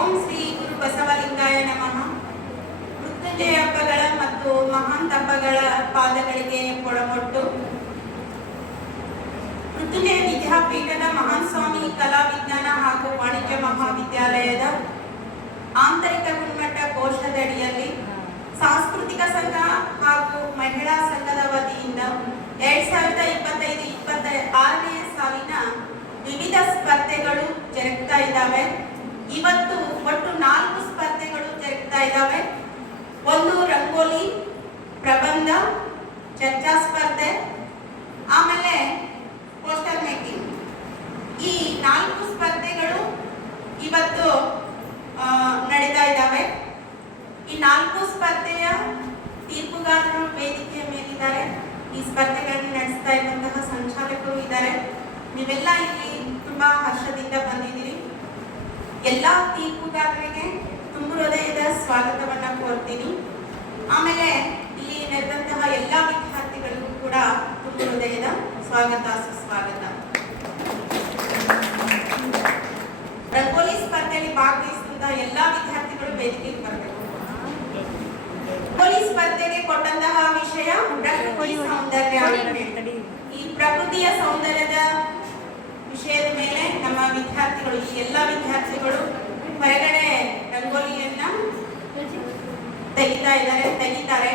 ಓಂ ಶ್ರೀ ಗುರು ಬಸವಲಿಂಗಾಯ ನಮಃ. ಮೃತ್ಯುಂಜಯ ಹಬ್ಬಗಳ ಮತ್ತು ಮಹಾಂತ ಹಬ್ಬಗಳ ಪಾದಗಳಿಗೆ ಕೊಡಮೊಟ್ಟು. ಮೃತ್ಯುಂಜಯ ವಿದ್ಯಾಪೀಠದ ಮಹಾನ್ ಸ್ವಾಮಿ ಕಲಾ ವಿಜ್ಞಾನ ಹಾಗೂ ವಾಣಿಜ್ಯ ಮಹಾವಿದ್ಯಾಲಯದ ಆಂತರಿಕ ಗುಣಮಟ್ಟ ಕೋಶದಡಿಯಲ್ಲಿ ಸಾಂಸ್ಕೃತಿಕ ಸಂಘ ಹಾಗೂ ಮಹಿಳಾ ಸಂಘದ ವತಿಯಿಂದ 2025-26ನೇ ಸಾಲಿನ ವಿವಿಧ ಸ್ಪರ್ಧೆಗಳು ಜರುಗ್ತಾ ಇದ್ದಾವೆ. ಇವತ್ತು ಒಟ್ಟು 4 ಸ್ಪರ್ಧೆಗಳು ಜರುಗ್ತಾ ಇದ್ದಾವೆ. ಒಂದು ರಂಗೋಲಿ, ಪ್ರಬಂಧ, ಚರ್ಚಾ ಸ್ಪರ್ಧೆ, ಆಮೇಲೆ ಪೋಸ್ಟರ್ ಮೇಕಿಂಗ್. ಈ 4 ಸ್ಪರ್ಧೆಗಳು ಇವತ್ತು ನಡೀತಾ ಇದ್ದಾವೆ. ಈ 4 ಸ್ಪರ್ಧೆಯ ತೀರ್ಪುಗಾರರು ವೇದಿಕೆಯ ಮೇಲಿದ್ದಾರೆ. ಈ ಸ್ಪರ್ಧೆಗಳನ್ನು ನಡೆಸ್ತಾ ಇರುವಂತಹ ಸಂಚಾಲಕರು ಇದ್ದಾರೆ. ನೀವೆಲ್ಲ ಇಲ್ಲಿ ತುಂಬಾ ಹರ್ಷದಿಂದ ಬಂದಿದ್ದೀರಿ. ಎಲ್ಲ ತೀರ್ಪುಗಾರರಿಗೆ ತುಂಬ ಹೃದಯದ ಸ್ವಾಗತವನ್ನ ಕೋರ್ತೀನಿ. ಆಮೇಲೆ ಇಲ್ಲಿ ನಡೆದಂತಹ ಎಲ್ಲ ವಿದ್ಯಾರ್ಥಿಗಳಿಗೂ ಕೂಡ ತುಂಬ ಹೃದಯದ ಸ್ವಾಗತ, ಸುಸ್ವಾಗತ. ರಂಗೋಲಿ ಸ್ಪರ್ಧೆಯಲ್ಲಿ ಭಾಗವಹಿಸಿದಂತಹ ಎಲ್ಲ ವಿದ್ಯಾರ್ಥಿಗಳು ವೇದಿಕೆಗೆ ಬರಬೇಕು. ರಂಗೋಲಿ ಸ್ಪರ್ಧೆಗೆ ಕೊಟ್ಟಂತಹ ವಿಷಯ ಪ್ರಕೃತಿ ಸೌಂದರ್ಯ. ಈ ಪ್ರಕೃತಿಯ ಸೌಂದರ್ಯದ ವಿಷಯದ ಮೇಲೆ ನಮ್ಮ ವಿದ್ಯಾರ್ಥಿಗಳು, ಈ ಎಲ್ಲ ವಿದ್ಯಾರ್ಥಿಗಳು ಹೊರಗಡೆ ರಂಗೋಲಿಯನ್ನ ತೆಗಿತಾರೆ.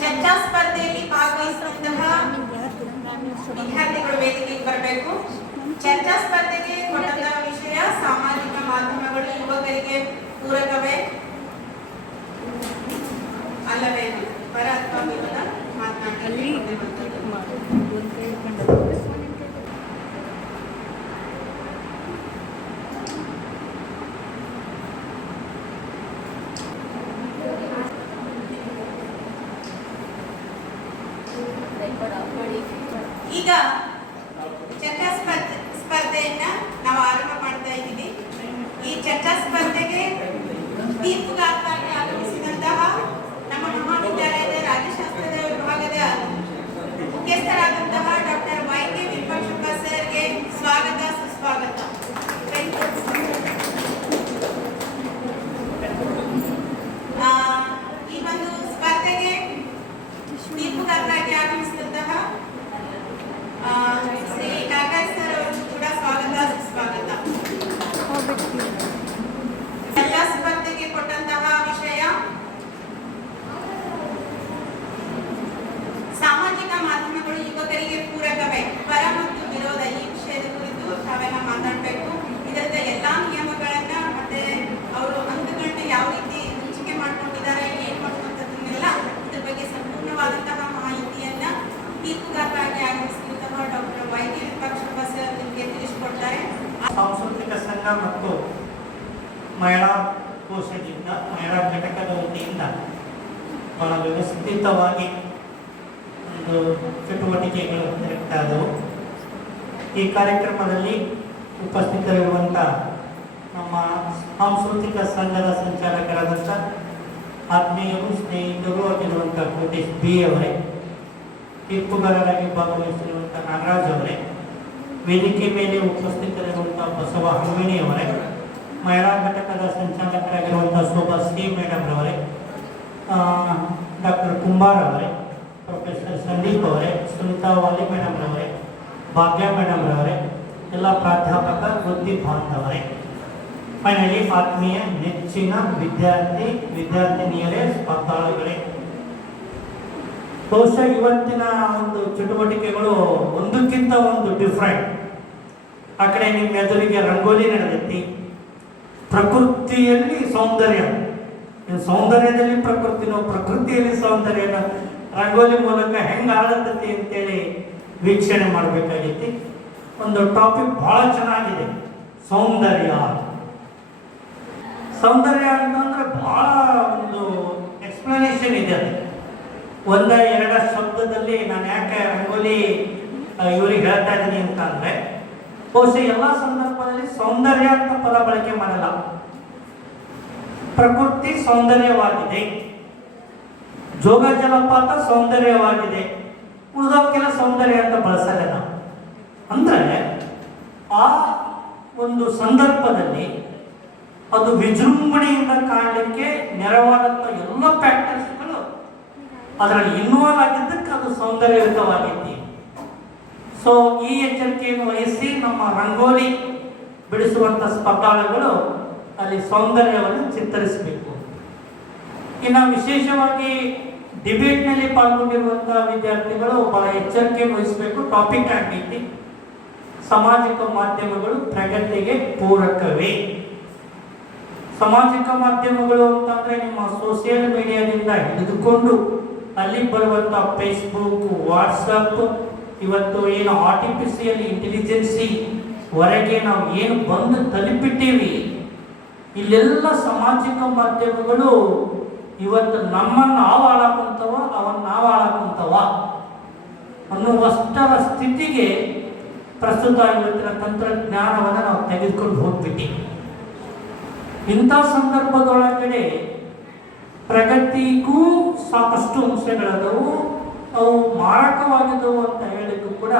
ಚರ್ಚಾ ಸ್ಪರ್ಧೆಯಲ್ಲಿ ಭಾಗವಹಿಸಿದಂತಹ ವಿದ್ಯಾರ್ಥಿಗಳು ವೇದಿಕೆಗೆ ಬರಬೇಕು. ಚರ್ಚಾ ಸ್ಪರ್ಧೆಗೆ ಕೊಟ್ಟಂತಹ ವಿಷಯ ಸಾಮಾಜಿಕ ಮಾಧ್ಯಮಗಳು ಯುವಕರಿಗೆ ಪೂರಕವೇ ಅಲ್ಲವೇ? ಪರ ಅಥವಾ ವಿರೋಧ ಮಾತನಾಡಿ. ಈಗ ಚರ್ಚಾ ಸ್ಪರ್ಧೆಯನ್ನ ನಾವು ಆರಂಭ ಮಾಡ್ತಾ ಇದ್ದೀವಿ. ಈ ಚರ್ಚಾ ಸ್ಪರ್ಧೆಗೆ ತೀರ್ಪುಗಾರರಾಗಿ ಆಗಮಿಸಿದಂತಹ ನಮ್ಮ ಮಹಾವಿದ್ಯಾಲಯದ ರಾಜ್ಯಶಾಸ್ತ್ರದ ವಿಭಾಗದ ಮುಖ್ಯಸ್ಥರಾದಂತಹ ಡಾಕ್ಟರ್ YK ವಿರೂಪಾಕ್ಷಪ್ಪ ಸರ್ಗೆ ಸ್ವಾಗತ, ಸುಸ್ವಾಗತ. ಈ ಒಂದು ಸ್ಪರ್ಧೆಗೆ ತೀರ್ಪುಗಾರರಾಗಿ ಆಗಮಿಸಿದಂತಹ ಶ್ರೀ ನಾಗರಾಜ್ ಸರ್ ಅವರು ಕೂಡ ಸ್ವಾಗತ, ಸುಸ್ವಾಗತ. ಚರ್ಚಾ ಸ್ಪರ್ಧೆಗೆ ಕೊಟ್ಟಂತಹ ವಿಷಯ ಸಾಮಾಜಿಕ ಮಾಧ್ಯಮಗಳು ಯುವಕರಿಗೆ ಪೂರಕವೇ, ಪರ ಮತ್ತು ವಿರೋಧ. ಈ ವಿಷಯದ ಕುರಿತು ತಾವೆಲ್ಲ ಮಾತಾಡಬೇಕು. ಇದರದ ಎಲ್ಲಾ ನಿಯಮಗಳನ್ನ ಮತ್ತೆ ಅವರು ಅಂಕಗಳನ್ನ ಯಾವ ರೀತಿ ಹಂಚಿಕೆ ಮಾಡ್ಕೊಂಡಿದ್ದಾರೆ, ಏನ್ ಮಾಡುವಂತದ್ದನ್ನೆಲ್ಲ ಇದ್ರ ಬಗ್ಗೆ ಸಂಪೂರ್ಣವಾದಂತಹ ಮಾಹಿತಿಯನ್ನ ತೀರ್ಪುಗಾರರಾಗಿ ಆಗಮಿಸಿದಂತಹ ಡಾಕ್ಟರ್ YK ವಿರೂಪಾಕ್ಷಪ್ಪ ಸರ್ ನಿಮಗೆ ತಿಳಿಸಿಕೊಡ್ತಾರೆ. ಸಾಂಸ್ಕೃತಿಕ ಸಂಘ ಮತ್ತು ಮಹಿಳಾ ಕೋಶದಿಂದ, ಮಹಿಳಾ ಘಟಕದ ವತಿಯಿಂದ ಬಹಳ ವ್ಯವಸ್ಥಿತವಾಗಿ ಒಂದು ಚಟುವಟಿಕೆಗಳು ಜರುಗ್ತಾ ಇದ್ದವು. ಈ ಕಾರ್ಯಕ್ರಮದಲ್ಲಿ ಉಪಸ್ಥಿತರಿರುವಂಥ ನಮ್ಮ ಸಾಂಸ್ಕೃತಿಕ ಸಂಘದ ಸಂಚಾಲಕರಾದಂಥ ಆತ್ಮೀಯರು, ಸ್ನೇಹಿತರು ಆಗಿರುವಂಥ ಕೋಟೇಶ್ B ಅವರೇ, ತೀರ್ಪುಗಾರರಾಗಿ ಭಾಗವಹಿಸಿರುವಂಥ ನಾಗರಾಜ್ ಅವರೇ, ವೇದಿಕೆ ಮೇಲೆ ಉಪಸ್ಥಿತರಿರುವಂಥ ಬಸವ ಹಮ್ಮಿಣಿ ಅವರೇ, ಮಹಿಳಾ ಘಟಕದ ಸಂಚಾಲಕರಾಗಿರುವಂಥ ಶೋಭಾ C ಮೇಡಮ್ ಅವರೇ, ಡಾಕ್ಟರ್ ಕುಂಬಾರ್ ಅವರೇ, ಪ್ರೊಫೆಸರ್ ಸಂದೀಪ್ ಅವರೇ, ಸುನಿತಾ ವಾಲಿ ಮೇಡಮ್ ಅವರೇ, ಭಾಗ್ಯ ಮೇಡಮ್ ಅವರೇ, ಎಲ್ಲ ಪ್ರಾಧ್ಯಾಪಕ ವೃತ್ತಿ ಬಾಂಧವರೇ, ಫೈನಲಿ ಆತ್ಮೀಯ ನೆಚ್ಚಿನ ವಿದ್ಯಾರ್ಥಿನಿಯರೇ, ಸ್ಪರ್ಧಾಳುಗಳೇ, ಬಹುಶಃ ಇವತ್ತಿನ ಒಂದು ಚಟುವಟಿಕೆಗಳು ಒಂದಕ್ಕಿಂತ ಒಂದು ಡಿಫ್ರೆಂಟ್. ಆ ಕಡೆ ನಿಮ್ಮ ಎದುರಿಗೆ ರಂಗೋಲಿ ನಡೆದೈತಿ, ಪ್ರಕೃತಿಯಲ್ಲಿ ಸೌಂದರ್ಯ, ಸೌಂದರ್ಯದಲ್ಲಿ ಪ್ರಕೃತಿನೋ, ಪ್ರಕೃತಿಯಲ್ಲಿ ಸೌಂದರ್ಯನೋ ರಂಗೋಲಿ ಮೂಲಕ ಹೆಂಗೆ ಆಳತೈತಿ ಅಂತೇಳಿ ವೀಕ್ಷಣೆ ಮಾಡಬೇಕಾಗೈತಿ. ಒಂದು ಟಾಪಿಕ್ ಬಹಳ ಚೆನ್ನಾಗಿದೆ, ಸೌಂದರ್ಯ. ಸೌಂದರ್ಯ ಅಂತಂದ್ರೆ ಬಹಳ ಒಂದು ಎಕ್ಸ್ಪ್ಲನೇಷನ್ ಇದೆ. ಅದು 1-2 ಶಬ್ದದಲ್ಲಿ ನಾನು ಯಾಕೆ ರಂಗೋಲಿ ಇವರಿಗೆ ಹೇಳ್ತಾ ಇದ್ದೀನಿ ಅಂತ ಅಂದ್ರೆ, ಬಹುಶಃ ಎಲ್ಲ ಸಂದರ್ಭದಲ್ಲಿ ಸೌಂದರ್ಯ ಅಂತ ಪದ ಬಳಕೆ ಮಾಡಲ್ಲ. ಪ್ರಕೃತಿ ಸೌಂದರ್ಯವಾಗಿದೆ, ಜೋಗ ಜಲಪಾತ ಸೌಂದರ್ಯವಾಗಿದೆ, ಉಳಿದೋಕ್ಕೆಲ್ಲ ಸೌಂದರ್ಯ ಅಂತ ಬಳಸಲ್ಲ ನಾವು. ಅಂದರೆ ಆ ಒಂದು ಸಂದರ್ಭದಲ್ಲಿ ಅದು ವಿಜೃಂಭಣೆಯಿಂದ ಕಾಣಲಿಕ್ಕೆ ನೆರವಾದಂಥ ಎಲ್ಲ ಫ್ಯಾಕ್ಟರ್ಸ್ಗಳು ಅದರಲ್ಲಿ ಇನ್ವಾಲ್ವ್ ಆಗಿದ್ದಕ್ಕೆ ಅದು ಸೌಂದರ್ಯಯುತವಾಗಿತ್ತು. ಸೊ ಈ ಎಚ್ಚರಿಕೆಯನ್ನು ವಹಿಸಿ ನಮ್ಮ ರಂಗೋಲಿ ಬಿಡಿಸುವಂಥ ಸ್ಪರ್ಧಾಳುಗಳು ಅಲ್ಲಿ ಸೌಂದರ್ಯವನ್ನು ಚಿತ್ತರಿಸಬೇಕು. ಇನ್ನು ವಿಶೇಷವಾಗಿ ಡಿಬೇಟ್ನಲ್ಲಿ ಪಾಲ್ಗೊಂಡಿರುವಂಥ ವಿದ್ಯಾರ್ಥಿಗಳು ಬಹಳ ಎಚ್ಚರಿಕೆಯನ್ನು ವಹಿಸಬೇಕು. ಟಾಪಿಕ್ ಆಗೈತಿ ಸಾಮಾಜಿಕ ಮಾಧ್ಯಮಗಳು ಪ್ರಗತಿಗೆ ಪೂರಕವೇ. ಸಾಮಾಜಿಕ ಮಾಧ್ಯಮಗಳು ಅಂತಂದರೆ ನಿಮ್ಮ ಸೋಷಿಯಲ್ ಮೀಡಿಯಾದಿಂದ ಹಿಡಿದುಕೊಂಡು ಅಲ್ಲಿ ಬರುವಂಥ ಫೇಸ್ಬುಕ್, ವಾಟ್ಸಪ್, ಇವತ್ತು ಏನು ಆರ್ಟಿಫಿಷಿಯಲ್ ಇಂಟೆಲಿಜೆನ್ಸಿ ಹೊರಗೆ ನಾವು ಏನು ಬಂದು ತಲುಪಿಟ್ಟೀವಿ, ಇಲ್ಲೆಲ್ಲ ಸಾಮಾಜಿಕ ಮಾಧ್ಯಮಗಳು ಇವತ್ತು ನಮ್ಮನ್ನು ನಾವು ಹಾಳಾಕುಂತವ, ಅವನ್ನ ನಾವು ಹಾಳಾಕುಂತವ ಅನ್ನುವಷ್ಟರ ಸ್ಥಿತಿಗೆ ಪ್ರಸ್ತುತ ಇವತ್ತಿನ ತಂತ್ರಜ್ಞಾನವನ್ನು ನಾವು ತೆಗೆದುಕೊಂಡು ಹೋಗ್ಬಿಟ್ಟಿವಿ. ಇಂಥ ಸಂದರ್ಭದೊಳಗಡೆ ಪ್ರಗತಿಗೂ ಸಾಕಷ್ಟು ಅಂಶಗಳದವು, ಅವು ಮಾರಕವಾಗಿದ್ದವು ಅಂತ ಹೇಳಲಿಕ್ಕೂ ಕೂಡ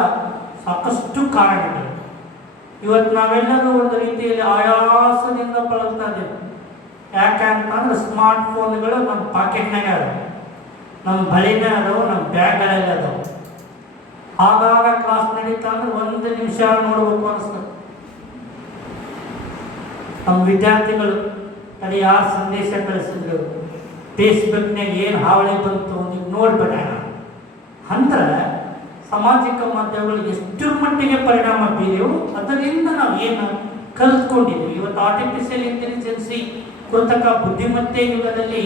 ಸಾಕಷ್ಟು ಕಾರಣಗಳು. ಇವತ್ತು ನಾವೆಲ್ಲರೂ ಒಂದು ರೀತಿಯಲ್ಲಿ ಆಯಾಸದಿಂದ ಬಳಸ್ತಾ ಇದ್ದೇವೆ. ಯಾಕಂತಂದ್ರೆ ಸ್ಮಾರ್ಟ್ ಫೋನ್ಗಳು ನಮ್ಮ ಪಾಕೆಟ್ನಾಗ ಅದಾವೆ, ನಮ್ಮ ಬಳಿನೇ ಅದಾವೆ, ನಮ್ಮ ಬ್ಯಾಗ್ಗಳೆಲ್ಲ ಅದಾವೆ. ಆಗಾಗ ಕ್ಲಾಸ್ ನಡೀತಾ ಅಂದ್ರೆ 1 ನಿಮಿಷ ನೋಡ್ಬೇಕು ಅನಿಸ್ತದೆ. ನಮ್ಮ ವಿದ್ಯಾರ್ಥಿಗಳು ಅಲ್ಲಿ ಯಾರು ಸಂದೇಶ ಕಳಿಸಿದ್ರು, ಫೇಸ್ಬುಕ್ನಾಗ ಏನು ಹಾವಳಿ ಬಂತು ನೀವು ನೋಡ್ಬೇಡ ಅಂದ್ರೆ ಸಾಮಾಜಿಕ ಮಾಧ್ಯಮಗಳು ಎಷ್ಟರ ಮಟ್ಟಿಗೆ ಪರಿಣಾಮ ಬೀರಿವು, ಅದರಿಂದ ನಾವು ಏನು ಕಲಿತ್ಕೊಂಡಿದ್ದೀವಿ. ಇವತ್ತು ಆರ್ಟಿಫಿಷಿಯಲ್ ಇಂಟೆಲಿಜೆನ್ಸಿ, ಕೃತಕ ಬುದ್ಧಿಮತ್ತೆ ಯುಗದಲ್ಲಿ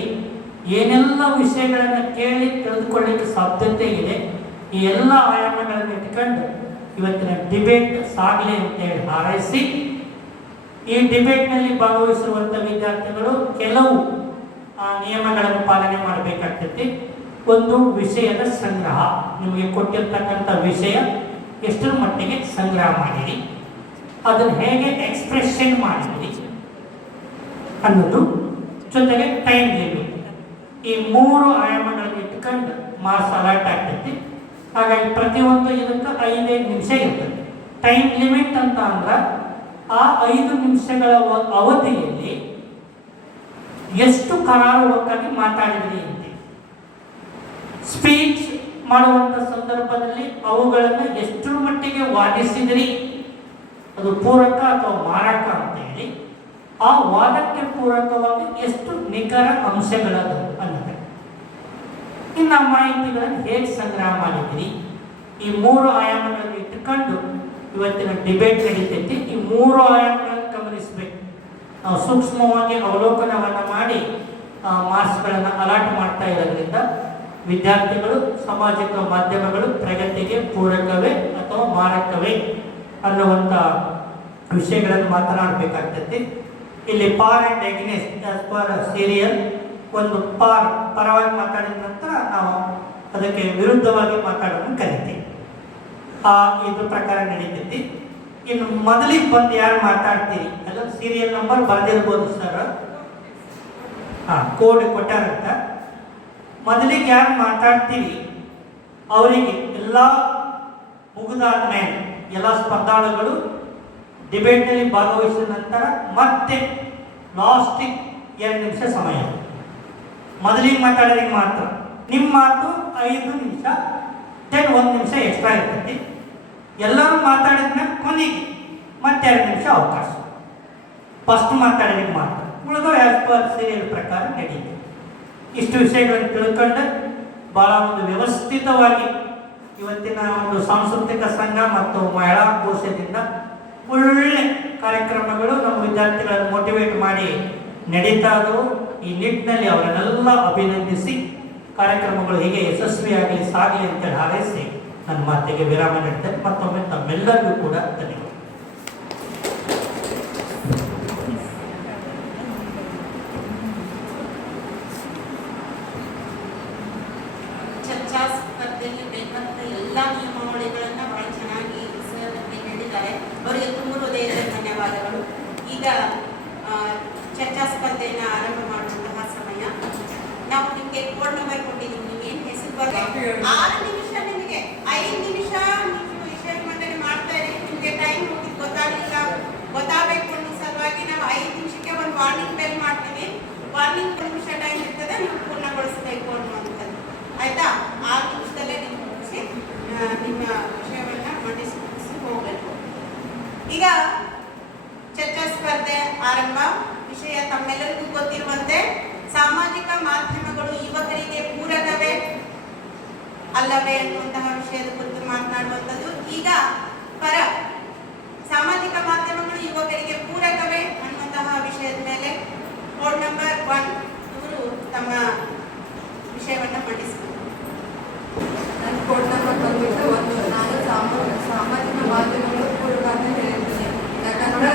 ಏನೆಲ್ಲ ವಿಷಯಗಳನ್ನು ಕೇಳಿ ತಿಳಿದುಕೊಳ್ಳಿಕ್ಕೆ ಸಾಧ್ಯತೆ ಇದೆ. ಈ ಎಲ್ಲ ಆಯಾಮಗಳನ್ನು ಇಟ್ಕೊಂಡು ಇವತ್ತಿನ ಡಿಬೇಟ್ ಸಾಗಲಿ ಅಂತೇಳಿ ಹಾರೈಸಿ, ಈ ಡಿಬೇಟ್ನಲ್ಲಿ ಭಾಗವಹಿಸಿರುವಂಥ ವಿದ್ಯಾರ್ಥಿಗಳು ಕೆಲವು ನಿಯಮಗಳನ್ನು ಪಾಲನೆ ಮಾಡಬೇಕಾಗ್ತೈತಿ. ಒಂದು ವಿಷಯದ ಸಂಗ್ರಹ, ನಿಮಗೆ ಕೊಟ್ಟಿರ್ತಕ್ಕಂಥ ವಿಷಯ ಎಷ್ಟರ ಮಟ್ಟಿಗೆ ಸಂಗ್ರಹ ಮಾಡಿರಿ, ಅದನ್ನು ಹೇಗೆ ಎಕ್ಸ್ಪ್ರೆಷನ್ ಮಾಡಿರಿ ಅನ್ನೋದು, ಜೊತೆಗೆ ಟೈಮ್ ಲಿಮಿಟ್, ಈ 3 ಆಯಾಮಗಳನ್ನು ಇಟ್ಕೊಂಡು ಮಾರ್ಕ್ಸ್ ಅಲರ್ಟ್ ಆಗ್ತೈತಿ. ಹಾಗಾಗಿ ಪ್ರತಿಯೊಂದು ಇದಕ್ಕೆ 5 ನಿಮಿಷ ಇರ್ತದೆ. ಟೈಮ್ ಲಿಮಿಟ್ ಅಂತ ಅಂದ್ರೆ ಆ 5 ನಿಮಿಷಗಳ ಅವಧಿಯಲ್ಲಿ ಎಷ್ಟು ಕರಾರುವಕ್ಕಾಗಿ ಮಾತಾಡಿದ್ರಿ ಅಂತ. ಸ್ಪೀಚ್ ಮಾಡುವಂಥ ಸಂದರ್ಭದಲ್ಲಿ ಅವುಗಳನ್ನು ಎಷ್ಟರ ಮಟ್ಟಿಗೆ ವಾದಿಸಿದ್ರಿ, ಅದು ಪೂರಕ ಅಥವಾ ಮಾರಕ ಅಂತ ಹೇಳಿ, ಆ ವಾದಕ್ಕೆ ಪೂರಕವಾಗಿ ಎಷ್ಟು ನಿಖರ ಅಂಶಗಳದು ಅನ್ನೋದು. ಇನ್ನು ಮಾಹಿತಿಗಳನ್ನು ಹೇಗೆ ಸಂಗ್ರಹ ಮಾಡಿದ್ರಿ, ಈ 3 ಆಯಾಮಗಳನ್ನು ಇಟ್ಟುಕೊಂಡು ಇವತ್ತಿನ ಡಿಬೇಟ್ ನಡೀತೈತಿ. ಈ 3 ಆಯಾಮಗಳನ್ನು ಗಮನಿಸಬೇಕು. ನಾವು ಸೂಕ್ಷ್ಮವಾಗಿ ಅವಲೋಕನವನ್ನು ಮಾಡಿ ಮಾರ್ಕ್ಸ್ಗಳನ್ನು ಅಲಾಟ್ ಮಾಡ್ತಾ ಇರೋದ್ರಿಂದ ವಿದ್ಯಾರ್ಥಿಗಳು ಸಾಮಾಜಿಕ ಮಾಧ್ಯಮಗಳು ಪ್ರಗತಿಗೆ ಪೂರಕವೇ ಅಥವಾ ಮಾರಕವೇ ಅನ್ನುವಂಥ ವಿಷಯಗಳನ್ನು ಮಾತನಾಡಬೇಕಾಗ್ತೈತಿ. ಇಲ್ಲಿ ಪಾರ್ and against as per serial, ಒಂದು ಪರವಾಗಿ ಮಾತಾಡಿದ ನಂತರ ನಾವು ಅದಕ್ಕೆ ವಿರುದ್ಧವಾಗಿ ಮಾತಾಡೋದನ್ನು ಕರಿತೀವಿ. ಇದು ಪ್ರಕಾರ ನಡೀತೈತಿ. ಇನ್ನು ಮೊದಲಿಗೆ ಬಂದು ಯಾರು ಮಾತಾಡ್ತೀರಿ ಅಲ್ಲ, ಸೀರಿಯಲ್ ನಂಬರ್ ಬರೆದಿರ್ಬೋದು ಸರ್, ಕೋಡ್ ಕೊಟ್ಟಾರಂತ. ಮೊದಲಿಗೆ ಯಾರು ಮಾತಾಡ್ತೀರಿ ಅವರಿಗೆ ಎಲ್ಲ ಮುಗಿದಾದ್ಮೇಲೆ ಎಲ್ಲ ಸ್ಪರ್ಧಾಳುಗಳು ಡಿಬೇಟ್ನಲ್ಲಿ ಭಾಗವಹಿಸಿದ ನಂತರ ಮತ್ತೆ ಲಾಸ್ಟಿಗೆ 2 ನಿಮಿಷ ಸಮಯ. ಮೊದಲಿಗೆ ಮಾತಾಡೋರಿಗೆ ಮಾತ್ರ ನಿಮ್ಮ ಮಾತು 5 ನಿಮಿಷ, 1 ನಿಮಿಷ ಎಕ್ಸ್ಟ್ರಾ ಇರ್ತೈತಿ. ಎಲ್ಲರೂ ಮಾತಾಡಿದ್ಮೇಲೆ ಕೊನೆಗೆ ಮತ್ತೆ 2 ನಿಮಿಷ ಅವಕಾಶ. ಫಸ್ಟ್ ಮಾತಾಡೋರಿಗೆ ಮಾತ್ರ, ಉಳಿದೋ ಆಸ್ ಪರ್ ಸೀರಿಯಲ್ ಪ್ರಕಾರ ನಡೀತದೆ. ಇಷ್ಟು ವಿಷಯಗಳನ್ನು ತಿಳ್ಕೊಂಡು ಭಾಳ ಒಂದು ವ್ಯವಸ್ಥಿತವಾಗಿ ಇವತ್ತಿನ ಒಂದು ಸಾಂಸ್ಕೃತಿಕ ಸಂಘ ಮತ್ತು ಮಹಿಳಾ ಕೋಶದಿಂದ ಒಳ್ಳೆ ಕಾರ್ಯಕ್ರಮಗಳು ನಮ್ಮ ವಿದ್ಯಾರ್ಥಿಗಳನ್ನು ಮೋಟಿವೇಟ್ ಮಾಡಿ ನಡೀತಾ ಇದ್ದವು. ಈ ನಿಟ್ಟಿನಲ್ಲಿ ಅವರನ್ನೆಲ್ಲ ಅಭಿನಂದಿಸಿ ಕಾರ್ಯಕ್ರಮಗಳು ಹೀಗೆ ಯಶಸ್ವಿಯಾಗಲಿ ಸಾಗಲಿ ಅಂತೇಳಿ ಹಾರೈಸಿ ನನ್ನ ಮಾತಿಗೆ ವಿರಾಮ ನೀಡ್ತೇನೆ. ಮತ್ತೊಮ್ಮೆ ತಮ್ಮೆಲ್ಲರಿಗೂ ಕೂಡ ಧನ್ಯವಾದ. ಚರ್ಚಾ ಸ್ಪರ್ಧೆಯಲ್ಲಿ ಬೇಕಾದಂಥ ಎಲ್ಲ ನಿಯಮಾವಳಿಗಳನ್ನು ಬಹಳ ಚೆನ್ನಾಗಿ ಸರ್ ಹೇಳಿದ್ದಾರೆ. ಅವರಿಗೆ ತುಂಬ ಹೃದಯದ ಧನ್ಯವಾದಗಳು. ಈಗ ಚರ್ಚಾ ಸ್ಪರ್ಧೆಯನ್ನು ಆರಂಭ ಮಾಡಿ ನಿಮಗೆ ಕೋಡ್ ನಂಬರ್ ಕೊಟ್ಟಿದ್ದೀನಿ. ನೀವು ಏನು ಹೆಸರು ಬರಲಿ 6 ನಿಮಿಷ, ನಿಮಗೆ 5 ನಿಮಿಷ ನೀವು ವಿಷಯ ಮಂಡನೆ ಮಾಡ್ತಾ ಇರಿ. ನಿಮಗೆ ಟೈಮ್ ಹೋಗಿದ್ದು ಗೊತ್ತಾಗಬೇಕು ಅನ್ನೋ ಸಲುವಾಗಿ ನಾವು 5 ನಿಮಿಷಕ್ಕೆ ಒಂದು ವಾರ್ನಿಂಗ್ ಬೆಲ್ ಮಾಡ್ತೀವಿ. ವಾರ್ನಿಂಗ್ 1 ನಿಮಿಷ ಟೈಮ್ ಇರ್ತದೆ, ನೀವು ಪೂರ್ಣಗೊಳಿಸಬೇಕು ಅನ್ನುವಂಥದ್ದು. ಆಯ್ತಾ? 6 ನಿಮಿಷದಲ್ಲೇ ನೀವು ಮುಗಿಸಿ ನಿಮ್ಮ ವಿಷಯವನ್ನ ಮಂಡಿಸಿ ಹೋಗಬೇಕು. ಈಗ ಚರ್ಚಾ ಸ್ಪರ್ಧೆ ಆರಂಭ. ವಿಷಯ ತಮ್ಮೆಲ್ಲರಿಗೂ ಗೊತ್ತಿರುವಂತೆ ಸಾಮಾಜಿಕ ಮಾಧ್ಯಮಗಳು ಯುವಕರಿಗೆ ಪೂರಕವೇ ಅಲ್ಲವೇ ಅನ್ನುವಂತಹ ವಿಷಯದ ಕುರಿತು ಮಾತನಾಡುವಂಥದ್ದು. ಈಗ ಪರ ಸಾಮಾಜಿಕ ಮಾಧ್ಯಮಗಳು ಯುವಕರಿಗೆ ಪೂರಕವೇ ಅನ್ನುವಂತಹ ವಿಷಯದ ಮೇಲೆ ಕೋಡ್ ನಂಬರ್ 1 ಇವರು ತಮ್ಮ ವಿಷಯವನ್ನ ಮಂಡಿಸಿದರು. ನನ್ನ ಕೋಡ್ ನಂಬರ್ ಬಂದ್ಬಿಟ್ಟು 1. ನಾನು ಸಾಮಾಜಿಕ ಮಾಧ್ಯಮಗಳು ಪೂರಕ ಅಂತ ಹೇಳಿರ್ತೀನಿ. ಯಾಕಂದ್ರೆ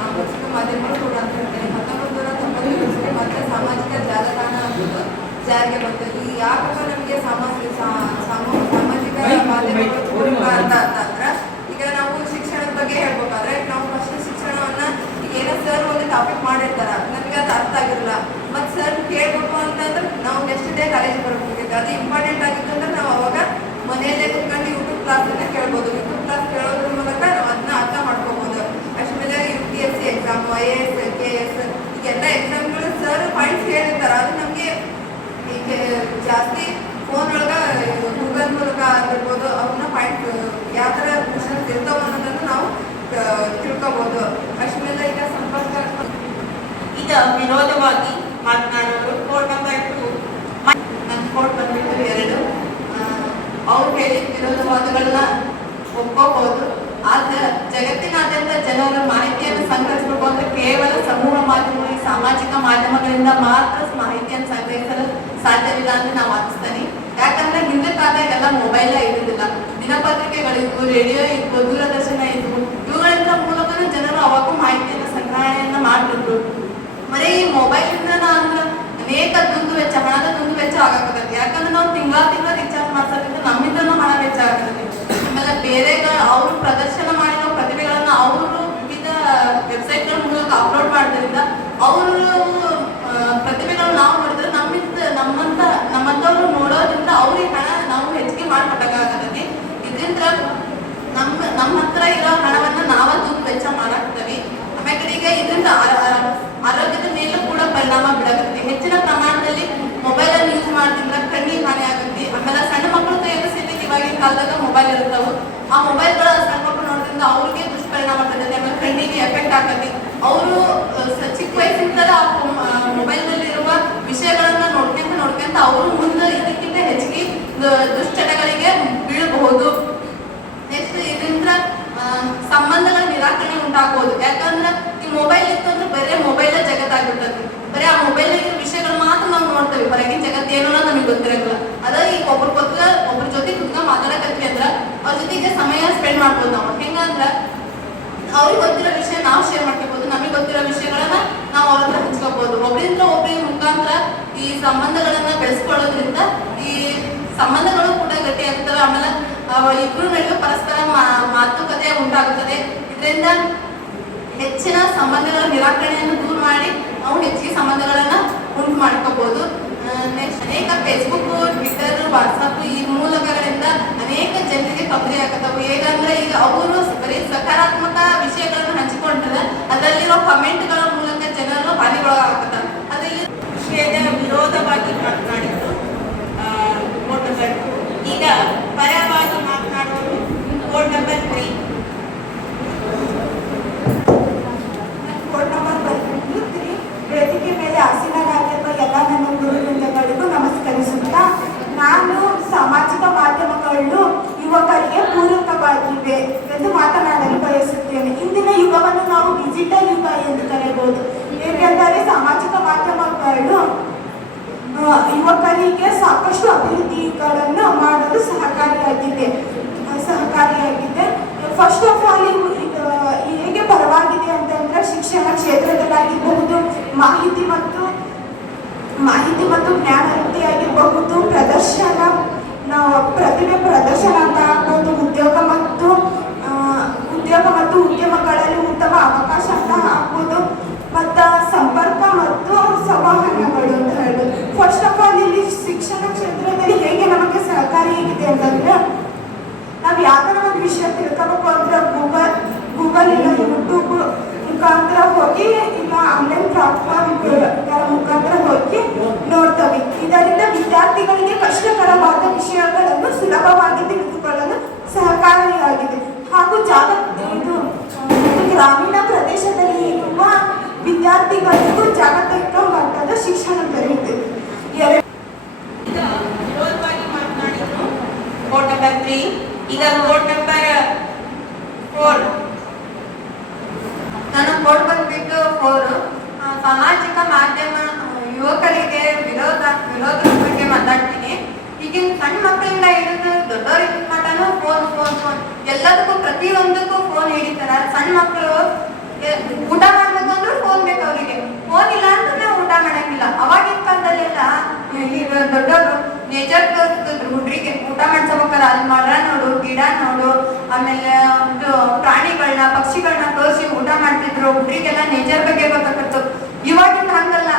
ಸಾಮಾಜಿಕ ಮಾಧ್ಯಮಗಳು ಕೂಡ ಅಂತ ಹೇಳ್ತೇನೆ. 1990 ಮತ್ತೆ ಸಾಮಾಜಿಕ ಜಾಲತಾಣ ಅನ್ನೋದು ಜಾರಿಗೆ ಬಂತು. ಈ ಯಾಕಪ್ಪ ನಮಗೆ ಸಾಮಾಜಿಕ ಮಾಧ್ಯಮಗಳು ಪೂರಕ ಅಂತಂದ್ರೆ, ಈಗ ನಾವು ಶಿಕ್ಷಣದ ಬಗ್ಗೆ ಹೇಳ್ಬೇಕಾದ್ರೆ ನಾವು ಫಸ್ಟ್ ಶಿಕ್ಷಣವನ್ನ ಈಗ ಏನೋ ಸರ್ ಒಂದು ಟಾಪಿಕ್ ಮಾಡಿರ್ತಾರ, ನಮಗೆ ಅದು ಅರ್ಥ ಆಗಿರಲ್ಲ. ಮತ್ತು ಸರ್ ಕೇಳ್ಬೇಕು ಅಂತಂದ್ರೆ ನಾವು ನೆಕ್ಸ್ಟ್ ಡೇ ಕಾಲೇಜಿಗೆ ಬರ್ಬೇಕು. ಅದು ಇಂಪಾರ್ಟೆಂಟ್ ಆಗಿತ್ತು ಅಂದ್ರೆ ನಾವು ಅವಾಗ ಮನೆಯಲ್ಲೇ ಕುತ್ಕೊಂಡು ಯೂಟ್ಯೂಬ್ ಕ್ಲಾಸನ್ನ ಕೇಳ್ಬೋದು. ಯೂಟ್ಯೂಬ್ ಕ್ಲಾಸ್ ಕೇಳೋದ್ರ ಮೂಲಕ ನಾವು ಅದನ್ನ ಅರ್ಥ ಮಾಡ್ಕೋಬೋದು. ಅಷ್ಟಮೇಲೆ UPSC ಎಕ್ಸಾಮ್, IAS, KS ಈಗೆಲ್ಲ ಎಕ್ಸಾಮ್ಗಳು ಸರ್ ಪಾಯಿಂಟ್ಸ್ ಹೇಳಿರ್ತಾರೆ. ಅದು ನಮಗೆ ಈಗ ಜಾಸ್ತಿ ಫೋನ್ ಒಳಗೆ ಗೂಗಲ್ ಮೂಲಕ ಆಗಿರ್ಬೋದು, ಅವನ್ನ ಪಾಯಿಂಟ್ ಯಾವ ಥರ ಕ್ವಶನ್ಸ್ ಇರ್ತಾವ ಅನ್ನೋದನ್ನು ನಾವು ತಿಳ್ಕೊಬೋದು. ಅಷ್ಟಮೇಲೆ ಈಗ ಸಂಪರ್ಕ ಈಗ ವಿರೋಧವಾಗಿ ಮಾತನಾಡೋರು ಕೋಡ್ ನಂಬರ್ 2. ನನ್ನ ಕೋಡ್ ಬಂದ್ಬಿಟ್ಟು 2. ಅವ್ರು ಹೇಳಿದ ವಿರೋಧವಾದಗಳನ್ನ ಒಪ್ಕೋಬಹುದು. ಆದ್ರೆ ಜಗತ್ತಿನಾದ್ಯಂತ ಜನರ ಮಾಹಿತಿಯನ್ನು ಸಂಗ್ರಹಿಸಬೇಕು ಅಂದ್ರೆ ಕೇವಲ ಸಮೂಹ ಮಾಧ್ಯಮಗಳು, ಸಾಮಾಜಿಕ ಮಾಧ್ಯಮಗಳಿಂದ ಮಾತ್ರ ಮಾಹಿತಿಯನ್ನು ಸಂಗ್ರಹಿಸಲು ಸಾಧ್ಯವಿಲ್ಲ ಅಂತ ನಾವು ವಾದಿಸ್ತೀನಿ. ಯಾಕಂದ್ರೆ ಹಿಂದಿನ ಕಾಲದಾಗೆಲ್ಲ ಮೊಬೈಲ್ ಇರುವುದಿಲ್ಲ, ದಿನಪತ್ರಿಕೆಗಳಿದ್ವು, ರೇಡಿಯೋ ಇದ್ವು, ದೂರದರ್ಶನ ಇದ್ವು. ಇವುಗಳಿಂದ ಮೂಲಕನೂ ಜನರು ಅವಾಗೂ ಮಾಹಿತಿಯನ್ನು ಸಂಗ್ರಹಣೆಯನ್ನ ಮಾಡ್ತಿದ್ರು. ಬರೀ ಈ ಮೊಬೈಲ್ ಇಂದ ಅಂದ್ರೆ ಅನೇಕ ದುಂದು ವೆಚ್ಚ, ಹಣದ ದುಂದು ವೆಚ್ಚ ಆಗಾಕತ್ತೈತಿ. ಯಾಕಂದ್ರೆ ನಾವು ತಿಂಗಳ ರಿಚಾರ್ಜ್ ಮಾಡ್ಸೋದ್ರಿಂದ ನಮ್ಮಿಂದನೂ ಹಣ ವೆಚ್ಚ ಆಗತೈತಿ. ಆಮೇಲೆ ಬೇರೆ ಅವರು ಪ್ರದರ್ಶನ ಮಾಡಿರೋ ಪ್ರತಿಭೆಗಳನ್ನ ಅವರು ವಿವಿಧ ವೆಬ್ಸೈಟ್ಗಳ ಮೂಲಕ ಅಪ್ಲೋಡ್ ಮಾಡೋದ್ರಿಂದ ಅವರು ಪ್ರತಿಭೆಗಳನ್ನ ನಾವು ನೋಡಿದ್ರೆ ನಮ್ಮಂತವ್ರು ನೋಡೋದ್ರಿಂದ ಅವ್ರಿಗೆ ಹಣ ನಾವು ಹೆಚ್ಚಿಗೆ ಮಾಡ್ಕೊಟ್ಟಾಗತೈತಿ. ಇದರಿಂದ ನಮ್ಮ ಹತ್ರ ಇರೋ ಹಣವನ್ನ ನಾವ ದುಡ್ಡು ವೆಚ್ಚ ಮಾಡಾಕ್ತೇವಿ. ಆಮೇಲೆ ಈಗ ಇದರಿಂದ ಆರೋಗ್ಯದ ಮೇಲೂ ಕೂಡ ಪರಿಣಾಮ ಬೀಳಾಗುತ್ತೆ. ಹೆಚ್ಚಿನ ಪ್ರಮಾಣದಲ್ಲಿ ಮೊಬೈಲ್ ಅನ್ನು ಯೂಸ್ ಮಾಡೋದ್ರಿಂದ ಕಣ್ಣಿಗೆ ಹಾನಿ ಆಗುತ್ತೆ. ಆಮೇಲೆ ಸಣ್ಣ ಮಕ್ಕಳು ಕೈಯಲ್ಲಿ ಸಿಟ್ಟಿಗೆ ಇವಾಗಿನ ಕಾಲದಾಗ ಮೊಬೈಲ್ ಇರ್ತಾವೆ. ಆ ಮೊಬೈಲ್ಗಳ ಸಣ್ಣ ಮಕ್ಕಳು ನೋಡೋದ್ರಿಂದ ಅವ್ರಿಗೆ ದುಷ್ಪರಿಣಾಮ ಬರ್ತದೆ. ಆಮೇಲೆ ಕಣ್ಣಿಗೆ ಎಫೆಕ್ಟ್ ಆಗತ್ತೆ. ಅವರು ಚಿಕ್ಕ ವಯಸ್ಸಿಂದಲೇ ಆ ಮೊಬೈಲ್ನಲ್ಲಿರುವ ವಿಷಯಗಳನ್ನ ನೋಡ್ಕೊಂತ ಅವರು ಮುಂದೆ ಇದಕ್ಕಿಂತ ಹೆಚ್ಚಿಗೆ ದುಶ್ಚಟಗಳಿಗೆ ಬೀಳಬಹುದು. ನೆಕ್ಸ್ಟ್ ಇದರಿಂದ ಸಂಬಂಧಗಳ ನಿರಾಕರಣೆ ಉಂಟಾಗಬಹುದು. ಯಾಕಂದ್ರೆ ಈ ಮೊಬೈಲ್ ಇತ್ತು ಅಂದ್ರೆ ಬರೀ ಮೊಬೈಲ್ ಜಗತ್ತಾಗಿರ್ತದೆ. ಬರೀ ಆ ಮೊಬೈಲ್ ವಿಷಯಗಳು ಮಾತ್ರ ನಾವು ನೋಡ್ತೇವೆ. ಹೊರಗಿನ ಜಗತ್ತು ಏನೋ ನಮಗೆ ಗೊತ್ತಿರಂಗಿಲ್ಲ. ಅದ ಈಗ ಒಬ್ರ ಜೊತೆ ಕುತ್ಕೊಂಡು ಮಾತಾಡಕತ್ವಿ ಅಂದ್ರ ಅವ್ರ ಜೊತೆಗೆ ಸಮಯ ಸ್ಪೆಂಡ್ ಮಾಡ್ಬೋದು. ನಾವು ಹೆಂಗಂದ್ರ ಅವ್ರಿಗೆ ಗೊತ್ತಿರೋ ವಿಷಯ ನಾವು ಶೇರ್ ಮಾಡ್ಕೋಬಹುದು, ನಮಗೆ ಗೊತ್ತಿರೋ ವಿಷಯಗಳನ್ನ ನಾವು ಅವ್ರ ಹತ್ರ ಹಂಚ್ಕೋಬಹುದು. ಒಬ್ಬರಿಂದ ಒಬ್ಬರಿಗೆ ಮುಖಾಂತರ ಈ ಸಂಬಂಧಗಳನ್ನ ಬೆಳೆಸ್ಕೊಳ್ಳೋದ್ರಿಂದ ಈ ಸಂಬಂಧಗಳು ಕೂಡ ಗಟ್ಟಿ ಆಗ್ತವೆ. ಆಮೇಲೆ ಇಬ್ಬರು ನಡುವೆ ಪರಸ್ಪರ ಮಾತುಕತೆ ಉಂಟಾಗುತ್ತದೆ. ಇದರಿಂದ ಹೆಚ್ಚಿನ ಸಂಬಂಧಗಳ ನಿರಾಕರಣೆಯನ್ನು ದೂರ ಮಾಡಿ ನಾವು ಹೆಚ್ಚಿಗೆ ಸಂಬಂಧಗಳನ್ನ ಉಂಟು ಮಾಡ್ಕೋಬಹುದು. ನೆಕ್ಸ್ಟ್ ಅನೇಕ ಫೇಸ್ಬುಕ್, ಟ್ವಿಟರ್, ವಾಟ್ಸಪ್ ಈ ಮೂಲಕಗಳಿಂದ ಅನೇಕ ಜನರಿಗೆ ತೊಂದರೆ ಆಗತ್ತವು. ಹೇಗಂದ್ರೆ ಈಗ ಅವರು ಬರೀ ಸಕಾರಾತ್ಮಕ ವಿಷಯಗಳನ್ನು ಹಂಚಿಕೊಂಡ್ರೆ ಅದರಲ್ಲಿರೋ ಕಮೆಂಟ್ಗಳ ಮೂಲಕ ಜನರು ಹಾನಿಗೊಳಗಾಗತ್ತಾರೆ. ಅದರಲ್ಲಿ ವಿಷಯದ ವಿರೋಧವಾಗಿ ಮಾತನಾಡಿದ್ರು ಕೋಡ್ ನಂಬರ್ 2. ಈಗ ಪರವಾಗಿ ಮಾತನಾಡೋರು ಕೋಡ್ ನಂಬರ್ 3. ಕೋಡ್ ನಂಬರ್ 3 ವೇದಿಕೆ ಮೇಲೆ ಆಸೀನರಾಗಿರುವ ಎಲ್ಲ ನನ್ನ ಗುರುವೃಂದಗಳಿಗೂ ನಮಸ್ಕರಿಸುತ್ತಾ, ನಾನು ಸಾಮಾಜಿಕ ಮಾಧ್ಯಮಗಳು ಯುವಕರಿಗೆ ಪೂರಕವಾಗಿವೆ ಎಂದು ಮಾತನಾಡಲು ಬಯಸುತ್ತೇನೆ. ಇಂದಿನ ಯುಗವನ್ನು ನಾವು ಡಿಜಿಟಲ್ ಯುಗ ಎಂದು ಕರೆಯಬಹುದು. ಏಕೆಂದರೆ ಸಾಮಾಜಿಕ ಮಾಧ್ಯಮಗಳು ಯುವಕರಿಗೆ ಸಾಕಷ್ಟು ಅಭಿವೃದ್ಧಿಗಳನ್ನು ಮಾಡಲು ಸಹಕಾರಿಯಾಗಿದೆ. ಫಸ್ಟ್ ಆಫ್ ಆಲ್ ಹೇಗೆ ಪರವಾಗಿದೆ ಅಂತಂದ್ರೆ ಶಿಕ್ಷಣ ಕ್ಷೇತ್ರದಲ್ಲಾಗಿರಬಹುದು, ಮಾಹಿತಿ ಮತ್ತು ಜ್ಞಾನ ವೃತ್ತಿಯಾಗಿರಬಹುದು, ಪ್ರತಿಭೆ ಪ್ರದರ್ಶನ ಅಂತ ಆಗ್ಬೋದು, ಉದ್ಯೋಗ ಮತ್ತು ಉದ್ಯಮಗಳಲ್ಲಿ ಉತ್ತಮ ಅವಕಾಶ ಅಂತ ಆಗ್ಬೋದು, ಮತ್ತು ಸಂಪರ್ಕ ಮತ್ತು ಸಂವಹನಗಳು ಅಂತ ಹೇಳ್ಬೋದು. ಮುಖಾಂತರ ಹೋಗಿ ಇಲ್ಲ ಆನ್ಲೈನ್ ಪ್ಲಾಟ್ಫಾರ್ಮ್ಗಳ ಮುಖಾಂತರ ಹೋಗಿ ನೋಡ್ತವೆ. ಇದರಿಂದ ವಿದ್ಯಾರ್ಥಿಗಳಿಗೆ ಕಷ್ಟಕರವಾದ ವಿಷಯಗಳನ್ನು ಸುಲಭವಾಗಿ ತಿಳಿದುಕೊಳ್ಳಲು ಸಹಕಾರಿಯಾಗಿದೆ ಹಾಗೂ ಇದು ಗ್ರಾಮೀಣ ಪ್ರದೇಶದಲ್ಲಿ ಇರುವ ವಿದ್ಯಾರ್ಥಿಗಳಿಗೂ ಜಾಗತಿಕ ಮಟ್ಟದ ಶಿಕ್ಷಣ ದೊರೆಯುತ್ತೆ. ಈಗ ವಿರೋಧವಾಗಿ ಮಾತನಾಡಿದ್ರು ಕೋಡ್ ನಂಬರ್ 3. ಈಗ ಕೋಡ್ ನಂಬರ್ 4. ನನ್ನ ಕೋಡ್ ಬಂದ್ಬಿಟ್ಟು 4. ಸಾಮಾಜಿಕ ಮಾಧ್ಯಮ ಯುವಕರಿಗೆ ವಿರೋಧದ ಬಗ್ಗೆ ಮಾತಾಡ್ತೀನಿ. ಈಗಿನ ಸಣ್ಣ ಮಕ್ಕಳಿಂದ ಹಿಡಿದು ದೊಡ್ಡವರಿಗ ಮಟನು ಫೋನ್ ಎಲ್ಲದಕ್ಕೂ ಪ್ರತಿಯೊಂದಕ್ಕೂ ಫೋನ್ ಹಿಡಿತಾರ. ಸಣ್ಣ ಮಕ್ಕಳು ಊಟ ಮಾಡ್ಬೇಕು ಅಂದ್ರೆ ಫೋನ್ ಬೇಕು ಅವರಿಗೆ. ಫೋನ್ ಇಲ್ಲ ಅಂದ್ರೆ ಊಟ ಮಾಡಂಗಿಲ್ಲ. ಅವಾಗಿನ ಕಾಲದಲ್ಲೆಲ್ಲ ಈಗ ದೊಡ್ಡವರು ನೇಚರ್ ತೋರಿಸ್ತಿದ್ರು ಹುಡ್ರಿಗೆ. ಊಟ ಮಾಡ್ಸಬೇಕಾರೆ ಅಲ್ಲಿ ಮರ ನೋಡು, ಗಿಡ ನೋಡು, ಆಮೇಲೆ ಒಂದು ಪ್ರಾಣಿಗಳನ್ನ ಪಕ್ಷಿಗಳನ್ನ ತೋರಿಸಿ ಊಟ ಮಾಡ್ತಿದ್ರು. ಹುಡ್ರಿಗೆಲ್ಲ ನೇಚರ್ ಬಗ್ಗೆ ಗೊತ್ತಾಗ್ತಿತ್ತು. ಇವಾಗಿನ ಹಂಗಲ್ಲ.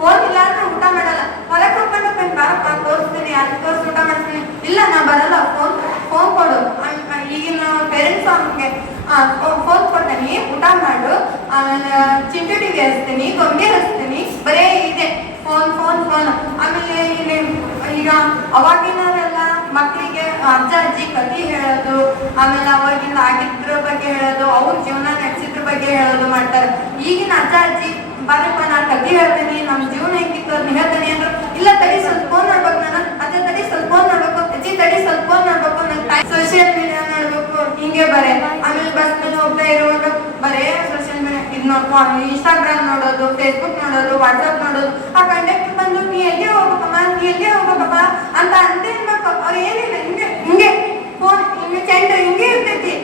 ಫೋನ್ ಇಲ್ಲ ಅಂದ್ರೆ ಊಟ ಮಾಡಲ್ಲ. ಹೊರಗೆ ಹೋಗ್ಕೊಂಡು ಬಾರಪ್ಪ ತೋರಿಸ್ತೀನಿ, ಅಲ್ಲಿ ತೋರಿಸಿ ಊಟ ಮಾಡ್ತೀನಿ. ಇಲ್ಲ ನಾ ಬರಲ್ಲ, ಫೋನ್ ಕೊಡು. ಈಗಿನ ಪೇರೆಂಟ್ಸ್ ಅವ್ರಿಗೆ ಫೋನ್ ಕೊಡ್ತೀನಿ, ಊಟ ಮಾಡು, ಆಮೇಲೆ ಚಿಂಟುಟಿಗೆ ಹಚ್ತೀನಿ, ಗೊಂಬೆ ಹಚ್ತೀನಿ, ಬರೇ ಇದೆ ಫೋನ್. ಆಮೇಲೆ ಈಗ ಅವಾಗಿನವರೆಲ್ಲ ಮಕ್ಕಳಿಗೆ ಅಜ್ಜ ಅಜ್ಜಿ ಕಥೆ ಹೇಳೋದು, ಆಮೇಲೆ ಅವಾಗಿಂದ ಆಗಿದ್ರ ಬಗ್ಗೆ ಹೇಳೋದು, ಅವ್ರ ಜೀವನ ನಡೆಸಿದ್ರ ಬಗ್ಗೆ ಹೇಳೋದು ಮಾಡ್ತಾರೆ. ಈಗಿನ ಅಜ್ಜ ಅಜ್ಜಿ ಬಾರಪ್ಪ ನಾನು ಕಥೆ ಹೇಳ್ತೀನಿ, ನಮ್ಮ ಜೀವನ ಹೆಂಗಿತ್ತು ಅದ್ ಹೇಳ್ತೀನಿ ಅಂದ್ರೆ ಇಲ್ಲ ತಡಿ ಸ್ವಲ್ಪ ಫೋನ್ ನೋಡ್ಬೇಕು, ನಾನು ಅದೇ ತಡಿ ಸ್ವಲ್ಪ ಫೋನ್ ನೋಡ್ಬೇಕು, ಅಜ್ಜಿ ತಡಿ ಸ್ವಲ್ಪ ಫೋನ್ ನೋಡ್ಬೇಕು, ನನ್ನ ಸೋಷಿಯಲ್ ಮೀಡಿಯಾ ನೋಡ್ಬೇಕು, ಹಿಂಗೆ ಬರೇ. ಆಮೇಲೆ ಬಸ್ ಮೇಲೆ ಹೋಗ್ತಾ ಇರುವಾಗ ಬರೇ ಸೋಷಿಯಲ್ ಮೀಡಿಯಾ ಇದು ನೋಡ್ಕೊಂಡು ಇನ್ಸ್ಟಾಗ್ರಾಮ್ ನೋಡೋದು, ಫೇಸ್ಬುಕ್ ನೋಡೋದು, ವಾಟ್ಸಪ್ ನೋಡೋದು. ಆ ಕಂಡಕ್ಟರ್ ಬಂದು ನೀ ಎಲ್ಲಿ ಹೋಗ್ಬೇಕಪ್ಪ ಅಂತ ಅಂತ ಇರ್ಬೇಕು. ಅವ್ರು ಏನಿಲ್ಲ ಹಿಂಗೆ ಫೋನ್ ಹಿಂಗೆ ಚಂದ್ರ ಹಿಂಗೆ ಇರ್ತೈತಿ.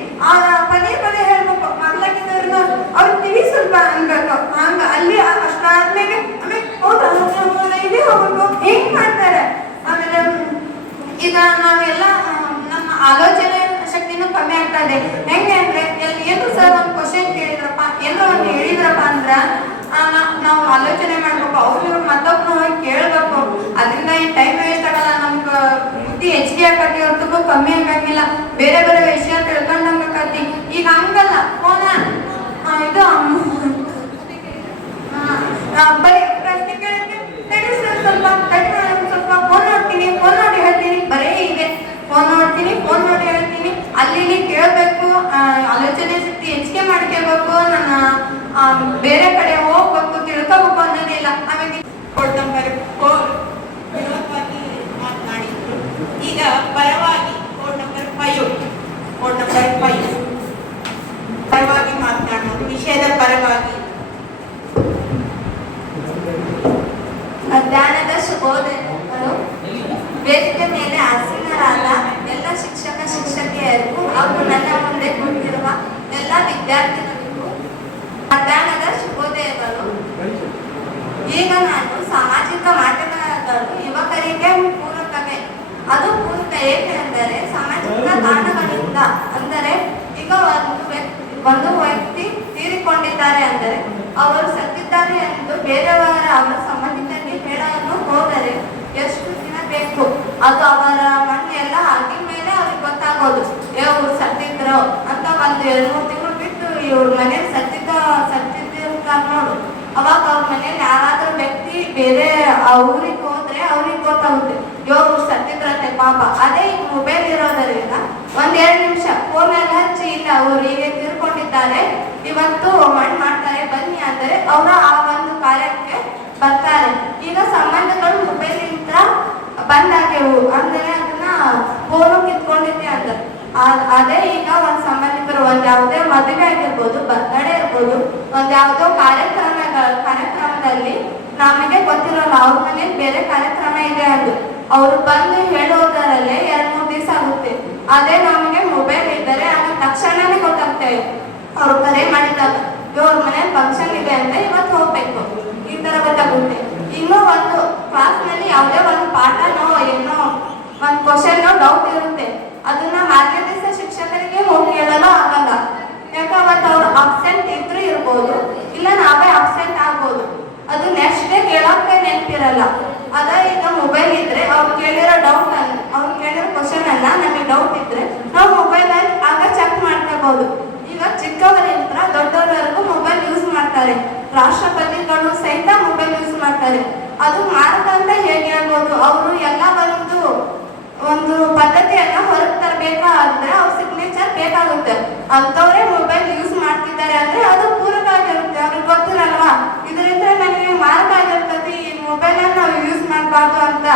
ಪದೇ ಹೇಳ್ಬೇಕು. ಮಗ್ಲಾಕಿದವ್ರನ್ನ ಅವ್ರು ತಿಳಿ ಸ್ವಲ್ಪ ಅನ್ಬೇಕು. ಹಂಗ ಅಲ್ಲಿ ಅಷ್ಟಾದ್ಮೇಲೆ ಆಮೇಲೆ ಹೌದಾ ಇಲ್ಲಿ ಹೋಗ್ಬೇಕು ಹೆಂಗ್ ಮಾಡ್ತಾರೆ. ಆಮೇಲೆ ಈಗ ನಾವೆಲ್ಲ ನಮ್ಮ ಆಲೋಚನೆ ಶಕ್ತಿನೂ ಕಮ್ಮಿ ಆಗ್ತಾ ಇದೆ. ಹೆಂಗೆ ಅಂದ್ರೆ ಏನು ಸರ್ ಒಂದು ಕ್ವಶನ್ ಕೇಳಿದ್ರಪ್ಪ, ಏನೋ ಒಂದು ಹೇಳಿದ್ರಪ್ಪ ಅಂದ್ರ ನಾವು ಆಲೋಚನೆ ಮಾಡ್ಬೇಕು. ಅವ್ರು ಮತ್ತೊಬ್ಬರು ಹೋಗಿ ಕೇಳ್ಬೇಕು. ಅದರಿಂದ ಈ ಟೈಮ್ ವೇಸ್ಟ್ ಆಗಲ್ಲ. ನಮ್ಗೆ ಬುದ್ಧಿ ಹೆಚ್ಚಿಗೆ ಆಕತಿ, ಹೊರತಕ್ಕೂ ಕಮ್ಮಿ ಆಗಂಗಿಲ್ಲ. ಬೇರೆ ವಿಷಯ ತಿಳ್ಕೊಂಡಂಗಾಕತಿ. ಈಗ ಹಂಗಲ್ಲ. ಫೋನ ಇದು ಬರೀ ಪ್ರಶ್ನೆ ಕೇಳಿದ್ರೆ ತಡಿ ಸರ್ ಸ್ವಲ್ಪ ಫೋನ್ ನೋಡ್ತೀನಿ, ಫೋನ್ ನೋಡಿ ಹೇಳ್ತೀನಿ, ಬರೀ ಇದೆ ಫೋನ್ ನೋಡ್ತೀನಿ, ಫೋನ್ ನೋಡಿ ಹೇಳ್ತೀನಿ. ಅಲ್ಲಿ ಕೇಳಬೇಕು, ಆಲೋಚನೆ ಶಕ್ತಿ ಹೆಚ್ಚಿಗೆ ಮಾಡ್ಕೋಬೇಕು, ನನ್ನ ಬೇರೆ ಕಡೆ ಹೋಗ್ಬೇಕು, ತಿಳ್ಕೋಬೇಕು ಅನ್ನೋದಿಲ್ಲ. ಆಮೇಲೆ ಕೋಡ್ ನಂಬರ್ 4 ವಿರೋಧವಾಗಿ ಮಾತನಾಡಿದ್ರು. ಈಗ ಪರವಾಗಿ ಕೋಡ್ ನಂಬರ್ 5. ಪರವಾಗಿ ಮಾತನಾಡೋದು, ವಿಷಯದ ಪರವಾಗಿ. ಮಧ್ಯಾಹ್ನದ ಶುಭೋದಯಗಳು. ವೇದಿಕೆ ಮೇಲೆ ಆಸೀನರಾದ ಎಲ್ಲ ಶಿಕ್ಷಕ ಶಿಕ್ಷಕಿಯರಿಗೂ ಹಾಗೂ ನನ್ನ ಮುಂದೆ ಕೂತಿರುವ ಎಲ್ಲ ವಿದ್ಯಾರ್ಥಿಗಳಿಗೂ ಮಧ್ಯಾಹ್ನದ ಶುಭೋದಯಗಳು. ಈಗ ನಾನು ಸಾಮಾಜಿಕ ಮಾಧ್ಯಮಗಳು ಯುವಕರಿಗೆ ಪೂರಕವೇ. ಅದು ಪೂರಕ ಏಕೆಂದರೆ ಸಾಮಾಜಿಕ ಕಾರಣಗಳಿಂದ. ಅಂದರೆ ಈಗ ಒಂದು ವ್ಯಕ್ತಿ ತೀರಿಕೊಂಡಿದ್ದಾರೆ ಅಂದರೆ ಅವರು ಸತ್ತಿದ್ದಾರೆ ಎಂದು ಬೇರೆಯವರ ಅವರ ಸಂಬಂಧಿಕರಿಗೆ ಹೇಳಲು ಹೋದರೆ ಎಷ್ಟು ದಿನ ಬೇಕು? ಅದು ಅವರ ಮಣ್ಣೆಲ್ಲ ಆಗಿದ ಮೇಲೆ ಅವ್ರಿಗೆ ಗೊತ್ತಾಗೋದು ಇವ್ರು ಸತ್ತಿದ್ರು ಅಂತ. ಒಂದು 2-3 ತಿಂಗಳು ಬಿಟ್ಟು ಇವ್ರ ಮನೇಲಿ ಸತ್ತಿದ್ದಿರ್ತಾರೆ ನೋಡು. ಅವಾಗ ಅವ್ರ ಮನೇಲಿ ಯಾರಾದ್ರೂ ವ್ಯಕ್ತಿ ಬೇರೆ ಊರಿಗೆ ಹೋದ್ರೆ ಅವ್ರಿಗೆ ಗೊತ್ತಾಗುತ್ತೆ ಇವ್ರು ಸತ್ತಿದ್ರತ್ತೆ ಪಾಪ. ಅದೇ ಈಗ ಮೊಬೈಲ್ ಇರೋದರಿಂದ 1-2 ನಿಮಿಷ ಫೋನಲ್ಲಿ ಹಚ್ಚಿ ಇಲ್ಲ ಅವ್ರು ಈಗ ತೀರ್ಕೊಂಡಿದ್ದಾರೆ, ಇವತ್ತು ಮಣ್ಣು ಮಾಡ್ತಾರೆ ಬನ್ನಿ ಅಂದರೆ ಅವರ ಆ ಒಂದು ಕಾರ್ಯಕ್ಕೆ ಬರ್ತಾರೆ. ಈಗ ಸಂಬಂಧಗಳು ಮೊಬೈಲಿಂದ ಬಂದಾಗೆವು ಅಂದರೆ ಅದನ್ನ ಫೋನು ಕಿತ್ಕೊಂಡಿದ್ದೆ ಅಂತ. ಅದೇ ಈಗ ಒಂದು ಸಂಬಂಧಿಕರು ಒಂದ್ ಯಾವುದೇ ಮದುವೆ ಆಗಿರ್ಬೋದು, ಬರ್ತ್ಡೇ ಇರ್ಬೋದು, ಒಂದ್ ಯಾವುದೋ ಕಾರ್ಯಕ್ರಮದಲ್ಲಿ ನಮಗೆ ಗೊತ್ತಿರೋಲ್ಲ ಅವ್ರ ಮನೇಲಿ ಬೇರೆ ಕಾರ್ಯಕ್ರಮ ಇದೆ ಅದು. ಅವ್ರು ಬಂದು ಹೇಳೋದರಲ್ಲೇ 2-3 ದಿವಸ ಆಗುತ್ತೆ. ಅದೇ ನಮಗೆ ಮೊಬೈಲ್ ಇದ್ದರೆ ಆಗ ತಕ್ಷಣನೇ ಗೊತ್ತಾಗ್ತೇವೆ. ಅವ್ರು ಕರೆ ಮಾಡಿದಾಗ ಇವ್ರ ಮನೇಲಿ ಫಂಕ್ಷನ್ ಇದೆ ಅಂತ ಇವತ್ತು ಹೋಗ್ಬೇಕು, ಈ ತರ ಗೊತ್ತಾಗುತ್ತೆ. ಇನ್ನೂ ಒಂದು ಕ್ಲಾಸ್ ನಲ್ಲಿ ಯಾವುದೇ ಒಂದು ಪಾಠನೋ ಏನೋ ಒಂದು ಕ್ವಶನ್ ಡೌಟ್ ಇರುತ್ತೆ, ಅದನ್ನ ಮಾರನೇ ದಿವಸ ಶಿಕ್ಷಕರಿಗೆ ಹೋಗಿ ಹೇಳಲು ಆಗಲ್ಲ. ಯಾಕಂದ್ರೆ ಅವ್ರು ಅಬ್ಸೆಂಟ್ ಇದ್ರೂ ಇರ್ಬೋದು, ಇಲ್ಲ ನಾವೇ ಅಬ್ಸೆಂಟ್ ಆಗ್ಬೋದು. ಅದು ನೆಕ್ಸ್ಟ್ ಡೇ ಕೇಳೋಕೆ ನೆನಪಿರಲ್ಲ. ಅದ ಈಗ ಮೊಬೈಲ್ ಇದ್ರೆ ಅವ್ರು ಕೇಳಿರೋ ಡೌಟ್ ಅವ್ರು ಕೇಳಿರೋ ಕ್ವಶನ್ ಅನ್ನ ನಮಗೆ ಡೌಟ್ ಇದ್ರೆ ನಾವು ಮೊಬೈಲ್ ಆಗ ಚೆಕ್ ಮಾಡ್ಕೋಬಹುದು. ಈಗ ಚಿಕ್ಕವರಿಂದ ದೊಡ್ಡವರವರೆಗೂ ಮೊಬೈಲ್ ಯೂಸ್ ರಾಷ್ಟ್ರಪತಿಗಳು ಸಹಿತ ಮೊಬೈಲ್ ಯೂಸ್ ಮಾಡ್ತಾರೆ. ಅದು ಮಾರಕ ಅಂತ ಹೇಗೆ ಹೇಳ್ಬೋದು? ಅವರು ಎಲ್ಲ ಒಂದು ಪದ್ಧತಿಯನ್ನ ಹೊರಗೆ ತರಬೇಕಾದ್ರೆ ಅವ್ರ ಸಿಗ್ನೇಚರ್ ಬೇಕಾಗುತ್ತೆ. ಅಂತವ್ರೆ ಮೊಬೈಲ್ ಯೂಸ್ ಮಾಡ್ತಿದ್ದಾರೆ ಅಂದ್ರೆ ಅದು ಪೂರಕ ಆಗಿರುತ್ತೆ. ಅವ್ರಿಗೆ ಗೊತ್ತಿರಲ್ವಾ ಇದರಿಂದ ನನಗೆ ಮಾರಕ ಆಗಿರ್ತದೆ, ಈ ಮೊಬೈಲ್ ನಾವು ಯೂಸ್ ಮಾಡಬಾರ್ದು ಅಂತ.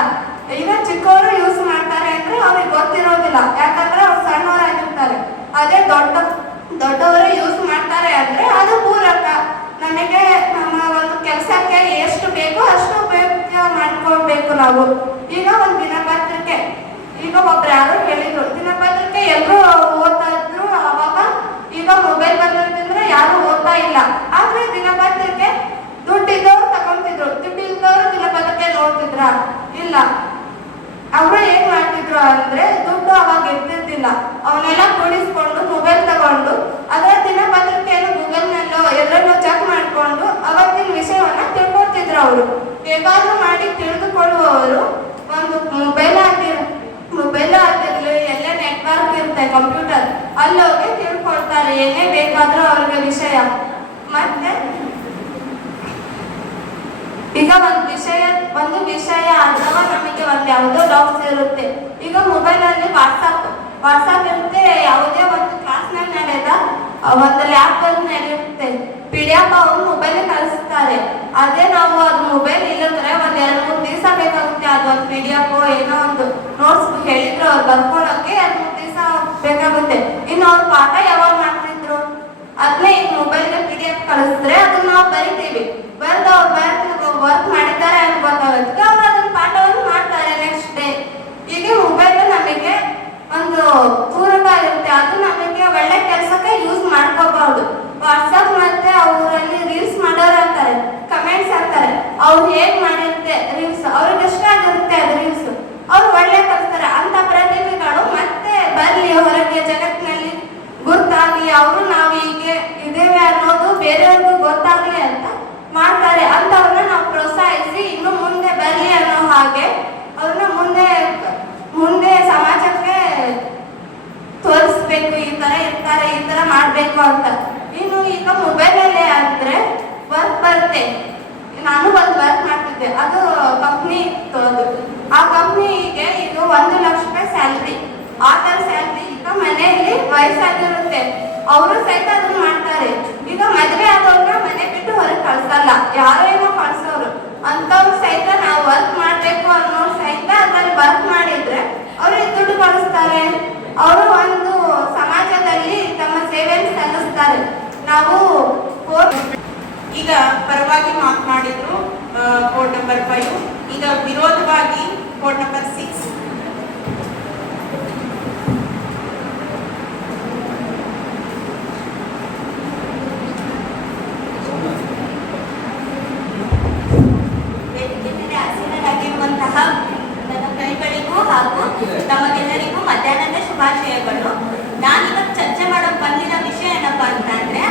ಈಗ ಚಿಕ್ಕವರು ಯೂಸ್ ಮಾಡ್ತಾರೆ ಅಂದ್ರೆ ಅವ್ರಿಗೆ ಗೊತ್ತಿರೋದಿಲ್ಲ, ಯಾಕಂದ್ರೆ ಅವ್ರು ಸಣ್ಣವರಾಗಿರ್ತಾರೆ. ಅದೇ ದೊಡ್ಡವರು ಯೂಸ್ ಮಾಡ್ತಾರೆ ಅಂದ್ರೆ ಅದು ಪೂರಕ. ನಮಗೆ ನಮ್ಮ ಒಂದು ಕೆಲಸಕ್ಕೆ ಎಷ್ಟು ಬೇಕೋ ಅಷ್ಟು ಉಪಯೋಗ ಮಾಡ್ಕೊಳ್ಬೇಕು ನಾವು. ಈಗ ಒಂದು ದಿನಪತ್ರಿಕೆ, ಈಗ ಒಬ್ರು ಯಾರು ಹೇಳಿದ್ರು ದಿನಪತ್ರಿಕೆ ಎಲ್ಲರೂ ಓದ್ತಾ ಇದ್ರು ಅವಾಗ. ಈಗ ಮೊಬೈಲ್ ಬಂದಿರ್ತಂದ್ರೆ ಯಾರು ಓದ್ತಾ ಇಲ್ಲ. ಆದ್ರೆ ದಿನಪತ್ರಿಕೆ ದುಡ್ಡಿದ್ದವ್ರು ತಗೊಂತಿದ್ರು, ದುಡ್ಡಿದ್ದವ್ರು ದಿನಪತ್ರಿಕೆ ನೋಡ್ತಿದ್ರ? ಇಲ್ಲ. ಅವರು ಏನ್ ಮಾಡ್ತಿದ್ರು ಅಂದ್ರೆ ದುಡ್ಡು ಅವಾಗ ಇರ್ತಿದ್ದಿಲ್ಲ, ಅವನ್ನೆಲ್ಲ ಕೂಡಿಸ್ಕೊಂಡು ಮೊಬೈಲ್ ತಗೊಂಡು ಅದರ ದಿನಪತ್ರಿಕೆಯನ್ನು ಗೂಗಲ್ನಲ್ಲೋ ಎಲ್ಲರನ್ನೋ ಚೆಕ್ ಮಾಡ್ಕೊಂಡು ಅವತ್ತಿನ ವಿಷಯವನ್ನ ತಿಳ್ಕೊಳ್ತಿದ್ರು. ಅವರು ಹೇಗಾದ್ರೂ ಮಾಡಿ ತಿಳಿದುಕೊಳ್ಳುವವರು ಒಂದು ಮೊಬೈಲ್ ಆಗಿರ್ಲಿ ಎಲ್ಲ ನೆಟ್ವರ್ಕ್ ಇರುತ್ತೆ ಕಂಪ್ಯೂಟರ್, ಅಲ್ಲೋಗಿ ತಿಳ್ಕೊಳ್ತಾರೆ ಏನೇ ಬೇಕಾದ್ರೂ ಅವ್ರಿಗೆ ವಿಷಯ. ಮತ್ತೆ ಈಗ ಒಂದು ವಿಷಯ ಅಥವಾ ನಮಗೆ ಒಂದು ಯಾವುದೋ ಡೌಟ್ಸ್ ಇರುತ್ತೆ. ಈಗ ಮೊಬೈಲ್ ಅಲ್ಲಿ ವಾಟ್ಸಾಪ್ ಇರುತ್ತೆ. ಯಾವುದೇ ಒಂದು ಕ್ಲಾಸ್ ನಲ್ಲಿ ನಡೆದ ಒಂದು ಲ್ಯಾಬ್ ಅಲ್ಲಿ ನಡೆಯುತ್ತೆ, PDF ಅವರು ಮೊಬೈಲ್ ಕಳಿಸ್ತಾರೆ. ಅದೇ ನಾವು ಅದು ಮೊಬೈಲ್ ಇಲ್ಲಂದ್ರೆ ಒಂದ್ 2-3 ದಿವಸ ಬೇಕಾಗುತ್ತೆ. ಅದೊಂದು PDF ಏನೋ ಒಂದು ನೋಟ್ಸ್ ಹೇಳಿದ್ರು ಅವ್ರು ಬರ್ಕೊಳಕ್ಕೆ 2-3 ದಿವಸ ಬೇಕಾಗುತ್ತೆ. ಇನ್ನು ಅವ್ರ ಪಾಠ ಯಾವಾಗ ಮಾಡ್ತಿದ್ರು ಅದನ್ನೇ ಈಗ ಮೊಬೈಲ್ PDF ಕಳಿಸಿದ್ರೆ ಅದನ್ನ ನಾವು ಬರಿತೀವಿ. ವರ್ಕ್ ಮಾಡಿದ್ದಾರೆ ಅಂತ ಗೊತ್ತಾಗುತ್ತೆ, ಅವ್ರು ಅದನ್ನ ಪಾಠವನ್ನು ಮಾಡ್ತಾರೆ ನೆಕ್ಸ್ಟ್ ಡೇ. ಈಗ ಮೊಬೈಲ್ ನಮಗೆ ಒಂದು ಪೂರಕ ಇರುತ್ತೆ, ಅದು ನಮಗೆ ಒಳ್ಳೆ ಕೆಲಸಕ್ಕೆ ಯೂಸ್ ಮಾಡ್ಕೋಬಹುದು. ವಾಟ್ಸಪ್ ಮತ್ತೆ ಅವರಲ್ಲಿ ರೀಲ್ಸ್ ಮಾಡೋರು ಅಂತಾರೆ, ಕಮೆಂಟ್ಸ್ ಅಂತಾರೆ. ಅವ್ರು ಹೇಗ್ ಮಾಡಿರುತ್ತೆ ರೀಲ್ಸ್, ಅವ್ರಿಗೆ ಇಷ್ಟ ಆಗಿರುತ್ತೆ ಅದು ರೀಲ್ಸ್, ಅವ್ರು ಒಳ್ಳೆ ಕಲಿಸ್ತಾರೆ. ಅಂತ ಪ್ರತಿಭೆಗಳು ಮತ್ತೆ ಬರ್ಲಿ ಹೊರಗೆ ಜಗತ್ತಿನಲ್ಲಿ ಗುರ್ತಾಗ್ಲಿ, ಅವರು ನಾವು ಹೀಗೆ ಇದೇವೆ ಅನ್ನೋದು ಬೇರೆಯವ್ರಿಗೂ ಗೊತ್ತಾಗ್ಲಿ ಅಂತ ಮಾಡ್ತಾರೆ. ಅಂತವ್ರನ್ನ ನಾವು ಪ್ರೋತ್ಸಾಹಿಸಿ ಇನ್ನು ಮುಂದೆ ಬರ್ಲಿ ಅನ್ನೋ ಹಾಗೆ ಅವ್ರನ್ನ ಮುಂದೆ ಸಮಾಜಕ್ಕೆ ತೋರಿಸ್ಬೇಕು, ಈ ತರ ಇರ್ತಾರೆ, ಈ ತರ ಮಾಡ್ಬೇಕು ಅಂತ. ಇನ್ನು ಈಗ ಮೊಬೈಲ್ ಅಲ್ಲೇ ಅಂದ್ರೆ ವರ್ಕ್ ಬರುತ್ತೆ. ನಾನು ಒಂದು ವರ್ಕ್ ಮಾಡ್ತಿದ್ದೆ, ಅದು ಕಂಪ್ನಿ ಇತ್ತು. ಆ ಕಂಪ್ನಿಗೆ ಈಗ 1 ಲಕ್ಷ ರೂಪಾಯಿ ಸ್ಯಾಲ್ರಿ. ಆ ತರ ಸ್ಯಾಲ್ರಿ ಈಗ ಮನೆಯಲ್ಲಿ ವಯಸ್ಸಾಗಿರುತ್ತೆ, ಅವರು ಸಹಿತ ಅದನ್ನ ಮಾಡ್ತಾರೆ. ಈಗ ಮದುವೆ ಆದವ್ರನ್ನ ಮನೆ ಬಿಟ್ಟು ಹೊರಗೆ ಕಳ್ಸಲ್ಲ, ಯಾರೋ ಏನೋ ಕಳ್ಸೋರು. ಅಂತವ್ರು ಸಹಿತ ನಾವು ವರ್ಕ್ ಮಾಡ್ಬೇಕು ಅನ್ನೋರು ಸಹಿತ ಅದ್ರಲ್ಲಿ ವರ್ಕ್ ಮಾಡಿದ್ರೆ ಅವ್ರಿಗೆ ದುಡ್ಡು ಕಳಿಸ್ತಾರೆ. ಅವರು ಒಂದು ಸಮಾಜದಲ್ಲಿ ತಮ್ಮ ಸೇವೆಯನ್ನು ಸಲ್ಲಿಸ್ತಾರೆ. ನಾವು ಈಗ ಪರವಾಗಿ ಮಾತನಾಡಿದ್ರು ಕೋಡ್ ನಂಬರ್ 5. ಈಗ ವಿರೋಧವಾಗಿ ಕೋಡ್ ನಂಬರ್ 6. ನನ್ನ ಕೈಗಳಿಗೂ ಹಾಗೂ ತಮಗೆಲ್ಲರಿಗೂ ಮಧ್ಯಾಹ್ನದ ಶುಭಾಶಯಗಳು. ನಾನಿವತ್ತು ಚರ್ಚೆ ಮಾಡೋಕೆ ಬಂದಿರೋ ವಿಷಯ ಏನಪ್ಪಾ ಅಂತಂದ್ರೆ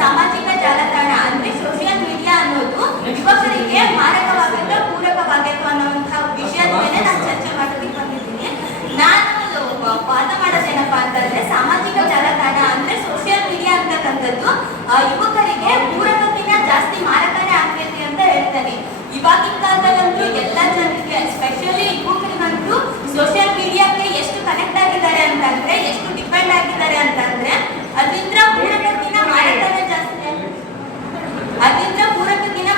ಸಾಮಾಜಿಕ ಜಾಲತಾಣ ಅಂದ್ರೆ ಸೋಷಿಯಲ್ ಮೀಡಿಯಾ ಅನ್ನೋದು ಯುವಕರಿಗೆ ಮಾರಕವಾಗೈತೋ ಪೂರಕವಾಗೈತೋ ಅನ್ನೋಂತಹ ವಿಷಯದ ಮೇಲೆ ನಾನು ಚರ್ಚೆ ಮಾಡೋದಕ್ಕೆ ಬಂದಿದ್ದೀನಿ. ನಾನು ವಾದ ಮಾಡೋದೇನಪ್ಪಾ ಅಂತಂದ್ರೆ ಸಾಮಾಜಿಕ ಜಾಲತಾಣ ಅಂದ್ರೆ ಸೋಷಿಯಲ್ ಮೀಡಿಯಾ ಅಂತಕ್ಕಂಥದ್ದು ಯುವಕರಿಗೆ ಪೂರಕಕ್ಕಿಂತ ಜಾಸ್ತಿ ಮಾರಕನೇ ಆಗ್ತೈತಿ ಅಂತ ಹೇಳ್ತೇನೆ. ಇವಾಗಿನ ಕಾಲದಲ್ಲಂತೂ ಎಲ್ಲ ಜನರಿಗೆ ಎಸ್ಪೆಷಲಿ ಯುವಕರಿಗಂತೂ ಸೋಷಿಯಲ್ ಮೀಡಿಯಾಕ್ಕೆ ಎಷ್ಟು ಕನೆಕ್ಟ್ ಆಗಿದ್ದಾರೆ ಅಂತಂದ್ರೆ, ಎಷ್ಟು ಡಿಪೆಂಡ್ ಆಗಿದ್ದಾರೆ ಅಂತಂದ್ರೆ ಅದರಿಂದ ಪೂರಕಕ್ಕಿಂತ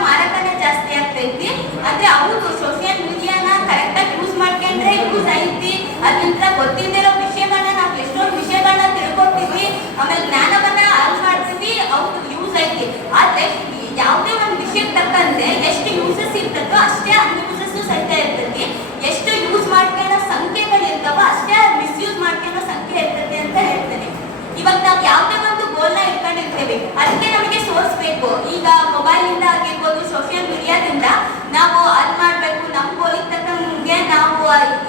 ಮಾರಕನೇ ಜಾಸ್ತಿ ಆಗ್ತೈತಿ. ಅಂದ್ರೆ ಹೌದು ಸೋಷಿಯಲ್ ಮೀಡಿಯಾನ ಕರೆಕ್ಟಾಗಿ ಯೂಸ್ ಮಾಡ್ಕೊಂಡ್ರೆ ಯೂಸ್ ಐತಿ. ಅದರಿಂದ ಗೊತ್ತಿದ್ದಿರೋ ವಿಷಯಗಳನ್ನ ನಾವು ಎಷ್ಟೊಂದು ವಿಷಯಗಳನ್ನ ತಿಳ್ಕೊತೀವಿ, ಆಮೇಲೆ ಜ್ಞಾನವನ್ನ ಅರ್ಥ ಮಾಡ್ತೀವಿ, ಹೌದು ಯೂಸ್ ಐತಿ. ಆದ್ರೆ ಯಾವುದೇ ಒಂದು ವಿಷಯಕ್ಕೆ ತಕ್ಕಂತೆ ಎಷ್ಟು ಯೂಸಸ್ ಇರ್ತದೋ ಅಷ್ಟೇ ಅನ್ಯೂಸಸ್ ಸಹಿತ ಇರ್ತೈತಿ. ಎಷ್ಟು ಯೂಸ್ ಮಾಡ್ಕೊಳ್ಳೋ ಸಂಖ್ಯೆಗಳು ಇರ್ತಾವೋ ಅಷ್ಟೇ ಮಿಸ್ಯೂಸ್ ಮಾಡ್ಕೊಳ್ಳೋ ಸಂಖ್ಯೆ ಇರ್ತೈತಿ ಅಂತ ಹೇಳ್ತೇನೆ. ಇವಾಗ ನಾವು ಯಾವುದೇ ಒಂದು ಗೋಲ್ನ ಇಟ್ಕೊಂಡಿರ್ತೇವೆ, ಅದಕ್ಕೆ ನಮಗೆ ಸೋರ್ಸ್ ಬೇಕು. ಈಗ ಮೊಬೈಲ್ ಇಂದ ಆಗಿರ್ಬೋದು, ಸೋಷಿಯಲ್ ಮೀಡಿಯಾದಿಂದ ನಾವು ಅದ್ ಮಾಡ್ಬೇಕು, ನಮ್ಮ ಗೋಲಿಗೆ ತಕ್ಕಂಗೆ ನಾವು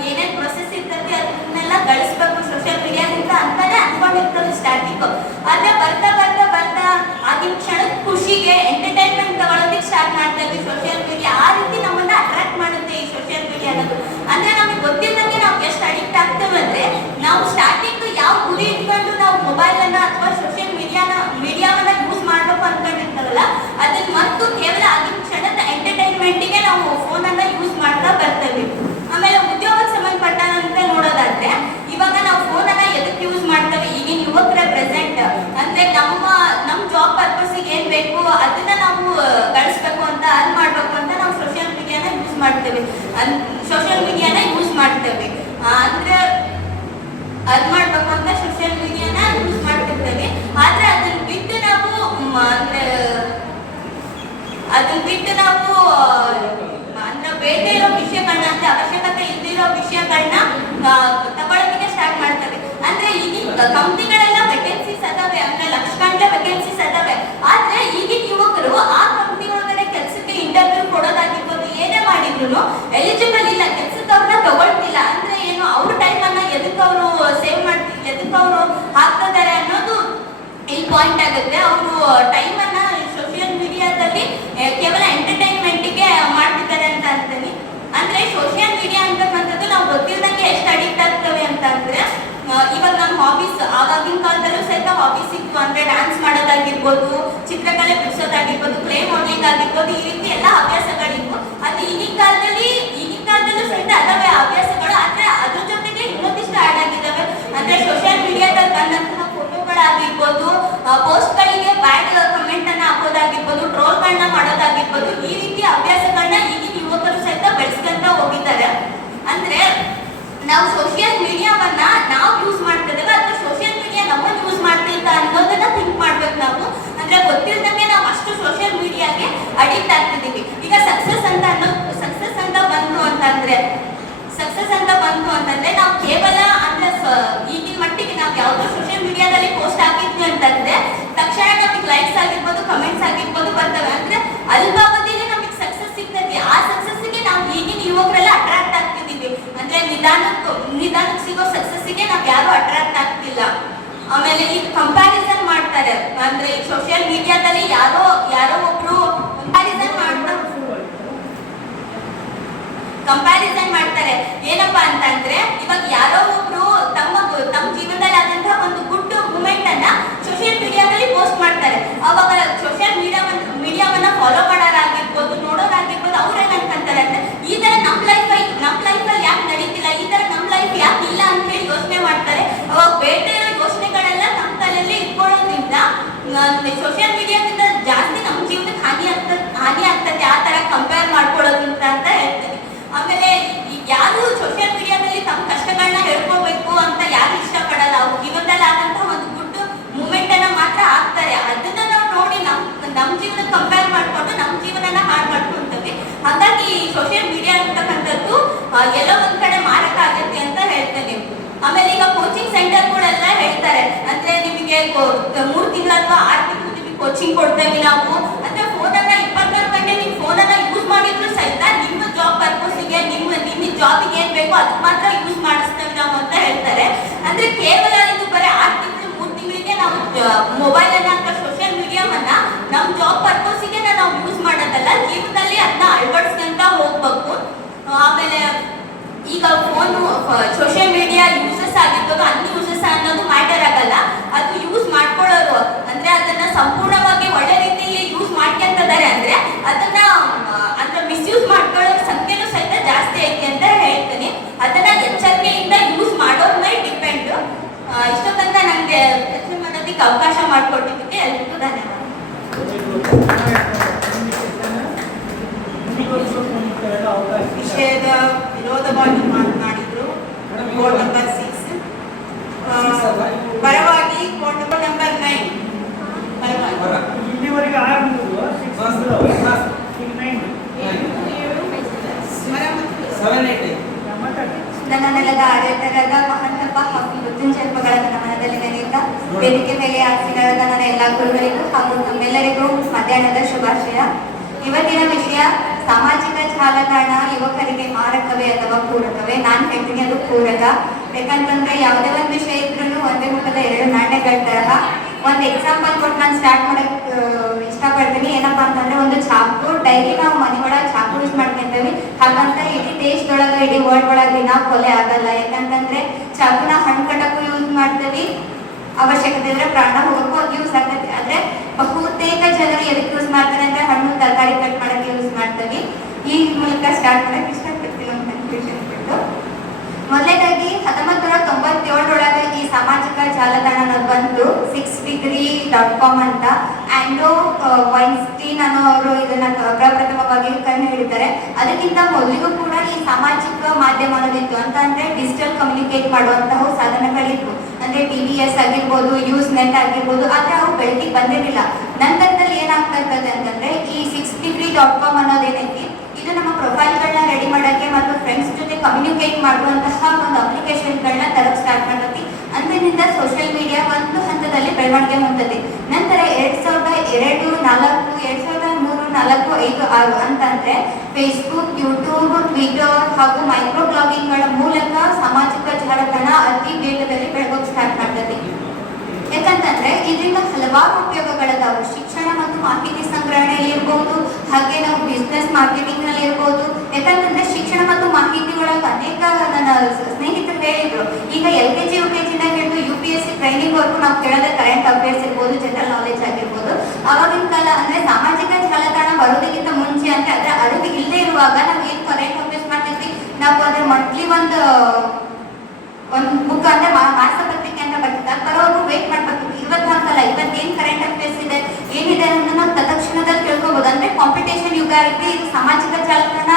ಏನೇನ್ ಪ್ರೊಸೆಸ್ ಇರ್ತೈತಿ ಅದನ್ನೆಲ್ಲ ಗಳಿಸ್ಬೇಕು ಸೋಷಿಯಲ್ ಮೀಡಿಯಾದಿಂದ ಅಂತಾನೆ ಅನ್ಕೊಂಡಿರ್ತದೆ ಸ್ಟಾರ್ಟಿಂಗ್. ಆದ್ರೆ ಬರ್ತಾ ಆಗಿನ ಕ್ಷಣದ ಖುಷಿಗೆ ಎಂಟರ್ಟೈನ್ಮೆಂಟ್ ತಗೊಳ್ಳೋದಕ್ಕೆ ಸ್ಟಾರ್ಟ್ ಮಾಡ್ತಾ ಇದ್ವಿ ಸೋಷಿಯಲ್ ಮೀಡಿಯಾ. ಆ ರೀತಿ ನಮ್ಮನ್ನ ಅಟ್ರಾಕ್ಟ್ ಮಾಡುತ್ತೆ ಈ ಸೋಷಿಯಲ್ ಮೀಡಿಯಾ ಅನ್ನೋದು. ಅಂದ್ರೆ ನಮಗೆ ಗೊತ್ತಿದ್ದಂಗೆ ನಾವು ಎಷ್ಟು ಅಡಿಕ್ಟ್ ಆಗ್ತೇವೆ ಅಂದ್ರೆ ನಾವು ಸ್ಟಾರ್ಟಿಂಗ್ ಯಾವ ಗುರಿ ಇಟ್ಕೊಂಡು ನಾವು ಮೊಬೈಲ್ ಅನ್ನ ಅಥವಾ ಸೋಷಿಯಲ್ ಮೀಡಿಯಾವನ್ನ ಯೂಸ್ ಮಾಡ್ಬೇಕು ಅನ್ಕೊಂಡಿರ್ತಾವಲ್ಲ ಅದನ್ನ ಮತ್ತು ಕೇವಲ ಆಗಿನ ಕ್ಷಣದ ಎಂಟರ್ಟೈನ್ಮೆಂಟಿಗೆ ನಾವು ಫೋನನ್ನ ಯೂಸ್ ಮಾಡ್ತಾ ಬರ್ತೇವೆ. ಆಮೇಲೆ ಉದ್ಯೋಗಕ್ಕೆ ಸಂಬಂಧಪಟ್ಟಂತೆ ನೋಡೋದಾದ್ರೆ ಇವಾಗ ನಾವು ಫೋನನ್ನ ಎದಕ್ಕೆ ಯೂಸ್ ಮಾಡ್ತೇವೆ, ಈಗಿನ ಯುವಕರ ಪ್ರೆಸೆಂಟ್ ಅಂದ್ರೆ ನಮ್ಮ ಜಾಬ್ ಪರ್ಪಸ್ಗೆ ಏನ್ ಬೇಕು ಅದನ್ನ ನಾವು ಗಳಿಸ್ಬೇಕು ಅಂತ ಅರ್ನ್ ಮಾಡ್ಬೇಕು ಅಂತ ನಾವು ಸೋಷಿಯಲ್ ಮೀಡಿಯಾನ ಯೂಸ್ ಮಾಡ್ತೇವೆ. ಅಂದ್ರೆ ಅದ್ ಮಾಡ್ಬೇಕು ಅಂತ ಸೋಷಿಯಲ್ ಮೀಡಿಯಾನ ಯೂಸ್ ಮಾಡ್ತಿರ್ತೇವೆ. ಆದ್ರೆ ಅದನ್ನ ಬಿಟ್ಟು ನಾವು ಅಂದ್ರೆ ಬೇಡ ಇರೋ ವಿಷಯಗಳನ್ನ ಅಂದ್ರೆ ಅವಶ್ಯಕತೆ ಇಲ್ದಿರೋ ವಿಷಯಗಳನ್ನ ತಗೊಳ್ಳೋಕೆ ಸ್ಟಾರ್ಟ್ ಮಾಡ್ತೇವೆ. ಅಂದ್ರೆ ಈಗಿನ ಕಂಪ್ನಿಗಳೆಲ್ಲ ವೇಕೆನ್ಸೀಸ್ ಅದಾವೆ, ಅಂದ್ರೆ ಲಕ್ಷಗಟ್ಟಲೆ ವೇಕೆನ್ಸೀಸ್ ಅದಾವೆ. ಆದ್ರೆ ಈಗಿನ ಯುವಕರು ಆ ಕಂಪ್ನಿ ಒಳಗಡೆ ಕೆಲಸಕ್ಕೆ ಇಂಟರ್ವ್ಯೂ ಕೊಡೋದಾಗಿರ್ಬೋದು, ಏನೇ ಮಾಡಿದ್ರು ಎಲಿಜಿಬಲ್ ಇಲ್ಲ, ಕೆಲ್ಸಕ್ಕೆ ಅವ್ರನ್ನ ತಗೊಳ್ತಿಲ್ಲ. ಅಂದ್ರೆ ಏನು ಅವ್ರ ಟೈಮ್ ಅನ್ನ ಎದಕ್ಕೆ ಅವರು ಸೇವ್ ಮಾಡ್ತಿಲ್ಲ, ಎದಕ್ಕೆ ಅವರು ಹಾಕ್ತಿದ್ದಾರೆ ಅನ್ನೋದು ಇಲ್ಲಿ ಪಾಯಿಂಟ್ ಆಗುತ್ತೆ. ಅವರು ಟೈಮ್ ಅನ್ನ ಸೋಷಿಯಲ್ ಮೀಡಿಯಾದಲ್ಲಿ ಕೇವಲ ಎಂಟರ್ಟೈನ್ಮೆಂಟ್ಗೆ ಮಾಡ್ತಿದ್ದಾರೆ ಅಂತ ಅಂತೀನಿ. ಅಂದ್ರೆ ಸೋಷಿಯಲ್ ಮೀಡಿಯಾ ಅಂತಕ್ಕಂಥದ್ದು ನಾವು ಗೊತ್ತಿಲ್ಲದಂಗೆ ಎಷ್ಟು ಅಡಿಕ್ಟ್ ಆಗ್ತವೆ ಅಂತ ಅಂದ್ರೆ ಇವಾಗ ನಮ್ಮ ಹಾಬೀಸ್ ಆವಾಗಿನ ಕಾಲದಲ್ಲೂ ಸಹಿತ ಹಾಬೀಸ್ ಇತ್ತು. ಅಂದ್ರೆ ಡ್ಯಾನ್ಸ್ ಮಾಡೋದಾಗಿರ್ಬೋದು, ಚಿತ್ರಕಲೆ ಬಿಡಿಸೋದಾಗಿರ್ಬೋದು, ಕ್ಲೇ ಮಾಡ್ಲಿಂಗ್ ಆಗಿರ್ಬೋದು, ಈ ರೀತಿ ಎಲ್ಲ ಹವ್ಯಾಸಗಳಿದ್ವು. ಅದು ಈಗಿನ ಕಾಲದಲ್ಲೂ ಸಹಿತ ಅದಾವೆ ಹವ್ಯಾಸಗಳು. ಆದ್ರೆ ಅದ್ರ ಜೊತೆಗೆ ಇನ್ನೊಂದಿಷ್ಟು ಆಡ್ ಆಗಿದ್ದಾವೆ. ಅಂದ್ರೆ ಸೋಷಿಯಲ್ ಮೀಡಿಯಾದಲ್ಲಿ ಬಂದಂತಹ ಫೋಟೋಗಳಾಗಿರ್ಬೋದು, ಪೋಸ್ಟ್ಗಳಿಗೆ ಬ್ಯಾಡ್ ಕಮೆಂಟ್ ಅನ್ನ ಹಾಕೋದಾಗಿರ್ಬೋದು, ಟ್ರೋಲ್ಗಳನ್ನ ಮಾಡೋದಾಗಿರ್ಬೋದು, ಈ ರೀತಿ ಹವ್ಯಾಸಗಳನ್ನ ಈಗಿನ ಯುವಕರು ಸಹಿತ ಬೆಳೆಸ್ಕೊಂತ ಹೋಗಿದ್ದಾರೆ. ಅಂದ್ರೆ ನಾವು ಸೋಷಿಯಲ್ ಮೀಡಿಯಾವನ್ನ ನಾವು ಯೂಸ್ ಮಾಡ್ತಿದ್ದೇವೆ ಅಥವಾ ಸೋಷಿಯಲ್ ಮೀಡಿಯಾ ನಮ್ಮನ್ನು ಯೂಸ್ ಮಾಡ್ತಿದ್ದ ಅನ್ನೋದನ್ನ ಥಿಂಕ್ ಮಾಡ್ಬೇಕು ನಾವು. ಅಂದ್ರೆ ಗೊತ್ತಿಲ್ಲದಂಗೆ ನಾವು ಅಷ್ಟು ಸೋಷಿಯಲ್ ಮೀಡಿಯಾಗೆ ಅಡಿಕ್ಟ್ ಆಗ್ತಿದ್ದೀವಿ. ಈಗ ಸಕ್ಸಸ್ ಅಂತ ಬಂತು ಅಂತಂದ್ರೆ ನಾವು ಕೇವಲ ಅಂದ್ರೆ ಈಗಿನ ಮಟ್ಟಿಗೆ ನಾವು ಯಾವ್ದೋ ಸೋಷಿಯಲ್ ಮೀಡಿಯಾದಲ್ಲಿ ಪೋಸ್ಟ್ ಹಾಕಿದ್ವಿ ಅಂತಂದ್ರೆ ತಕ್ಷಣ ನಮಗೆ ಲೈಕ್ಸ್ ಆಗಿರ್ಬೋದು, ಕಮೆಂಟ್ಸ್ ಆಗಿರ್ಬೋದು ಬರ್ತವೆ. ಅಂದ್ರೆ ಅಲ್ಪಾವಧಿಯಲ್ಲಿ ನಮಗೆ ಸಕ್ಸಸ್ ಸಿಗ್ತದೆ. ಆ ಸಕ್ಸಸ್ಗೆ ನಾವು ಈಗಿನ ಯುವಕರೆಲ್ಲ ಅಟ್ರಾಕ್ಟ್ ಆಗ್ತಿದೀವಿ. ಅಂದ್ರೆ ನಿಧಾನಕ್ಕೆ ಸಿಗೋ ಸಕ್ಸಸ್ಗೆ ನಾವು ಯಾರು ಅಟ್ರಾಕ್ಟ್ ಆಗ್ತಿಲ್ಲ. ಆಮೇಲೆ ಈಗ ಕಂಪ್ಯಾರಿಸನ್ ಮಾಡ್ತಾರೆ. ಅಂದ್ರೆ ಈ ಸೋಷಿಯಲ್ ಮೀಡಿಯಾದಲ್ಲಿ ಯಾರೋ ಒಬ್ರು ಕಂಪ್ಯಾರಿಸನ್ ಮಾಡ್ತಾರೆ. ಏನಪ್ಪಾ ಅಂತಂದ್ರೆ ಇವಾಗ ಯಾರೋ ಒಬ್ರು ತಮ್ಮ ಜೀವನದಲ್ಲಿ ಆದಂತಹ ಒಂದು ಗುಡ್ ಮೂಮೆಂಟ್ ಅನ್ನ ಸೋಷಿಯಲ್ ಮೀಡಿಯಾದಲ್ಲಿ ಪೋಸ್ಟ್ ಮಾಡ್ತಾರೆ. ಅವಾಗ ಸೋಷಿಯಲ್ ಮೀಡಿಯಾವನ್ನ ಫಾಲೋ ಮಾಡೋರಾಗಿರ್ಬೋದು, ನೋಡೋರಾಗಿರ್ಬೋದು, ಅವ್ರು ಏನ್ ಅನ್ಕೊಂತಾರೆ ಅಂದ್ರೆ ಈ ತರ ನಮ್ ಲೈಫಲ್ಲಿ ಯಾಕೆ ನಡೀತಿಲ್ಲ, ಈ ತರ ನಮ್ ಲೈಫ್ ಯಾಕೆ ಇಲ್ಲ ಅಂತ ಹೇಳಿ ಯೋಚನೆ ಮಾಡ್ತಾರೆ. ಅವಾಗ ಬೇಟೆ ಯೋಚನೆಗಳೆಲ್ಲ ನಮ್ಮ ತಲೆಯಲ್ಲಿ ಇಟ್ಕೊಳ್ಳೋದ್ರಿಂದ ಸೋಷಿಯಲ್ ಮೀಡಿಯಾದಿಂದ ಜಾಸ್ತಿ ನಮ್ಮ ಜೀವನಕ್ಕೆ ಹಾನಿ ಆಗ್ತದೆ ಆ ತರ ಕಂಪೇರ್ ಮಾಡ್ಕೊಳ್ಳೋದ್ರಿಂದ ಅಂತ ಹೇಳ್ತೀನಿ. ಆಮೇಲೆ ಯಾರು ಸೋಷಿಯಲ್ ಮೀಡಿಯಾದಲ್ಲಿ ತಮ್ಮ ಕಷ್ಟಗಳನ್ನ ಹೇಳ್ಕೊಳ್ಬೇಕು ಅಂತ ಯಾರು ಇಷ್ಟಪಡಲ್ಲ. ಅವ್ರ ಜೀವನದಲ್ಲಿ ಆದಂತಹ ಒಂದು ಗುಡ್ ಮೂಮೆಂಟ್ ಅನ್ನ ಮಾತ್ರ ಆಗ್ತಾರೆ. ಅದನ್ನ ನಾವು ನೋಡಿ ನಮ್ಮ ಜೀವನ ಕಂಪೇರ್ ಮಾಡ್ಕೊಂಡು ನಮ್ಮ ಜೀವನನ ಹಾಳು ಮಾಡ್ಕೊಂತೀವಿ. ಹಾಗಾಗಿ ಸೋಷಿಯಲ್ ಮೀಡಿಯಾ ಅಂತಕ್ಕಂಥದ್ದು ಎಲ್ಲೋ ಒಂದ್ ಕಡೆ ಮಾರಕ ಆಗತ್ತೆ ಅಂತ ಹೇಳ್ತೇನೆ. ಆಮೇಲೆ ಈಗ ಕೋಚಿಂಗ್ ಸೆಂಟರ್ಗಳೆಲ್ಲ ಹೇಳ್ತಾರೆ, ಅಂದ್ರೆ ನಿಮಗೆ 3 ತಿಂಗಳು ಅಥವಾ 6 ತಿಂಗಳು ನಿಮಗೆ ಕೋಚಿಂಗ್ ಕೊಡ್ತೇವೆ ನಾವು. ಅಂದ್ರೆ ಫೋನನ್ನ 24 ಗಂಟೆ ನೀವು ಫೋನನ್ನ ಯೂಸ್ ಮಾಡಿದ್ರು ಸಹಿತ ನಿಮ್ಮ ಜಾಬ್ ಪರ್ಪಸ್ಗೆ ನಿಮ್ಮ ಜಾಬಿಗೆ ಏನ್ ಬೇಕೋ ಅದಕ್ಕೆ ಮಾತ್ರ ಯೂಸ್ ಮಾಡಿಸ್ತೇವೆ ನಾವು ಅಂತ ಹೇಳ್ತಾರೆ. ಅಂದ್ರೆ ಕೇವಲ ಇದು ಬರೀ 6 ತಿಂಗಳು 3 ತಿಂಗಳಿಗೆ ನಾವು ಮೊಬೈಲ್ ಅನ್ನ ಅಥವಾ ಸೋಷಿಯಲ್ ಮೀಡಿಯಾವನ್ನ ನಮ್ಮ ಜಾಬ್ ಪರ್ಪಸ್ಗೆ ನಾವು ಯೂಸ್ ಮಾಡೋದಲ್ಲ, ಜೀವನದಲ್ಲಿ ಅದನ್ನ ಅಳವಡಿಸ್ಕೊಂತ ಹೋಗ್ಬೇಕು. ಆಮೇಲೆ ಈಗ ಫೋನ್ ಸೋಷಿಯಲ್ ಮೀಡಿಯಾ ಯೂಸಸ್ ಆಗಿರ್ಬೋದು, ಅನ್ಯೂಸಸ್ ಅನ್ನೋದು ಮ್ಯಾಟರ್ ಆಗಲ್ಲ. ಅದು ಯೂಸ್ ಮಾಡ್ಕೊಳ್ಳೋರು ಅಂದ್ರೆ ಅದನ್ನ ಸಂಪೂರ್ಣವಾಗಿ ಒಳ್ಳೆ ರೀತಿಯಲ್ಲಿ ಯೂಸ್ ಮಾಡ್ಕೊಂತಿದ್ದಾರೆ ಅಂದ್ರೆ ಅದನ್ನ ಅಂದ್ರೆ ಮಿಸ್ಯೂಸ್ ಮಾಡ್ಕೊಳ್ಳೋ ಸಂಖ್ಯೆನೂ ಸಹಿತ ಜಾಸ್ತಿ ಐತಿ ಅಂತ ಹೇಳ್ತೀನಿ. ಅದನ್ನ ಎಚ್ಚರಿಕೆಯಿಂದ ಯೂಸ್ ಮಾಡೋರ್ ಮೇಲೆ ಡಿಪೆಂಡ್. ಇಷ್ಟೊತ್ತಂತ ನನಗೆ ಪ್ರಶ್ನೆ ಮಾಡೋದಕ್ಕೆ ಅವಕಾಶ ಮಾಡಿಕೊಟ್ಟಿದ್ದಕ್ಕೆ ಎಲ್ರಿಗೂ ಧನ್ಯವಾದ. ವಿಷಯದ ವಿರೋಧವಾಗಿ ಮಾತನಾಡಿದ್ರು. ಕೋಡ್ ನಂಬರ್ 6 ಪರವಾಗಿ ಕೋಡ್ ನಂಬರ್ 9 ಪರವಾಗಿ ಇಲ್ಲಿವರೆಗೆ 6 ನನ್ನ ನೆಲದ ಆಡಳಿತದ ಮಹಂತಪ್ಪ ಹಾಗೂ ಮೃತ್ಯುಂಜಯಗಳ ಗಮನದಲ್ಲಿ ನೆನೆಯುತ್ತ ವೇದಿಕೆ ಮೇಲೆ ಆಸೀನರಾದ ನನ್ನ ಎಲ್ಲ ಗುರುಗಳಿಗೂ ಹಾಗೂ ನಮ್ಮೆಲ್ಲರಿಗೂ ಮಧ್ಯಾಹ್ನದ ಶುಭಾಶಯ. ಇವತ್ತಿನ ವಿಷಯ ಸಾಮಾಜಿಕ ಜಾಲತಾಣ ಯುವಕರಿಗೆ ಮಾರಕವೇ ಅಥವಾ ಪೂರಕವೇ? ನಾನು ಹೇಳ್ತೀನಿ ಅದು ಪೂರಕ. ಯಾಕಂತಂದ್ರೆ ಯಾವುದೇ ಒಂದು ವಿಷಯ ಇದ್ರೂ ಒಂದೇ ಮುಖದ 2 ನಾಣ್ಯಗಳ ತರಹ. ಒಂದು ಎಕ್ಸಾಂಪಲ್ ಕೊಟ್ಟು ನಾನು ಸ್ಟಾರ್ಟ್ ಮಾಡಕ್ ಇಷ್ಟಪಡ್ತೀನಿ. ಏನಪ್ಪಾ ಅಂತಂದ್ರೆ ಒಂದು ಚಾಕು, ಡೈಲಿ ನಾವು ಮನೆ ಒಳಗೆ ಚಾಕು ಯೂಸ್ ಮಾಡ್ಕೊಂತೀವಿ. ಹಾಗಂತ ಇಡೀ ದೇಶದೊಳಗೆ ಇಡೀ ವರ್ಲ್ಡ್ ಒಳಗೆ ದಿನ ಕೊಲೆ ಆಗಲ್ಲ. ಯಾಕಂತಂದ್ರೆ ಚಾಕುನ ಹಣ್ಣು ಕಟ್ಟಕ್ಕೂ ಯೂಸ್ ಮಾಡ್ತೀವಿ, ಅವಶ್ಯಕತೆ ಇದ್ರೆ ಪ್ರಾಣ ಹೋಗೋಕ್ಕೂ ಅದು ಯೂಸ್ ಆಗ್ತೈತಿ. ಆದ್ರೆ ಬಹುತೇಕ ಜನರು ಎದಕ್ಕೆ ಯೂಸ್ ಮಾಡ್ತಾರೆ ಅಂದ್ರೆ ಹಣ್ಣು ತರಕಾರಿ ಕಟ್ ಮಾಡಕ್ಕೆ ಯೂಸ್ ಮಾಡ್ತೀವಿ. ಈ ಮೂಲಕ ಸ್ಟಾರ್ಟ್ ಮಾಡಕ್ಕೆ ಇಷ್ಟಪಡ್ತೀನಿ ಒಂದು ಕನ್ಫ್ಯೂಷನ್ ಬಿಟ್ಟು. ಮೊದಲನೇದಾಗಿ 1997 ಈ ಸಾಮಾಜಿಕ ಜಾಲತಾಣ ಅನ್ನೋದು ಬಂತು 6degree.com ಅಂತ. ಆಂಡ್ರೋ ವೈನ್ಸ್ಟೀನ್ ಅನ್ನೋರು ಇದನ್ನ ಪ್ರಪ್ರಥಮವಾಗಿ ಕಂಡು ಹಿಡಿತಾರೆ. ಅದಕ್ಕಿಂತ ಮೊದಲಿಗೂ ಕೂಡ ಈ ಸಾಮಾಜಿಕ ಮಾಧ್ಯಮ ಅನ್ನೋದಿತ್ತು. ಅಂತ ಅಂದ್ರೆ ಡಿಜಿಟಲ್ ಕಮ್ಯುನಿಕೇಟ್ ಮಾಡುವಂತಹ ಸಾಧನಗಳಿತ್ತು. ಅಂದ್ರೆ TVS ಆಗಿರ್ಬೋದು, ಯೂಸ್ ನೆಟ್ ಆಗಿರ್ಬೋದು. ಆದ್ರೆ ಅವು ಬೆಳಕಿಗೆ ಬಂದಿರಲಿಲ್ಲ. ನಂತರದಲ್ಲಿ ಏನಾಗ್ತಾ ಇರ್ತದೆ ಅಂತಂದ್ರೆ ಈ 6degree.com ಅನ್ನೋದೇನೈತಿ, ಇದು ನಮ್ಮ ಪ್ರೊಫೈಲ್ಗಳನ್ನ ರೆಡಿ ಮಾಡಕ್ಕೆ ಮತ್ತು ಫ್ರೆಂಡ್ಸ್ ಜೊತೆ ಕಮ್ಯುನಿಕೇಟ್ ಮಾಡುವಂತಹ ಒಂದು ಅಪ್ಲಿಕೇಶನ್ಗಳನ್ನ ತರಕ್ ಸ್ಟಾರ್ಟ್ ಮಾಡತಿ. ಅಂದಿನಿಂದ ಸೋಷಿಯಲ್ ಮೀಡಿಯಾ ಒಂದು ಹಂತದಲ್ಲಿ ಬೆಳವಣಿಗೆ ಹೊಂದದೆ. ನಂತರ 2002, 2003, 2004, 2005, 2006 ಅಂತಂದ್ರೆ ಫೇಸ್ಬುಕ್, ಯೂಟ್ಯೂಬ್, ಟ್ವಿಟರ್ ಹಾಗೂ ಮೈಕ್ರೋ ಬ್ಲಾಗಿಂಗ್ಗಳ ಮೂಲಕ ಸಾಮಾಜಿಕ ಜಾಲತಾಣ ಅತಿ ವೇಗದಲ್ಲಿ ಬೆಳಗೋಕ್ ಸ್ಟಾರ್ಟ್ ಮಾಡ್ತದೆ. ಯಾಕಂತಂದ್ರೆ ಇದರಿಂದ ಹಲವಾರು ಉಪಯೋಗಗಳದಾವು. ಶಿಕ್ಷಣ ಮತ್ತು ಮಾಹಿತಿ ಸಂಗ್ರಹಣೆಯಲ್ಲಿ ಇರ್ಬೋದು, ಹಾಗೆ ನಾವು ಬಿಸ್ನೆಸ್ ಮಾರ್ಕೆಟಿಂಗ್ ನಲ್ಲಿ ಇರ್ಬೋದು. ಯಾಕಂತಂದ್ರೆ ಶಿಕ್ಷಣ ಮತ್ತು ಮಾಹಿತಿ ಒಳಗೆ ಅನೇಕ ನನ್ನ ಸ್ನೇಹಿತರು ಹೇಳಿದ್ರು, ಈಗ LKG UKG ಹಿಡಿದು UPSC ಟ್ರೈನಿಂಗ್ ವರ್ಗು ನಾವು ಕೇಳೋದೇ ಕರೆಂಟ್ ಅಫೇರ್ಸ್ ಇರ್ಬೋದು, ಜನರಲ್ ನಾಲೆಜ್ ಆಗಿರ್ಬೋದು. ಅವಾಗಿನ ಕಾಲ ಅಂದ್ರೆ ಸಾಮಾಜಿಕ ಜಾಲತಾಣ ಬರೋದಕ್ಕಿಂತ ಮುಂಚೆ ಅಂದ್ರೆ ಅದರ ಅರಿವು ಇಲ್ಲದೆ ಇರುವಾಗ ನಾವು ಏನ್ ಕರೆಂಟ್ ಅಫೇರ್ಸ್ ಮಾಡ್ತಿದ್ವಿ, ನಾವು ಅದ್ರ ಮಂತ್ಲಿ ಒಂದು ಬುಕ್ ಅಂದ್ರೆ ಮಾಸಪತ್ರಿಕೆ ಅಂತ ಬರ್ತಿದ್ದ ಬರೋರ್ಗು ವೇಟ್ ಮಾಡ್ಬೇಕು. ಇವತ್ತು ಹಾಕಲ್ಲ, ಇವತ್ತೇನ್ ಕರೆಂಟ್ ಅಫೇರ್ಸ್ ಇದೆ ಏನಿದೆ ಅನ್ನೋದನ್ನ ನಾವು ತತ್ಕ್ಷಣದಲ್ಲಿ ತಿಳ್ಕೊಬಹುದು. ಅಂದ್ರೆ ಕಾಂಪಿಟೇಷನ್ ಯುಗ ಐತಿ. ಇದು ಸಾಮಾಜಿಕ ಜಾಲತಾಣ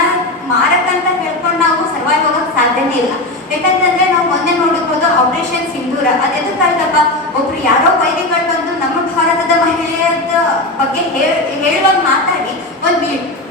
ಮಾರಕ ಅಂತ ಹೇಳ್ಕೊಂಡು ನಾವು ಸರ್ವೈವ್ ಆಗೋಕ್ ಸಾಧ್ಯನೇ ಇಲ್ಲ. ಯಾಕಂತಂದ್ರೆ ನಾವು ಮೊನ್ನೆ ನೋಡಿರ್ಬೋದು ಆಪರೇಷನ್ ಸಿಂಧೂರ. ಅದೆದಕ್ಕಲ್ದಪ್ಪ, ಒಬ್ರು ಯಾರೋ ವೈರಿಗಳು ಬಂದು ನಮ್ಮ ಭಾರತದ ಮಹಿಳೆಯರ ಬಗ್ಗೆ ಹೇಳುವಾಗ ಮಾತಾಡಿ ಒಂದು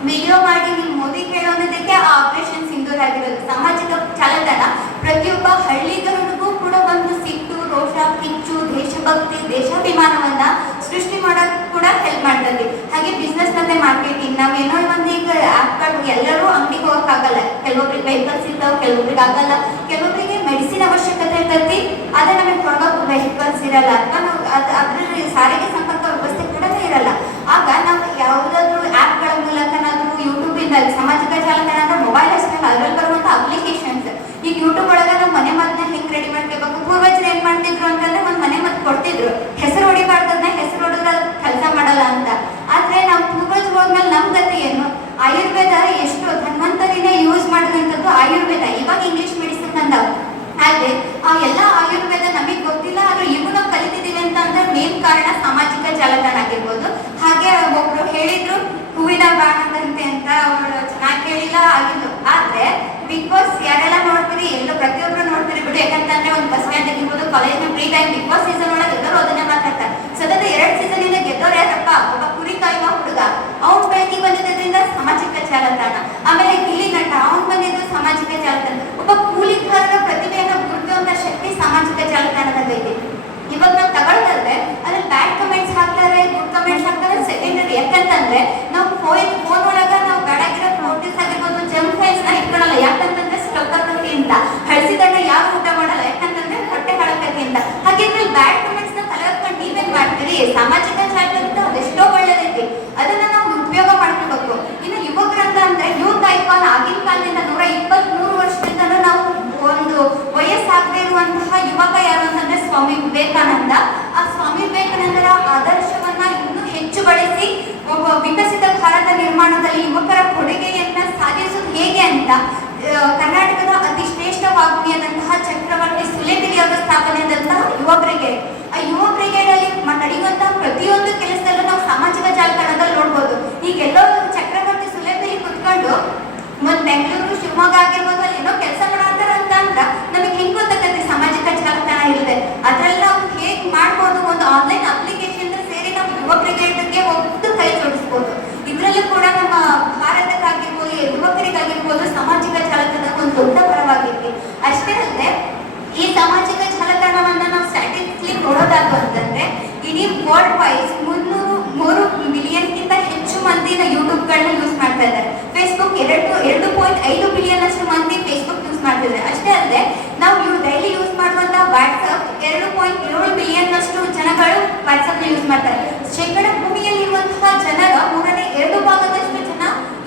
ವಿಡಿಯೋ ಮಾಡಿ ನೀವು ಮೋದಿ ಹೇಳೋದಕ್ಕೆ ಆ ಆಪರೇಷನ್ ಸಿಂಧೂರ ಆಗಿರೋದು. ಸಾಮಾಜಿಕ ಜಾಲತಾಣ ಪ್ರತಿಯೊಬ್ಬ ಹಳ್ಳಿಗರಿಗೂ ಕೂಡ ಒಂದು ಸಿಟ್ಟು, ರೋಷ, ಕಿಚ್ಚು, ದೇಶಭಕ್ತಿ, ದೇಶಾಭಿಮಾನವನ್ನ ಸೃಷ್ಟಿ ಮಾಡಕ್ ಕೂಡ ಹೆಲ್ಪ್ ಮಾಡ್ತದೆ. ಹಾಗೆ ಬಿಸ್ನೆಸ್ ಮತ್ತೆ ಮಾರ್ಕೆಟಿಂಗ್, ನಾವೇನೋ ಒಂದು ಈಗ ಆ್ಯಪ್ಗಳು ಎಲ್ಲರೂ ಅಂಗಡಿಗೆ ಹೋಗಕ್ಕಾಗಲ್ಲ. ಕೆಲವೊಬ್ರಿಗೆ ವೆಹಿಕಲ್ಸ್ ಇರ್ತಾವ, ಕೆಲವೊಬ್ರಿಗೆ ಆಗಲ್ಲ. ಕೆಲವೊಬ್ಬರಿಗೆ ಮೆಡಿಸಿನ್ ಅವಶ್ಯಕತೆ ಇರ್ತೈತಿ, ಆದ್ರೆ ನಮಗೆ ಕೊಡೋಕೆ ವೆಹಿಕಲ್ಸ್ ಇರಲ್ಲ, ಅಥವಾ ನಾವು ಅದ್ರಲ್ಲಿ ಸಾರಿಗೆ ಸಂಪರ್ಕ ವ್ಯವಸ್ಥೆ ಕೂಡ ಇರಲ್ಲ. ಆಗ ನಾವು ಯಾವುದಾದ್ರೂ ಆ್ಯಪ್ಗಳ ಮೂಲಕನಾದ್ರೂ ಯೂಟ್ಯೂಬ್ ಇಂದ, ಸಾಮಾಜಿಕ ಜಾಲತಾಣ ಅಂದ್ರೆ ಮೊಬೈಲ್ ಅಷ್ಟೇ ಅದ್ರಲ್ಲಿ ಬರುವಂತ ಅಪ್ಲಿಕೇಶನ್ಸ್. ಈಗ ಯೂಟ್ಯೂಬ್ ಒಳಗ ನಾವು ಮನೆ ಮದ್ದನ್ನ ಹೆಂಗ್ ರೆಡಿ ಮಾಡ್ಕೋಬೇಕು, ಪೂರ್ವಜರು ಏನ್ ಮಾಡ್ತಿದ್ರು ಅಂತಂದ್ರೆ ಒಂದ್ ಮನೆ ಮದ್ದು ಕೊಡ್ತಿದ್ರು, ಹೆಸರು ಹೊಡಿಬಾರ್ದನ್ನ ಹೆಸರು ಹೊಡೆದ್ರೆ ಕೆಲಸ ಮಾಡಲ್ಲ ಅಂತ. ಆದ್ರೆ ನಾವು ಪೂರ್ವಜರು ಹೋದ್ಮೇಲೆ ನಮ್ ಗತಿ ಏನು? ಆಯುರ್ವೇದ ಎಷ್ಟು ಧನ್ವಂತರಿನೇ ಯೂಸ್ ಮಾಡಿದಂಥದ್ದು ಆಯುರ್ವೇದ, ಇವಾಗ ಇಂಗ್ಲಿಷ್ ಮೆಡಿಸಿನ್ ಅಂದಾವ. ಆದ್ರೆ ಆ ಎಲ್ಲ ಆಯುರ್ವೇದ ನಮಗೆ ಗೊತ್ತಿಲ್ಲ, ಆದ್ರೆ ಇವು ನಾವು ಕಲಿತಿದ್ದೀವಿ ಅಂತ ಅಂದ್ರೆ ಮೇನ್ ಕಾರಣ ಸಾಮಾಜಿಕ ಜಾಲತಾಣ ಆಗಿರ್ಬೋದು. ಹಾಗೆ ಒಬ್ರು ಹೇಳಿದ್ರು ಹೂವಿನ ಬಾಣದಂತೆ ಅಂತ, ಅವಳು ಚೆನ್ನಾಗಿ ಹೇಳಿಲ್ಲ ಆಗಿದ್ದು. ಆದ್ರೆ ಬಿಗ್ ಬಾಸ್ ಯಾರೆಲ್ಲ ನೋಡ್ತೀರಿ, ಎಲ್ಲೋ ಪ್ರತಿಯೊಬ್ರು ನೋಡ್ತೀರಿ ಬಿಡು. ಯಾಕಂತಂದ್ರೆ ಒಂದು ಫಸ್ಟ್ ಮ್ಯಾಚ್ ಆಗಿರ್ಬೋದು, ಕಾಲೇಜ್ನ free time Big Boss season ಒಳಗೆ ಎಲ್ಲರೂ ಅದನ್ನೇ ಮಾತಾಡ್ತಾರೆ. ಸತತ 2 ಸೀಸನ್ ಇಂದ ಗೆದ್ದವ್ರು ಯಾರಪ್ಪ? ಒಬ್ಬ ಕುರಿ ಕಾಯುವ ಹುಡುಗ, ಅವ್ನು ಬೆಳಕಿಗೆ ಬಂದಿದ್ದರಿಂದ ಸಾಮಾಜಿಕ ಜಾಲತಾಣ. ಆಮೇಲೆ ಗಿಲ್ಲಿ ನಟ, ಅವ್ನು ಬಂದಿದ್ದು ಸಾಮಾಜಿಕ ಜಾಲತಾಣ. ಒಬ್ಬ ಕೂಲಿಕಾರರ ಪ್ರತಿಭೆಯನ್ನು ಗುರುತಿಸುವಂತ ಶಕ್ತಿ ಸಾಮಾಜಿಕ ಜಾಲತಾಣದಲ್ಲೈತಿ. ಇವಾಗ ನಾವು ತಗೊಳ್ಳೋದಾದ್ರೆ ಅದ್ರಲ್ಲಿ ಬ್ಯಾಡ್ ಕಮೆಂಟ್ಸ್ ಹಾಕ್ತಾರೆ, ಗುಡ್ ಕಮೆಂಟ್ಸ್ ಹಾಕ್ತಾರೆ, ಸೆಕೆಂಡರಿ. ಯಾಕಂತಂದ್ರೆ ನಾವು ಫೋನ್ ಒಳಗ ನಾವು ಬೇಡಾಗಿರೋ ನೋಟಿಸ್ ಆಗಿರ್ಬೋದು, ಜಂಪ್ ಫೈಲ್ಸ್ ನ ಇಟ್ಕೊಳ್ಳಲ್ಲ. ಯಾಕಂತಂದ್ರೆ ಸ್ಟಕ್ ಆಗತ್ತೆ ಅಂತ. ಹಳಸಿದಣ್ಣ ಯಾರು ಊಟ ಮಾಡಲ್ಲ, ಯಾಕಂತಂದ್ರೆ ಹೊಟ್ಟೆ ಹಾಳಾಕತ್ತೆ ಅಂತ. ಹಾಗಿದ್ರೆ ಬ್ಯಾಡ್ ಕಮೆಂಟ್ಸ್ ನ ತಲೆ ಹಾಕೊಂಡು ನೀವೇನ್ ಮಾಡ್ತೀರಿ? ಸಾಮಾಜಿಕ ಜಾಲತಾಣ ಅದೆಷ್ಟೋ ಒಳ್ಳೇದೈತಿ, ಅದನ್ನ ನಾವು ಉಪಯೋಗ ಮಾಡ್ಕೋಬೇಕು. ಇನ್ನು ಯುವಕರಂತ ಅಂದ್ರೆ ಯೂತ್ ಐಕಾನ್ ಆಗಿನ ಕಾಲದಿಂದ 123 ವರ್ಷದಿಂದ ನಾವು ಒಂದು ವಯಸ್ಸಾಗದೇ ಇರುವಂತಹ ಯುವಕ ಯಾರು ಅಂತಂದ್ರೆ ಸ್ವಾಮಿ ವಿವೇಕಾನಂದ. ಆ ಸ್ವಾಮಿ ವಿವೇಕಾನಂದರ ಆದರ್ಶವನ್ನ ಇನ್ನೂ ಹೆಚ್ಚು ಬಳಸಿ ಒಬ್ಬ ವಿಕಸಿತ ಭಾರತ ನಿರ್ಮಾಣದಲ್ಲಿ ಯುವಕರ ಕೊಡುಗೆಯನ್ನ ಸಾಧಿಸುವುದು ಹೇಗೆ ಅಂತ ಕರ್ನಾಟಕದ ಅತಿ ಶ್ರೇಷ್ಠ ವಾಗ್ಮಿಯಾದಂತಹ ಚಕ್ರವರ್ತಿ ಸುಲೇಬಿರಿ ಅವರ ಸ್ಥಾಪನೆಯಾದಂತಹ ಯುವ ಬ್ರಿಗೇಡ್. ಆ ಯುವ ಬ್ರಿಗೇಡ್ ಅಲ್ಲಿ ನಡೆಯುವಂತಹ ಪ್ರತಿಯೊಂದು ಕೆಲಸದಲ್ಲೂ ನಾವು ಸಾಮಾಜಿಕ ಜಾಲತಾಣದಲ್ಲಿ ನೋಡ್ಬೋದು. ಈಗೆಲ್ಲೋ ಚಕ್ರವರ್ತಿ ಸುಲೇಬಿರಿ ಕುತ್ಕೊಂಡು ಒಂದ್ ಬೆಂಗಳೂರು, ಶಿವಮೊಗ್ಗ ಆಗಿರ್ಬೋದು, ಅಲ್ಲಿ ಏನೋ ಕೆಲಸ ಮಾಡತ್ತಾರ ಅಂತ ನಮಗೆ ಹೆಂಗ್ ಗೊತ್ತಾಗತ್ತೆ ಸಾಮಾಜಿಕ ಜಾಲತಾಣ ಇಲ್ಲದೆ? ಅದ್ರಲ್ಲಿ ನಾವು ಹೇಗ್ ಮಾಡ್ಬೋದು? ಒಂದು ಆನ್ಲೈನ್ ಅಪ್ಲಿಕೇಶನ್ ಸೇರಿ ನಾವು ಯುವ ಬ್ರಿಗೇಡ್ಗೆ ಒಟ್ಟು ಕೈ ಜೋಡಿಸ್ಬೋದು. ಇದ್ರಲ್ಲೂ ಕೂಡ ನಮ್ಮ ಭಾರತಕ್ಕಾಗಿರ್ಬೋದು, ಯುವಕರಿಗಾಗಿರ್ಬೋದು ಸಾಮಾಜಿಕ ಜಾಲತಾಣ ಒಂದು ದೊಡ್ಡ ಪರವಾಗಿದೆ. ಅಷ್ಟೇ ಅಲ್ಲದೆ ಈ ಸಾಮಾಜಿಕ ಜಾಲತಾಣವನ್ನ ನಾವು ಸ್ಟ್ಯಾಟಿಸ್ಟಿಕ್ಲಿ ನೋಡೋದಾದ್ರು ಅಂತಂದ್ರೆ ಇಡೀ ವರ್ಲ್ಡ್ ವೈಸ್ 303 ಮಿಲಿಯನ್ಗಿಂತ ಹೆಚ್ಚು ಮಂದಿನ ಯೂಟ್ಯೂಬ್ಗಳನ್ನ ಯೂಸ್ ಮಾಡ್ತಾ ಇದ್ದಾರೆ. ಫೇಸ್ಬುಕ್ 2.5 ಬಿಲಿಯನ್ ಅಷ್ಟು ಮಂದಿ ಫೇಸ್ಬುಕ್ ಯೂಸ್ ಮಾಡ್ತಿದ್ದಾರೆ. ಅಷ್ಟೇ ಅಲ್ಲದೆ ನಾವು ಡೈಲಿ ಯೂಸ್ ಮಾಡುವಂತ ವಾಟ್ಸ್ಆಪ್ 2.7 ಬಿಲಿಯನ್ ಅಷ್ಟು ಜನಗಳು ವಾಟ್ಸ್ಆಪ್ ಯೂಸ್ ಮಾಡ್ತಾರೆ. ಶೇಕಡ ಭೂಮಿಯಲ್ಲಿರುವಂತಹ ಜನರ 2/3 ಜನ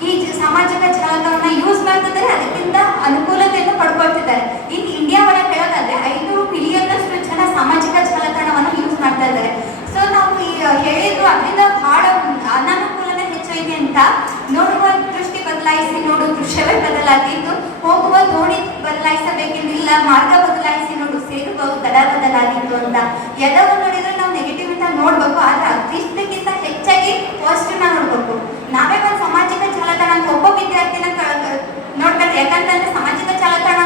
ಈ ಸಾಮಾಜಿಕ ಜಾಲತಾಣ ಯೂಸ್ ಮಾಡ್ತಿದ್ದಾರೆ, ಅದಕ್ಕಿಂತ ಅನುಕೂಲತೆಯನ್ನು ಪಡ್ಕೊಳ್ತಿದ್ದಾರೆ. ಇನ್ನು ಇಂಡಿಯಾ ಒಳಗೆ ಹೇಳೋದಾದ್ರೆ 5 ಬಿಲಿಯನ್ ಅಷ್ಟು ಜನ ಸಾಮಾಜಿಕ ಜಾಲತಾಣವನ್ನು ನೋಡುವ ದೃಷ್ಟಿ ಬದಲಾಯಿಸಿ ನೋಡು ದೃಶ್ಯವೇ ಬದಲಾಗಿದ್ದು, ಹೋಗುವ ದೋಣಿ ಬದಲಾಯಿಸಬೇಕೆಂದಿಲ್ಲ, ಮಾರ್ಗ ಬದಲಾಯಿಸಿ ನೋಡು ಸೇರುವುದು ದಡ ಬದಲಾಗಿತ್ತು ಅಂತ. ಎಲ್ಲವೂ ನೋಡಿದ್ರೆ ನಾವು ನೆಗೆಟಿವ್ ಅಂತ ನೋಡ್ಬೇಕು, ಆದ್ರೆ ಅದಕ್ಕಿಂತ ಹೆಚ್ಚಾಗಿ ಪಾಸಿಟಿವ್ ನೋಡ್ಬೇಕು. ನಾವೇ ಒಂದು ಸಾಮಾಜಿಕ ಜಾಲತಾಣ ಒಬ್ಬ ವಿದ್ಯಾರ್ಥಿನ ನೋಡ್ತಾರೆ, ಯಾಕಂತಂದ್ರೆ ಸಾಮಾಜಿಕ ಜಾಲತಾಣ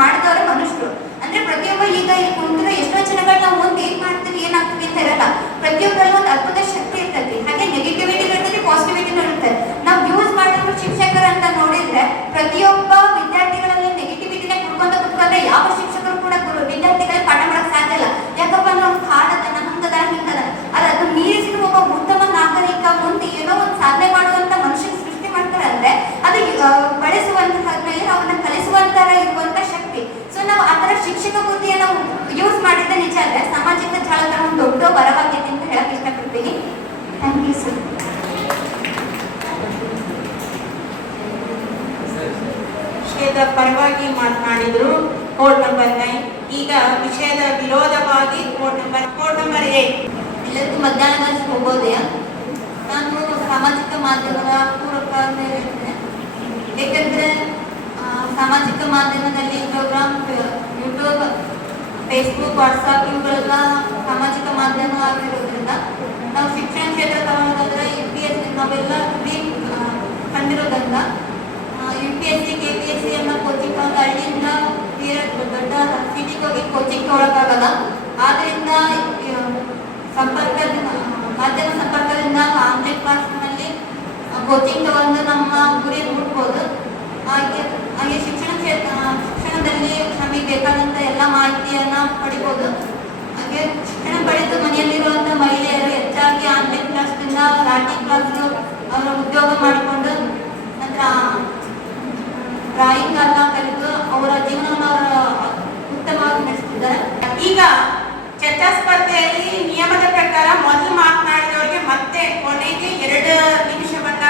ಮಾಡಿದವರು ಮನುಷ್ಯರು. ಅಂದ್ರೆ ಪ್ರತಿಯೊಬ್ಬ ಈಗ ಇಲ್ಲಿ ಕುಂತಿರೋ ಎಷ್ಟೋ ಜನಗಳು ನಾವು ಮುಂದೆ ಏನ್ ಮಾಡ್ತೀವಿ ಏನಾಗ್ತೀವಿ ಅಂತ ಇರಲ್ಲ. ಪ್ರತಿಯೊಬ್ಬರಲ್ಲಿ ಒಂದು ಅದ್ಭುತ ಶಕ್ತಿ ಇರ್ತೈತಿ. ಹಾಗೆ ನೆಗೆಟಿವಿಟಿ ಇರ್ತೈತಿ, ಪಾಸಿಟಿವಿಟಿ ಇರುತ್ತೆ. ನಾವು ಯೂಸ್ ಮಾಡಿರೋ ಶಿಕ್ಷಕರು ಅಂತ ನೋಡಿದ್ರೆ ಪ್ರತಿಯೊಬ್ಬ ವಿದ್ಯಾರ್ಥಿಗಳಲ್ಲಿ ನೆಗೆಟಿವಿಟಿನ ಕುಡ್ಕೊಂಡ್ರೆ ಯಾವ ಶಿಕ್ಷಕರು ಕೂಡ ವಿದ್ಯಾರ್ಥಿಗಳಿಗೆ ಪಾಠ ಮಾಡಕ್ ಸಾಧ್ಯ ಇಲ್ಲ. ಯಾಕಪ್ಪ ಅಂದ್ರೆ ಅವ್ನು ಕಾಡದನ ಹಂಗದ ಹಿಂಗದ ಅದು ಮೀರಿಸಿದ ಒಬ್ಬ ಉತ್ತಮ ನಾಗರಿಕ ಮುಂದೆ ಏನೋ ಒಂದು ಸಾಧನೆ ಮಾಡುವಂತ ಮನುಷ್ಯನ ಸೃಷ್ಟಿ ಮಾಡ್ತಾರೆ ಅಂದ್ರೆ ಅದು ಬಳಸುವಂತಹದ್ರಲ್ಲಿ ಅವನ್ನ ಕಲಿಸುವಂತರ ಇರುವಂತ ಶಕ್ತಿ. ಸೊ ನಾವು ಆತರ ಶಿಕ್ಷಕ ಬುದ್ಧಿಯನ್ನು ಯೂಸ್ ಮಾಡಿದ್ರೆ ನಿಜ ಅಲ್ಲ ಸಾಮಾಜಿಕ ಜಾಲತಾಣ ಒಂದು ದೊಡ್ಡ ವರವಾಗಿದೆ ಅಂತ ಹೇಳಕ್ ಇಷ್ಟಪಡ್ತೀನಿ. Thank you sir. ವಿಷಯದ ಪರವಾಗಿ ಮಾತನಾಡಿದ್ರು ಕೋಡ್ ನಂಬರ್ 9. ಈಗ ವಿಷಯದ ವಿರೋಧವಾಗಿ ಕೋಡ್ ನಂಬರ್ 8. ಎಲ್ಲರಿಗೂ ಮಧ್ಯಾಹ್ನದ ಶುಭೋದಯ. ನಾನು ಸಾಮಾಜಿಕ ಮಾಧ್ಯಮದ ಪೂರಕ ಅಂತ ಹೇಳ್ತೇನೆ. ಏಕೆಂದರೆ ಸಾಮಾಜಿಕ ಮಾಧ್ಯಮದಲ್ಲಿ ಇನ್ಸ್ಟಾಗ್ರಾಮ್, ಯೂಟ್ಯೂಬ್, ಫೇಸ್ಬುಕ್, ವಾಟ್ಸಪ್ ಇವುಗಳೆಲ್ಲ ಸಾಮಾಜಿಕ ಮಾಧ್ಯಮ ಆಗಿರೋದ್ರಿಂದ ನಾವು ಶಿಕ್ಷಣ ಕ್ಷೇತ್ರ ತಗೊಳ್ಳೋದಾದ್ರೆ UPSC ನಾವೆಲ್ಲ ಕಂಡಿರೋದ್ರಿಂದ UPSC KPSC ಅನ್ನೋ ಕೋಚಿಂಗ್ ಹಳ್ಳಿಯಿಂದ ದೊಡ್ಡ ಸಿಟಿಗೆ ಹೋಗಿ ಕೋಚಿಂಗ್ ತಗೊಳಕ್ಕಾಗಲ್ಲ. ಆದ್ರಿಂದ ಮಾಧ್ಯಮ ಸಂಪರ್ಕದಿಂದ ಆನ್ಲೈನ್ ಕ್ಲಾಸ್ನಲ್ಲಿ ಕೋಚಿಂಗ್ ತಗೊಂಡು ನಮ್ಮ ಗುರಿ ಮುಟ್ಬೋದು. ಹಾಗೆ ಶಿಕ್ಷಣದಲ್ಲಿ ನಮಗೆ ಬೇಕಾದಂಥ ಎಲ್ಲ ಮಾಹಿತಿಯನ್ನ ಪಡಿಬೋದು. ಹಾಗೆ ಶಿಕ್ಷಣ ಪಡೆದು ಮನೆಯಲ್ಲಿರುವಂಥ ಮಹಿಳೆಯರು ಹೆಚ್ಚಾಗಿ ಆನ್ಲೈನ್ ಕ್ಲಾಸ್ನಿಂದ ರಾಟಿ ಕ್ಲಾಸ್ ಅವರ ಉದ್ಯೋಗ ಮಾಡಿಕೊಂಡು ನಂತರ ಡ್ರಾಯಿಂಗ್ ಎಲ್ಲ ಕಲಿತು ಅವರ ಜೀವನವನ್ನು ಉತ್ತಮವಾಗಿ ನಡೆಸುತ್ತಿದ್ದಾರೆ. ಈಗ ಚರ್ಚಾ ಸ್ಪರ್ಧೆಯಲ್ಲಿ ನಿಯಮದ ಪ್ರಕಾರ ಮೊದಲು ಮಾತನಾಡಿದವರಿಗೆ ಮತ್ತೆ ಕೊನೆಗೆ 2 ನಿಮಿಷವನ್ನ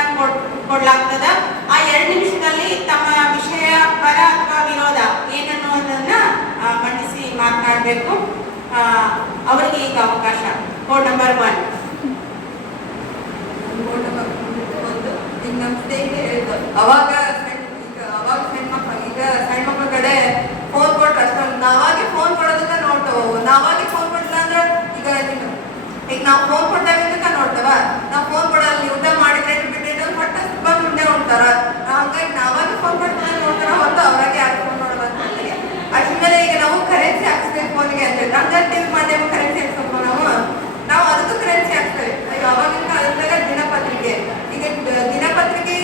ಕೊಡ್ಲಾಗ್ತದ. ಆ 2 ನಿಮಿಷದಲ್ಲಿ ತಮ್ಮ ವಿಷಯ ಪರ ಅಥವಾ ವಿರೋಧ ಏನನ್ನುವುದನ್ನ ಮಂಡಿಸಿ ಮಾತನಾಡಬೇಕು. ಅವರಿಗೆ ಈಗ ಅವಕಾಶ. Code number 1. ನಮ್ಮ ಸ್ನೇಹಿತೆ ಹೇಳಿದ್ರು ಅವಾಗ ಸಣ್ಣ ಮಕ್ಕಳ ಕಡೆ ಫೋನ್ ಕೊಟ್ರೆ ಅಷ್ಟೊಂದು ನಾವಾಗೆ ಫೋನ್ ಕೊಡೋದನ್ನ ನೋಡ್ತಾವ. ನಾವಾಗೆ ಫೋನ್ ಕೊಟ್ಟಿಲ್ಲ ಅಂದ್ರೆ ಈಗ ನಾವು ಫೋನ್ ಕೊಟ್ಟಾಗ ನೋಡ್ತಾವ. ನಾವು ಫೋನ್ ಕೊಡಲ್ಲ, ಊಟ ಮಾಡಿದ್ರೆ ಬಿಟ್ಟಿದ್ರೆ ಪಟ್ಟ ಬಂದು ಉಂಡೆ ಉಂಟಾರ. ಹಂಗಾಗಿ ನಾವಾಗೆ ಫೋನ್ ಕೊಡ್ತಾರೆ ನೋಡ್ತಾರ ಹೊತ್ತು ಅವ್ರಾಗೆ ಯಾರು ಫೋನ್ ನೋಡೋದು ಅಂತ. ಅಷ್ಟ್ಮೇಲೆ ಈಗ ನಾವು ಕರೆನ್ಸಿ ಹಾಕ್ಸ್ಬೇಕು ಫೋನ್ಗೆ ಅಂತ ಅಂದ್ರೆ ಟಿವಿ ಮಾಧ್ಯಮ ಕರೆನ್ಸಿ ಹಾಕ್ಸ್ಬೇಕು. ನಾವು ಅದಕ್ಕೂ ಕರೆನ್ಸಿ ಹಾಕ್ಸ್ತೇವೆ. ಅವಾಗಿನ ಕಾಲದಾಗ ದಿನಪತ್ರಿಕೆ, ಈಗ ದಿನಪತ್ರಿಕೆ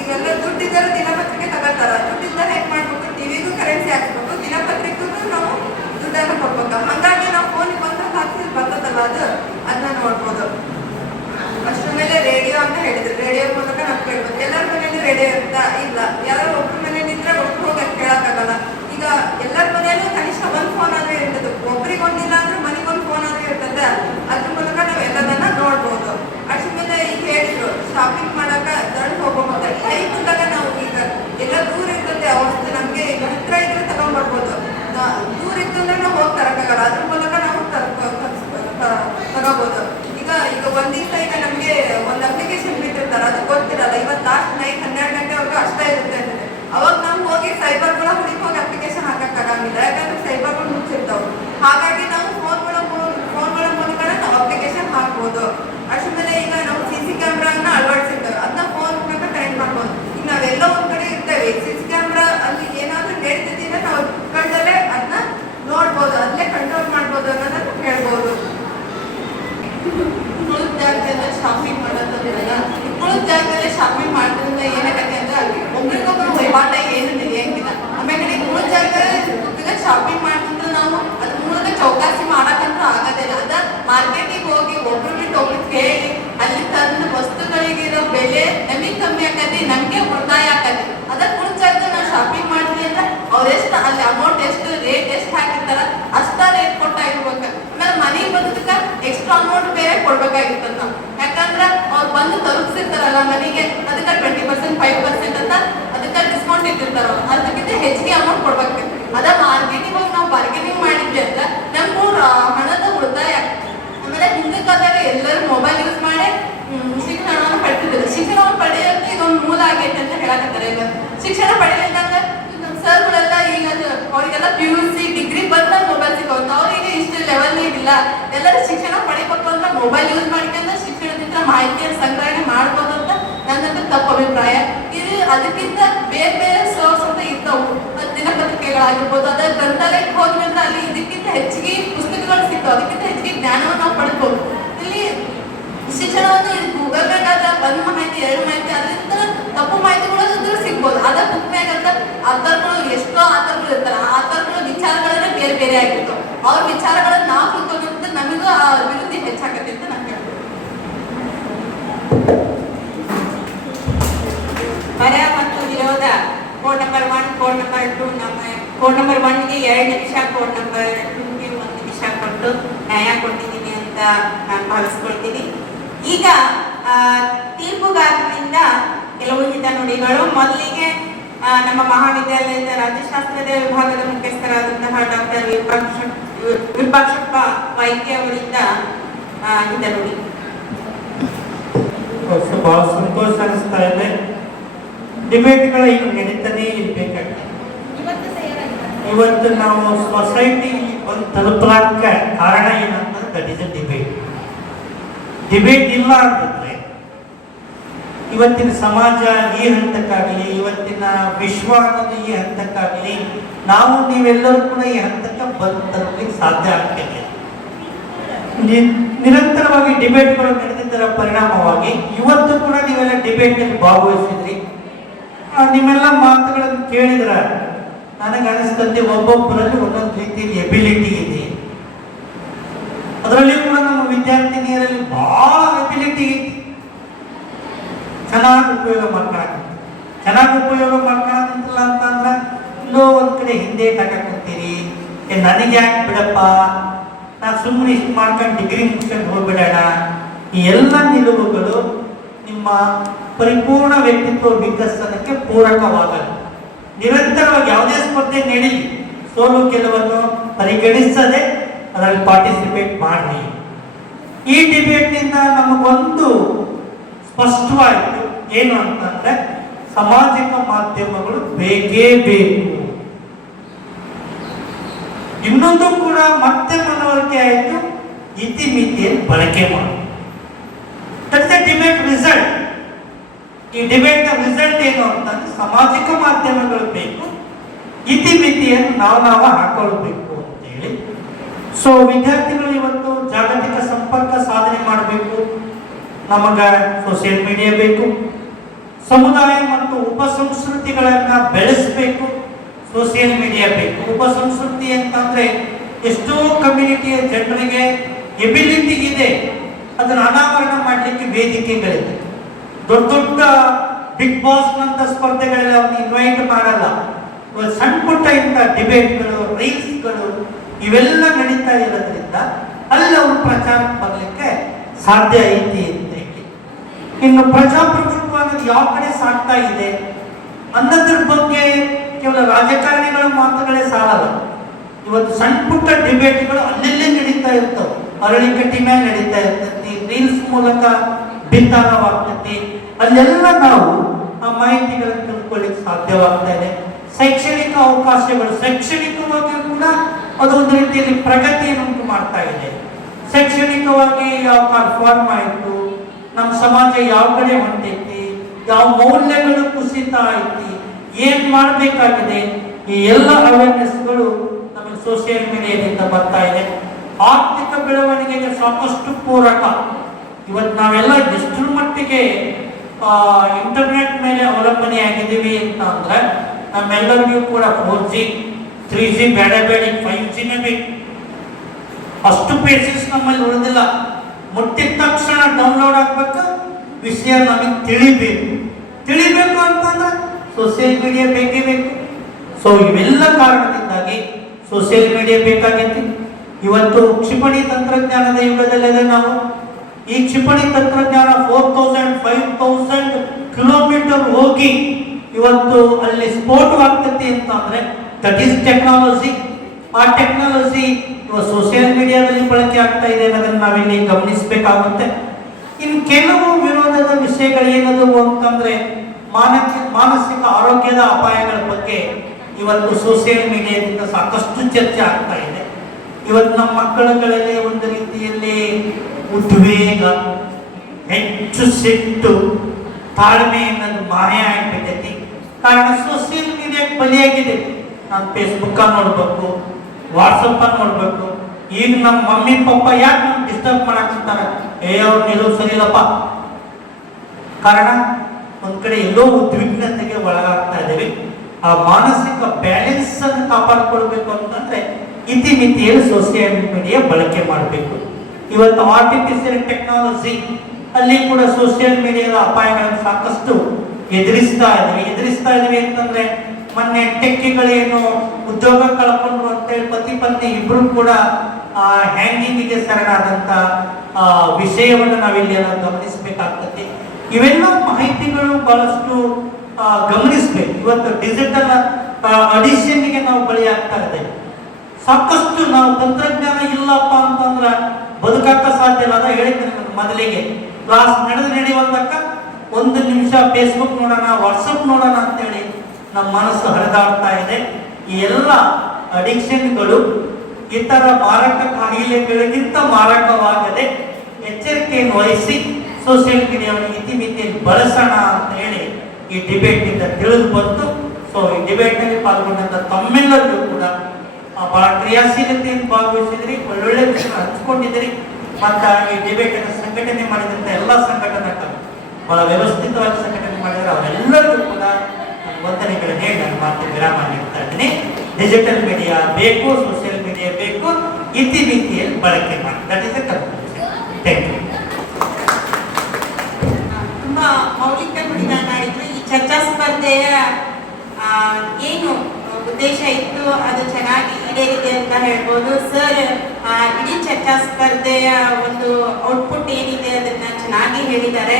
ಇವೆಲ್ಲ ದುಡ್ಡಿದ್ದರೆ ದಿನಪತ್ರಿಕೆ ತಗೋತಾರ. ದುಡ್ಡಿದ್ದರೆ ಹೆಂಗ್ ಮಾಡ್ಬೇಕು, ಟಿವಿಗೂ ಕರೆನ್ಸಿ ಹಾಕ್ಸ್ಬೇಕು, ದಿನಪತ್ರಿಕೆಗೂ ನಾವು ದುಡ್ಡನ್ನು ಕೊಡ್ಬೇಕು. ಹಾಗಾಗಿ ನಾವು ಫೋನಿಗೆ ಬಂದು ಹಾಕ್ಸಿ ಬರ್ತದಲ್ಲ ಅದನ್ನ ನೋಡ್ಬೋದು. ಅಷ್ಟರ ಮೇಲೆ ರೇಡಿಯೋ ಅಂತ ಹೇಳಿದ್ರು. ರೇಡಿಯೋ ಮೂಲಕ ನಾವು ಕೇಳ್ಬೋದು. ಎಲ್ಲರ ಮನೇಲಿ ರೇಡಿಯೋ ಇರ್ತಾ ಇಲ್ಲ, ಯಾರೋ ಒಬ್ರ ಮನೇಲಿ ಇದ್ರೆ ಒಬ್ರು ಹೋಗಿ ಕೇಳಕ್ಕಾಗಲ್ಲ. ಈಗ ಎಲ್ಲರ ಮನೆಯಲ್ಲೂ ಕನಿಷ್ಠ ಒಂದು ಫೋನ್ ಆದ್ರೆ ಇರ್ತದೆ. ಒಬ್ರಿಗೆ ಒಂದಿಲ್ಲ ಅಂದ್ರೆ ಮನೆಗೊಂದು ಫೋನ್ ಆದ್ರೆ ಇರ್ತದೆ. ಅದ್ರ ಮೂಲಕ ನಾವು ಎಲ್ಲದನ್ನ ನೋಡ್ಬೋದು. ಅಷ್ಟ್ರ ಮೇಲೆ ಈಗ ಹೇಳಿದ್ರು ಶಾಪಿಂಗ್ ಮಾಡಕ ದೊಡ್ಡ ಹೋಗ್ಬೋದು. ಕೈ ಬಂದಾಗ ನಾವು ಈಗ ಎಲ್ಲ ದೂರ ಇರ್ತದೆ ಆ ವಸ್ತು, ನಮ್ಗೆ ಈಗ ಹತ್ರ ಇದ್ರೆ ತಗೊಂಡ್ಬರ್ಬೋದು. ದೂರ ಇತ್ತಂದ್ರೆ ನಾವು ಹೋಗಿ ತರಕ್ಕಾಗಲ್ಲ. ಅದ್ರ ಮೂಲಕ ನಾವು ತಗೋಬೋದು. ಈಗ ಒಂದ್ ದಿವಸ ಈಗ ನಮ್ಗೆ ಒಂದು ಅಪ್ಲಿಕೇಶನ್ ಬಿಟ್ಟಿರ್ತಾರೆ, ಅದು ಗೊತ್ತಿರಲ್ಲ. ಇವತ್ತು ಲಾಸ್ಟ್ ನೈಟ್ 12 ಗಂಟೆವರೆಗೂ ಅಷ್ಟೇ ಇರುತ್ತೆ ಅಂದ್ರೆ ಅವಾಗ ನಾವು ಹೋಗಿ ಸೈಬರ್ಗಳ ಹುಡುಕಿ ಹೋಗಿ ಅಪ್ಲಿಕೇಶನ್ ಹಾಕಕ್ಕಾಗಂಗಿಲ್ಲ. ಯಾಕಂದ್ರೆ ಸೈಬರ್ಗಳು ಮುಚ್ಚಿರ್ತಾವೆ. ಹಾಗಾಗಿ ನಾವು ಫೋನ್ಗಳ ಮೂಲಕ ನಾವು ಅಪ್ಲಿಕೇಶನ್ ಹಾಕ್ಬೋದು. ಅಷ್ಟ್ರ ಮೇಲೆ ಈಗ ನಾವು CC ಕ್ಯಾಮ್ರಾನ ಅಳವಡಿಸಿರ್ತೇವೆ. ಅದನ್ನ ಫೋನ್ ಮೂಲಕ ಕನೆಕ್ಟ್ ಮಾಡ್ಬೋದು. ಈಗ ನಾವೆಲ್ಲ ಒಂದ್ ಕಡೆ ಇರ್ತೇವೆ, CC ಕ್ಯಾಮ್ರಾ ಅಲ್ಲಿ ಏನಾದ್ರೂ ನಡೀತಿದ್ರೆ ನಾವು ಕಣ್ಣಲ್ಲೇ ಅದನ್ನ ನೋಡ್ಬೋದು, ಅಲ್ಲೇ ಕಂಟ್ರೋಲ್ ಮಾಡ್ಬೋದು ಅನ್ನೋದನ್ನ ಹೇಳ್ಬೋದು. ಉಳಿದ ಜಾಗದಲ್ಲಿ ಶಾಪಿಂಗ್ ಮಾಡೋದ್ರಲ್ಲ, ಉಳಿದ ಜಾಗದಲ್ಲಿ ಶಾಪಿಂಗ್ ಮಾಡೋದ್ರಿಂದ ಏನಾಗತ್ತೆ ಅಂದ್ರೆ ಒಬ್ರಿಗೊಬ್ರು ವಹಿವಾಟ ಏನು ನಡೆಯಂಗಿಲ್ಲ. ಆಮೇಲೆ ಉಳಿದ ಜಾಗದಲ್ಲಿ ಶಾಪಿಂಗ್ ಮಾಡ್ತಿದ್ರೆ ನಾವು ಅದ್ರ ಮೂಲಕ ಚೌಕಾಸಿ ಮಾಡಕ್ಕಂತೂ ಆಗೋದಿಲ್ಲ. ಅದ ಮಾರ್ಕೆಟಿಗೆ ಹೋಗಿ ಒಬ್ರು ಬಿಟ್ಟು ಒಬ್ರು ಕೇಳಿ ಅಲ್ಲಿ ತಂದ ವಸ್ತುಗಳಿಗಿರೋ ಬೆಲೆ ನಮಗೆ ಕಮ್ಮಿ ಆಕತಿ, ನಮ್ಗೆ ಉಳಿತಾಯ ಆಕತಿ. ಅದಕ್ಕೆ ಉಳಿದ ಜಾಗದಲ್ಲಿ ನಾವು ಶಾಪಿಂಗ್ ಮಾಡಿದ್ವಿ ಅಂದ್ರೆ ಅವ್ರೆಷ್ಟು ಅಲ್ಲಿ ಅಮೌಂಟ್ ಎಷ್ಟು ರೇಟ್ ಎಷ್ಟು ಹಾಕಿರ್ತಾರ ಅಷ್ಟ ರೇಟ್ ಕೊಟ್ಟಾಗಿರ್ಬೇಕು. ಆಮೇಲೆ ಮನೆಗೆ ಬಂದಕ್ಕ ಎಕ್ಸ್ಟ್ರಾ ಅಮೌಂಟ್ ಬೇರೆ ಕೊಡ್ಬೇಕಾಗಿರ್ತದ ನಾವು. ಯಾಕಂದ್ರೆ ಅವ್ರು ಬಂದು ತಲುಪಿಸಿರ್ತಾರಲ್ಲ ಮನೆಗೆ, ಅದಕ್ಕೆ 20% 5% ಅಂತ ಅದಕ್ಕೆ ಡಿಸ್ಕೌಂಟ್ ಇಟ್ಟಿರ್ತಾರ. ಅದಕ್ಕಿಂತ ಹೆಚ್ಚಿಗೆ ಅಮೌಂಟ್ ಕೊಡ್ಬೇಕು. ಅದ ಮಾರ್ಕೆಟಿಗೆ ಹೋಗಿ ನಾವು ಬಾರ್ಗೇನಿಂಗ್ ಮಾಡಿದ್ವಿ ಅಂದ್ರೆ ನಮ್ಗೆ ಹಣದ ಉಳಿತಾಯ. ಆಮೇಲೆ ಹಿಂದಿನ ಕಾಲದಾಗ ಎಲ್ಲರೂ ಮೊಬೈಲ್ ಯೂಸ್ ಮಾಡಿ ಶಿಕ್ಷಣವನ್ನು ಪಡ್ತಿದ್ರು. ಶಿಕ್ಷಣವನ್ನು ಪಡೆಯೋಕೆ ಇದೊಂದು ಮೊಬೈಲ್ ಯೂಸ್ ಮಾಡ್ಕೊಂಡು ಶಿಕ್ಷಣದಿಂದ ಮಾಹಿತಿಯನ್ನು ಸಂಗ್ರಹಣೆ ಮಾಡ್ಬೋದು ಅಂತ ನನ್ನದು ತಪ್ಪು ಅಭಿಪ್ರಾಯ. ಇದು ಅದಕ್ಕಿಂತ ಬೇರೆ ಬೇರೆ ಸೋರ್ಸ್ ಅಂತ ಇರ್ತಾವು, ದಿನಪತ್ರಿಕೆಗಳಾಗಿರ್ಬೋದು, ಅದರ ಗ್ರಂಥಾಲಯಕ್ಕೆ ಹೋದ್ಮೇಲೆ ಅಲ್ಲಿ ಇದಕ್ಕಿಂತ ಹೆಚ್ಚಿಗೆ ಪುಸ್ತಕಗಳು ಸಿಗ್ತಾವೆ, ಅದಕ್ಕಿಂತ ಹೆಚ್ಚಿಗೆ ಜ್ಞಾನವನ್ನು ನಾವು ಪಡ್ಬೋದು. ಇಲ್ಲಿ ಶಿಕ್ಷಣವನ್ನು ಇದು ಗೂಗಲ್ ಬೇಕಾದ್ರೆ ಒಂದು ಮಾಹಿತಿ 2 ಮಾಹಿತಿ ಅದರಿಂದ ತಪ್ಪು ಮಾಹಿತಿಗಳು ಸಿಗ್ಬೋದು. ಅದ ಬುಕ್ನಾಗ ಅಂತ ಆಥರ್ಗಳು ಎಷ್ಟೋ ಆಥರ್ಗಳು ಇರ್ತಾರೆ, ಆ ಆಥರ್ಗಳ ವಿಚಾರಗಳನ್ನ ಬೇರೆ ಬೇರೆ ಆಗಿರ್ತಾವ. ಅವ್ರ ವಿಚಾರಗಳನ್ನ ನಾವು ತಿಳ್ಕೊಂಡ್ರೆ ನಮಗೂ ಆ ಅಭಿವೃದ್ಧಿ ಹೆಚ್ಚಾಗತ್ತೆ ಅಂತ ನಾನು ಹೇಳ್ಬೋದು. ಪರ ಮತ್ತು ವಿರೋಧ code number 1, code number 2, code number 1ಗೆ 2 ನಿಮಿಷ, ಕೋಡ್ ನಂಬರ್ 2ಗೆ 1 ನಿಮಿಷ ಕೊಟ್ಟು ನ್ಯಾಯ ಕೊಟ್ಟಿದ್ದೀನಿ ಅಂತ ನಾನು ಭಾವಿಸ್ಕೊಳ್ತೀನಿ. ಈಗ ತೀರ್ಪುಗಾರರಿಂದ ಕೆಲವು ಹಿತನುಡಿಗಳು. ಮೊದಲಿಗೆ ನಮ್ಮ ಮಹಾವಿದ್ಯಾಲಯದ ರಾಜ್ಯಶಾಸ್ತ್ರದ ವಿಭಾಗದ ಮುಖ್ಯಸ್ಥರಾದಂತಹ ಡಾಕ್ಟರ್ ವಿರೂಪಾಕ್ಷಪ್ಪ ವೈದ್ಯ ಅವರಿಂದ ಹಿತನುಡಿ. ಬಹಳ ಸಂತೋಷ ಅನಿಸ್ತಾ ಇದೆ. ಡಿಬೇಟ್ಗಳು ಈಗ ನಡೀತಾನೆ ಇರ್ಬೇಕಾಗ್ತದೆ. ಇವತ್ತು ನಾವು ಸೊಸೈಟಿ ಒಂದು ತಲುಪಲಾಕ ಕಾರಣ ಏನಂತಂದ್ರೆ that is a debate. Debate ಇಲ್ಲ ಅಂತಂದ್ರೆ ಇವತ್ತಿನ ಸಮಾಜ ಈ ಹಂತಕ್ಕಾಗಲಿ, ಇವತ್ತಿನ ವಿಶ್ವ ಅನ್ನೋದು ಈ ಹಂತಕ್ಕಾಗಲಿ, ನಾವು ನೀವೆಲ್ಲರೂ ಕೂಡ ಈ ಹಂತಕ್ಕೆ ತಲುಪಲಿಕ್ಕೆ ಸಾಧ್ಯ ಆಗ್ತಿದೆ. ನಿರಂತರವಾಗಿ ಡಿಬೇಟ್ಗಳು ನಡೆದಿದ್ದರ ಪರಿಣಾಮವಾಗಿ ಇವತ್ತು ಕೂಡ ನೀವೆಲ್ಲ ಡಿಬೇಟ್ನಲ್ಲಿ ಭಾಗವಹಿಸಿದ್ರಿ. ನಿಮ್ಮೆಲ್ಲ ಮಾತುಗಳನ್ನು ಕೇಳಿದ್ರೆ ನನಗೆ ಅನಿಸ್ತಂತೆ ಒಬ್ಬೊಬ್ಬರಲ್ಲಿ ಒಂದೊಂದು ರೀತಿಯಲ್ಲಿ ಎಬಿಲಿಟಿ ಇದೆ. ಅದರಲ್ಲಿ ಕೂಡ ನಮ್ಮ ವಿದ್ಯಾರ್ಥಿನಿಯರಲ್ಲಿ ಬಹಳ ಎಬಿಲಿಟಿ ಇದೆ. ಚೆನ್ನಾಗಿ ಉಪಯೋಗ ಮಾಡ್ಕೊಳಕ್ಕಿಂತಲ್ಲ ಅಂತಂದ್ರೆ ಇಲ್ಲೋ ಒಂದ್ ಕಡೆ ಹಿಂದೆ ತಗೊಂತೀರಿ. ನನಗೆ ಯಾಕೆ ಬಿಡಪ್ಪ, ನಾನು ಸುಮ್ಮನೆ ಇಷ್ಟು ಮಾಡ್ಕೊಂಡು ಡಿಗ್ರಿ ಮುಗಿಸ್ಕೊಂಡು ಹೋಗ್ಬಿಡೋಣ. ಈ ಎಲ್ಲ ನಿಲುವುಗಳು ನಿಮ್ಮ ಪರಿಪೂರ್ಣ ವ್ಯಕ್ತಿತ್ವ ವಿಕಸನಕ್ಕೆ ಪೂರಕವಾಗಲ್ಲ. ನಿರಂತರವಾಗಿ ಯಾವುದೇ ಸ್ಪರ್ಧೆ ನಡೀಲಿ, ಸೋಲು ಗೆಲುವನ್ನು ಪರಿಗಣಿಸದೆ ಅದರಲ್ಲಿ ಪಾರ್ಟಿಸಿಪೇಟ್ ಮಾಡಿ. ಈ ಡಿಬೇಟ್ನಿಂದ ನಮಗೊಂದು ಸ್ಪಷ್ಟವಾಯಿತು, ಏನು ಅಂತಂದ್ರೆ ಸಾಮಾಜಿಕ ಮಾಧ್ಯಮಗಳು ಬೇಕೇ ಬೇಕು. ಇನ್ನೊಂದು ಕೂಡ ಮತ್ತೆ ಮನವರಿಕೆ ಆಯಿತು, ಇತಿಮಿತಿಯನ್ನು ಬಳಕೆ ಮಾಡಿ. That's the debate result. ಈ ಡಿಬೇಟ್ನ ರಿಸಲ್ಟ್ ಏನು ಅಂತಂದ್ರೆ ಸಾಮಾಜಿಕ ಮಾಧ್ಯಮಗಳು ಬೇಕು, ಇತಿಮಿತಿಯನ್ನು ನಾವು ಹಾಕೊಳ್ಬೇಕು ಅಂತೇಳಿ. ಸೊ ವಿದ್ಯಾರ್ಥಿಗಳು ಇವತ್ತು ಜಾಗತಿಕ ಸಂಪರ್ಕ ಸಾಧನೆ ಮಾಡಬೇಕು. ನಮಗ ಸೋಷಿಯಲ್ ಮೀಡಿಯಾ ಬೇಕು. ಸಮುದಾಯ ಮತ್ತು ಉಪಸಂಸ್ಕೃತಿಗಳನ್ನು ಬೆಳೆಸಬೇಕು. ಸೋಷಿಯಲ್ ಮೀಡಿಯಾ ಬೇಕು. ಉಪಸಂಸ್ಕೃತಿ ಅಂತಂದ್ರೆ ಎಷ್ಟೋ ಕಮ್ಯುನಿಟಿಯ ಜನರಿಗೆ ಎಬಿಲಿಟಿ ಇದೆ, ಅದನ್ನು ಅನಾವರಣ ಮಾಡಲಿಕ್ಕೆ ವೇದಿಕೆಗಳಿದೆ. ದೊಡ್ಡ ದೊಡ್ಡ ಬಿಗ್ ಬಾಸ್ ನಂತ ಸ್ಪರ್ಧೆಗಳೆಲ್ಲ ಅವ್ರನ್ನ ಇನ್ವೈಟ್ ಮಾಡಲ್ಲ. ಸಣ್ಣ ಪುಟ್ಟ ಇಂಥ ಡಿಬೇಟ್ಗಳು, ರೀಲ್ಸ್ಗಳು ಇವೆಲ್ಲ ನಡೀತಾ ಇರೋದ್ರಿಂದ ಅಲ್ಲಿ ಅವರು ಪ್ರಚಾರಕ್ಕೆ ಬರಲಿಕ್ಕೆ ಸಾಧ್ಯ ಐತಿ ಅಂತ. ಇನ್ನು ಪ್ರಜಾಪ್ರಭುತ್ವ ಅನ್ನೋದು ಯಾವ ಕಡೆ ಸಾಗ್ತಾ ಇದೆ ಅನ್ನೋದ್ರ ಬಗ್ಗೆ ಕೇವಲ ರಾಜಕಾರಣಿಗಳ ಮಾತುಗಳೇ ಸಾಲಲ್ಲ. ಇವತ್ತು ಸಣ್ಣ ಪುಟ್ಟ ಡಿಬೇಟ್ಗಳು ಅಲ್ಲೆಲ್ಲೇ ನಡೀತಾ ಇರ್ತವೆ. ಅರಳಿಕಟ್ಟಿ ಮೇಲೆ ನಡೀತಾ ಇರ್ತೈತಿ, ರೀಲ್ಸ್ ಮೂಲಕ ಬಿತ್ತರವಾಗ್ತೈತಿ. ಅಲ್ಲೆಲ್ಲ ನಾವು ಆ ಮಾಹಿತಿಗಳನ್ನು ತಿಳ್ಕೊಳ್ಳಿಕ್ಕೆ ಸಾಧ್ಯವಾಗ್ತಾ ಇದೆ. ಶೈಕ್ಷಣಿಕ ಅವಕಾಶಗಳು, ಶೈಕ್ಷಣಿಕವಾಗಿ ಕೂಡ ಅದೊಂದು ರೀತಿಯಲ್ಲಿ ಪ್ರಗತಿಯನ್ನು ಉಂಟು ಮಾಡ್ತಾ ಇದೆ. ಶೈಕ್ಷಣಿಕವಾಗಿ ಯಾವ ಫಾರ್ಮ್ ಆಯಿತು, ನಮ್ಮ ಸಮಾಜ ಯಾವ ಕಡೆ ಹೊಂಟೈತಿ, ಯಾವ ಮೌಲ್ಯಗಳು ಕುಸಿತ ಐತಿ, ಏನ್ ಮಾಡಬೇಕಾಗಿದೆ, ಈ ಎಲ್ಲ ಅವೇರ್ನೆಸ್ಗಳು ನಮಗೆ ಸೋಷಿಯಲ್ ಮೀಡಿಯಾದಿಂದ ಬರ್ತಾ ಇದೆ. ಆರ್ಥಿಕ ಬೆಳವಣಿಗೆಗೆ ಸಾಕಷ್ಟು ಪೂರಕ. ಇವತ್ತು ನಾವೆಲ್ಲ ಎಷ್ಟರ ಮಟ್ಟಿಗೆ ಇಂಟರ್ನೆಟ್ ಮೇಲೆ ಅವಲಂಬನೆ ಆಗಿದ್ದೀವಿ ಅಂತ ಅಂದ್ರೆ ನಮ್ಮೆಲ್ಲರಿಗೂ ಕೂಡ 4G 3G ಬೇಡ 5Gನೇ ಬೇಕು. ಅಷ್ಟು ಪೇಜಸ್ ನಮ್ಮಲ್ಲಿ ಉಳಿದಿಲ್ಲ. ಮುಟ್ಟಿದ ತಕ್ಷಣ ಡೌನ್ಲೋಡ್ ಆಗ್ಬೇಕು, ವಿಷಯ ನಮಗೆ ತಿಳಿಬೇಕು ಅಂತಂದ್ರೆ ಸೋಷಿಯಲ್ ಮೀಡಿಯಾ ಬೇಕೇ ಬೇಕು. ಸೊ ಇವೆಲ್ಲ ಕಾರಣದಿಂದಾಗಿ ಸೋಷಿಯಲ್ ಮೀಡಿಯಾ ಬೇಕಾಗೈತಿ. ಇವತ್ತು ಕ್ಷಿಪಣಿ ತಂತ್ರಜ್ಞಾನದ ಯುಗದಲ್ಲಿದೆ ನಾವು. ಈ ಕ್ಷಿಪಣಿ ತಂತ್ರಜ್ಞಾನ 4000-5000 ಕಿಲೋಮೀಟರ್ ಹೋಗಿ ಇವತ್ತು ಅಲ್ಲಿ ಸ್ಫೋಟವಾಗ್ತೈತಿ ಅಂತ ಅಂದ್ರೆ ದಟ್ ಈಸ್ ಟೆಕ್ನಾಲಜಿ. ಆ ಟೆಕ್ನಾಲಜಿ ಸೋಷಿಯಲ್ ಮೀಡಿಯಾದಲ್ಲಿ ಬಳಕೆ ಆಗ್ತಾ ಇದೆ ಅನ್ನೋದನ್ನು ನಾವಿಲ್ಲಿ ಗಮನಿಸಬೇಕಾಗುತ್ತೆ. ಇನ್ನು ಕೆಲವು ವಿರೋಧದ ವಿಷಯಗಳು ಏನದು ಅಂತಂದ್ರೆ ಮಾನಸಿಕ ಆರೋಗ್ಯದ ಅಪಾಯಗಳ ಬಗ್ಗೆ ಇವತ್ತು ಸೋಷಿಯಲ್ ಮೀಡಿಯಾದಿಂದ ಸಾಕಷ್ಟು ಚರ್ಚೆ ಆಗ್ತಾ ಇದೆ. ಇವತ್ತು ನಮ್ಮ ಮಕ್ಕಳುಗಳಲ್ಲಿ ಒಂದು ರೀತಿಯಲ್ಲಿ ಉದ್ವೇಗ, ಹೆಚ್ಚು ಸಿಟ್ಟು, ತಾಳ್ಮೆ ಅನ್ನೋದು ಮಾಯ ಆಗ್ಬಿಟ್ಟೈತಿ. ಕಾರಣ ಸೋಷಿಯಲ್ ಮೀಡಿಯಾಕ್ಕೆ ಬಲಿಯಾಗಿದೆ. ನಾನು ಫೇಸ್ಬುಕ್ಕ ನೋಡ್ಬೇಕು, ವಾಟ್ಸಪ್ಪ ನೋಡ್ಬೇಕು. ಈಗ ನಮ್ಮ ಮಮ್ಮಿ ಪಪ್ಪ ಯಾಕೆ ನಮ್ಗೆ ಡಿಸ್ಟರ್ಬ್ ಮಾಡಾಕಂತಾರೆ? ಅವ್ರು ನಿಲ್ಲೋ ಸರಿಯಿಲ್ಲಪ್ಪ. ಕಾರಣ ಒಂದ್ ಕಡೆ ಎಲ್ಲೋ ಉದ್ವಿಗ್ನತೆಗೆ ಒಳಗಾಗ್ತಾ ಇದ್ದೀವಿ. ಆ ಮಾನಸಿಕ ಬ್ಯಾಲೆನ್ಸ್ ಅನ್ನು ಕಾಪಾಡಿಕೊಳ್ಬೇಕು ಅಂತಂದ್ರೆ ಇತಿಮಿತಿಯಲ್ಲಿ ಸೋಷಿಯಲ್ ಮೀಡಿಯಾ ಬಳಕೆ ಮಾಡಬೇಕು. ಇವತ್ತು ಆರ್ಟಿಫಿಷಿಯಲ್ ಟೆಕ್ನಾಲಜಿ ಅಲ್ಲಿ ಕೂಡ ಸೋಷಿಯಲ್ ಮೀಡಿಯಾದ ಅಪಾಯಗಳನ್ನು ಸಾಕಷ್ಟು ಎದುರಿಸ್ತಾ ಇದೀವಿ ಅಂತಂದ್ರೆ ಮೊನ್ನೆ ಟೆಕ್ಕಿಗಳೇನು ಉದ್ಯೋಗ ಕಳ್ಕೊಂಡ್ರು ಅಂತೇಳಿ ಪತಿ ಪತ್ನಿ ಇಬ್ರು ಕೂಡ ಹ್ಯಾಂಗಿಂಗಿಗೆ ಶರಣಾದಂತ ವಿಷಯವನ್ನು ನಾವಿಲ್ಲಿ ಎಲ್ಲ ಗಮನಿಸಬೇಕಾಗ್ತದೆ. ಇವೆಲ್ಲ ಮಾಹಿತಿಗಳು ಬಹಳಷ್ಟು ಗಮನಿಸ್ಬೇಕು. ಇವತ್ತು ಡಿಜಿಟಲ್ ಅಡಿಷನ್ಗೆ ನಾವು ಬಲಿಯಾಗ್ತಾ ಇದ್ದೇವೆ. ಸಾಕಷ್ಟು ನಾವು ತಂತ್ರಜ್ಞಾನ ಇಲ್ಲಪ್ಪ ಅಂತಂದ್ರೆ ಬದುಕಕ್ಕ ಸಾಧ್ಯ ಇಲ್ಲ. ಅದ ಹೇಳಿದ್ದೆ ಮೊದಲಿಗೆ ಕ್ಲಾಸ್ ನಡೆಯುವಂತಕ್ಕ 1 ನಿಮಿಷ ಫೇಸ್ಬುಕ್ ನೋಡೋಣ, ವಾಟ್ಸಪ್ ನೋಡೋಣ ಅಂತೇಳಿ ನಮ್ಮ ಮನಸ್ಸು ಹರಿದಾಡ್ತಾ ಇದೆ. ಈ ಎಲ್ಲ ಅಡಿಕ್ಷನ್ಗಳು ಇತರ ಮಾರಕ ಕಾಯಿಲೆಗಳಿಗಿಂತ ಮಾರಕವಾಗದೆ ಎಚ್ಚರಿಕೆಯನ್ನು ವಹಿಸಿ ಸೋಷಿಯಲ್ ಮೀಡಿಯಾವನ್ನು ಇತಿಮಿತಿಯಲ್ಲಿ ಬಳಸೋಣ ಅಂತ ಹೇಳಿ ಈ ಡಿಬೇಟ್ ಇಂದ ತಿಳಿದು ಬಂತು. ಸೊ ಈ ಡಿಬೇಟ್ ನಲ್ಲಿ ಪಾಲ್ಗೊಂಡಂತ ತಮ್ಮೆಲ್ಲರಿಗೂ ಕೂಡ ಬಹಳ ಕ್ರಿಯಾಶೀಲತೆಯಿಂದ ಭಾಗವಹಿಸಿದ್ರಿ, ಒಳ್ಳೊಳ್ಳೆ ವಿಷಯ ಹಂಚ್ಕೊಂಡಿದ್ರಿ. ಮತ್ತು ಈ ಡಿಬೇಟ್ ಅನ್ನು ಸಂಘಟನೆ ಮಾಡಿದಂಥ ಎಲ್ಲ ಸಂಘಟನೆಗಳು ಬಹಳ ವ್ಯವಸ್ಥಿತವಾಗಿ ಸಂಘಟನೆ ಮಾಡಿದರೆ ಅವರೆಲ್ಲರಿಗೂ ಕೂಡ ವಂದನೆಗಳನ್ನ ಹೇಳಿ ನನ್ನ ಮಾತು ವಿರಾಮ ನೀಡ್ತಾ ಇದ್ದೀನಿ. ಡಿಜಿಟಲ್ ಮೀಡಿಯಾ ಬೇಕು, ಸೋಷಿಯಲ್ ಮೀಡಿಯಾ ಬೇಕು, ಇತಿಮಿತಿಯಲ್ಲಿ ಬಳಕೆ ಮಾಡಿ. That is the conclusion. Thank you. ತುಂಬಾ ಮೌಲಿಕ ನುಡಿಗಳನ್ನ ಆಡಿದ್ರು. ಈ ಚರ್ಚಾ ಸ್ಪರ್ಧೆಯ ಏನು ಉದ್ದೇಶ ಇತ್ತು ಅದು ಚೆನ್ನಾಗಿ ಈಡೇರಿದೆ ಅಂತ ಹೇಳ್ಬೋದು. ಸರ್ ಇಡೀ ಚರ್ಚಾ ಸ್ಪರ್ಧೆಯ ಒಂದು ಔಟ್ಪುಟ್ ಏನಿದೆ ಅದನ್ನ ಚೆನ್ನಾಗಿ ಹೇಳಿದ್ದಾರೆ.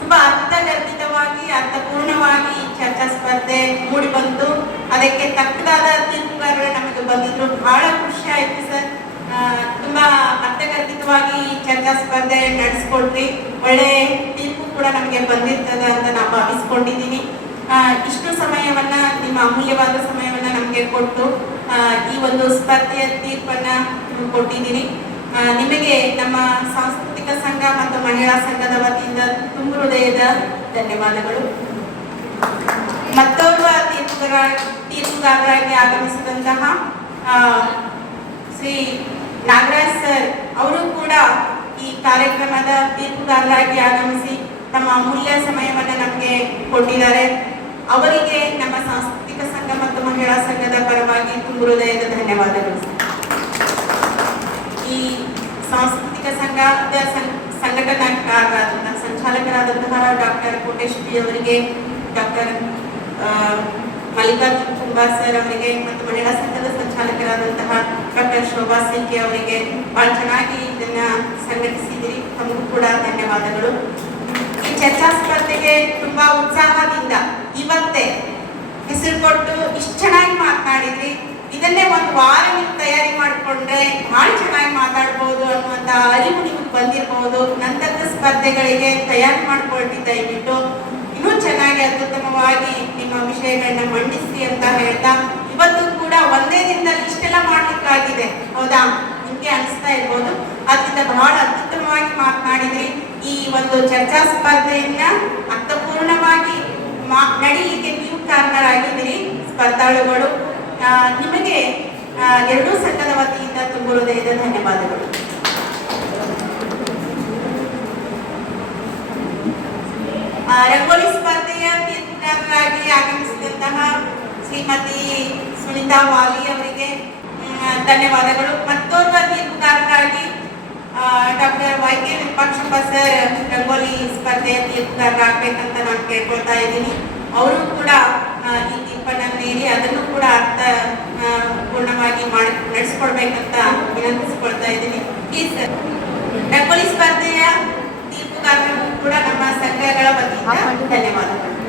ತುಂಬಾ ಅರ್ಥಗರ್ಭಿತವಾಗಿ ಅರ್ಥಪೂರ್ಣವಾಗಿ ಈ ಚರ್ಚಾ ಸ್ಪರ್ಧೆ ಮೂಡಿ ಬಂತು. ಅದಕ್ಕೆ ತಕ್ಕದಾದ ತೀರ್ಪುಗಾರರು ನಮಗೆ ಬಂದಿದ್ರು. ಬಹಳ ಖುಷಿ ಆಯ್ತು ಸರ್. ತುಂಬಾ ಅರ್ಥಗರ್ಭಿತವಾಗಿ ಈ ಚರ್ಚಾ ಸ್ಪರ್ಧೆ ನಡೆಸ್ಕೊಟ್ರಿ. ಒಳ್ಳೆ ತೀರ್ಪು ಕೂಡ ನಮಗೆ ಬಂದಿರ್ತದೆ ಅಂತ ನಾನು ಭಾವಿಸ್ಕೊಂಡಿದ್ದೀನಿ. ಇಷ್ಟು ಸಮಯವನ್ನ, ನಿಮ್ಮ ಅಮೂಲ್ಯವಾದ ಸಮಯವನ್ನ ನಮಗೆ ಕೊಟ್ಟು ಈ ಒಂದು ಸ್ಪರ್ಧೆಯ ತೀರ್ಪನ್ನ ಕೊಟ್ಟಿದ್ದೀರಿ. ನಿಮಗೆ ನಮ್ಮ ಸಾಂಸ್ಕೃತಿಕ ಸಂಘ ಮತ್ತು ಮಹಿಳಾ ಸಂಘದ ವತಿಯಿಂದ ತುಂಬ ಹೃದಯದ ಧನ್ಯವಾದಗಳು. ಮತ್ತೋರ್ವ ತೀರ್ಪುಗಾರರಾಗಿ ಆಗಮಿಸಿದಂತಹ ಶ್ರೀ ನಾಗರಾಜ್ ಸರ್ ಅವರು ಕೂಡ ಈ ಕಾರ್ಯಕ್ರಮದ ತೀರ್ಪುಗಾರರಾಗಿ ಆಗಮಿಸಿ ತಮ್ಮ ಅಮೂಲ್ಯ ಸಮಯವನ್ನು ನಮಗೆ ಕೊಟ್ಟಿದ್ದಾರೆ. ಅವರಿಗೆ ನಮ್ಮ ಸಾಂಸ್ಕೃತಿಕ ಸಂಘ ಮತ್ತು ಮಹಿಳಾ ಸಂಘದ ಪರವಾಗಿ ತುಂಬ ಹೃದಯದ ಧನ್ಯವಾದಗಳು. ಈ ಸಾಂಸ್ಕೃತಿಕ ಸಂಘದ ಸಂಘಟನಾಕಾರರಾದಂತಹ ಸಂಚಾಲಕರಾದಂತಹ ಡಾಕ್ಟರ್ ಕೋಟೇಶ್ ಪಿ ಅವರಿಗೆ, ಡಾಕ್ಟರ್ ಮಲ್ಲಿಕಾರ್ಜುನ್ ಕುಂಬಾರ್ ಸರ್ ಅವರಿಗೆ ಮತ್ತು ಮಹಿಳಾ ಸಂಘದ ಸಂಚಾಲಕರಾದಂತಹ ಡಾಕ್ಟರ್ ಶೋಭಾ ಸಿಂಕೆ ಅವರಿಗೆ ಬಹಳ ಚೆನ್ನಾಗಿ ಇದನ್ನ ಸಂಘಟಿಸಿದಿರಿ. ತಮಗೂ ಕೂಡ ಧನ್ಯವಾದಗಳು. ಈ ಚರ್ಚಾ ಸ್ಪರ್ಧೆಗೆ ತುಂಬಾ ಉತ್ಸಾಹದಿಂದ ಇವತ್ತೇ ಹೆಸರು ಕೊಟ್ಟು ಇಷ್ಟು ಚೆನ್ನಾಗಿ ಮಾತನಾಡಿದ್ರಿ. ಇದನ್ನೇ ಒಂದು ವಾರ ನೀವು ತಯಾರಿ ಮಾಡಿಕೊಂಡ್ರೆ ಬಹಳ ಚೆನ್ನಾಗಿ ಮಾತಾಡ್ಬೋದು ಅನ್ನುವಂತ ಅರಿವು ನಿಮಗೆ ಬಂದಿರಬಹುದು. ನಂತರದ ಸ್ಪರ್ಧೆಗಳಿಗೆ ತಯಾರಿ ಮಾಡ್ಕೊಳ್ತಿ ದಯವಿಟ್ಟು ಇನ್ನೂ ಚೆನ್ನಾಗಿ ಅತ್ಯುತ್ತಮವಾಗಿ ನಿಮ್ಮ ವಿಷಯಗಳನ್ನ ಮಂಡಿಸಿ ಅಂತ ಹೇಳ್ತಾ, ಇವತ್ತು ಕೂಡ ಒಂದೇ ದಿನದಲ್ಲಿ ಇಷ್ಟೆಲ್ಲ ಮಾಡ್ಲಿಕ್ಕಾಗಿದೆ, ಹೌದಾ? ನಿಮ್ಗೆ ಅನಿಸ್ತಾ ಇರ್ಬೋದು. ಅದರಿಂದ ಬಹಳ ಅತ್ಯುತ್ತಮವಾಗಿ ಮಾತನಾಡಿದ್ರಿ. ಈ ಒಂದು ಚರ್ಚಾ ಸ್ಪರ್ಧೆಯನ್ನ ಅರ್ಥಪೂರ್ಣವಾಗಿ ನಡೀಲಿಕ್ಕೆ ನೀವು ಕಾರಣರಾಗಿದ್ದೀರಿ ಸ್ಪರ್ಧಾಳುಗಳು. ನಿಮಗೆ ಎರಡೂ ಸಂಘದ ವತಿಯಿಂದ ತುಂಬ ಹೃದಯದ ಧನ್ಯವಾದಗಳು. ರಂಗೋಲಿ ಸ್ಪರ್ಧೆಯ ತೀರ್ಪುಗಾರರಾಗಿ ಆಗಮಿಸಿದಂತಹ ಶ್ರೀಮತಿ ಸುನಿತಾ ವಾಲಿ ಅವರಿಗೆ ಧನ್ಯವಾದಗಳು. ಮತ್ತೋರ್ವ ತೀರ್ಪುಗಾರರಾಗಿ doctor YK Virupakshappa sir rangoli ಸ್ಪರ್ಧೆಯ ತೀರ್ಪುಗಾರರಾಗಬೇಕಂತ ನಾನು ಕೇಳ್ಕೊಳ್ತಾ ಇದ್ದೀನಿ. ಅವರು ಕೂಡ ಈ ತೀರ್ಪನ್ನು ನೀಡಿ ಅದನ್ನು ಕೂಡ ಅರ್ಥ ಪೂರ್ಣವಾಗಿ ನಡೆಸ್ಕೊಡ್ಬೇಕಂತ ವಿನಂತಿಸಿಕೊಳ್ತಾ ಇದ್ದೀನಿ. ಈ ಸರ್ ರಂಗೋಲಿ ಸ್ಪರ್ಧೆಯ ತೀರ್ಪುಗಾರರು ಕೂಡ ನಮ್ಮ ಸಂಘಗಳ ವತಿಯಿಂದ ಧನ್ಯವಾದಗಳು.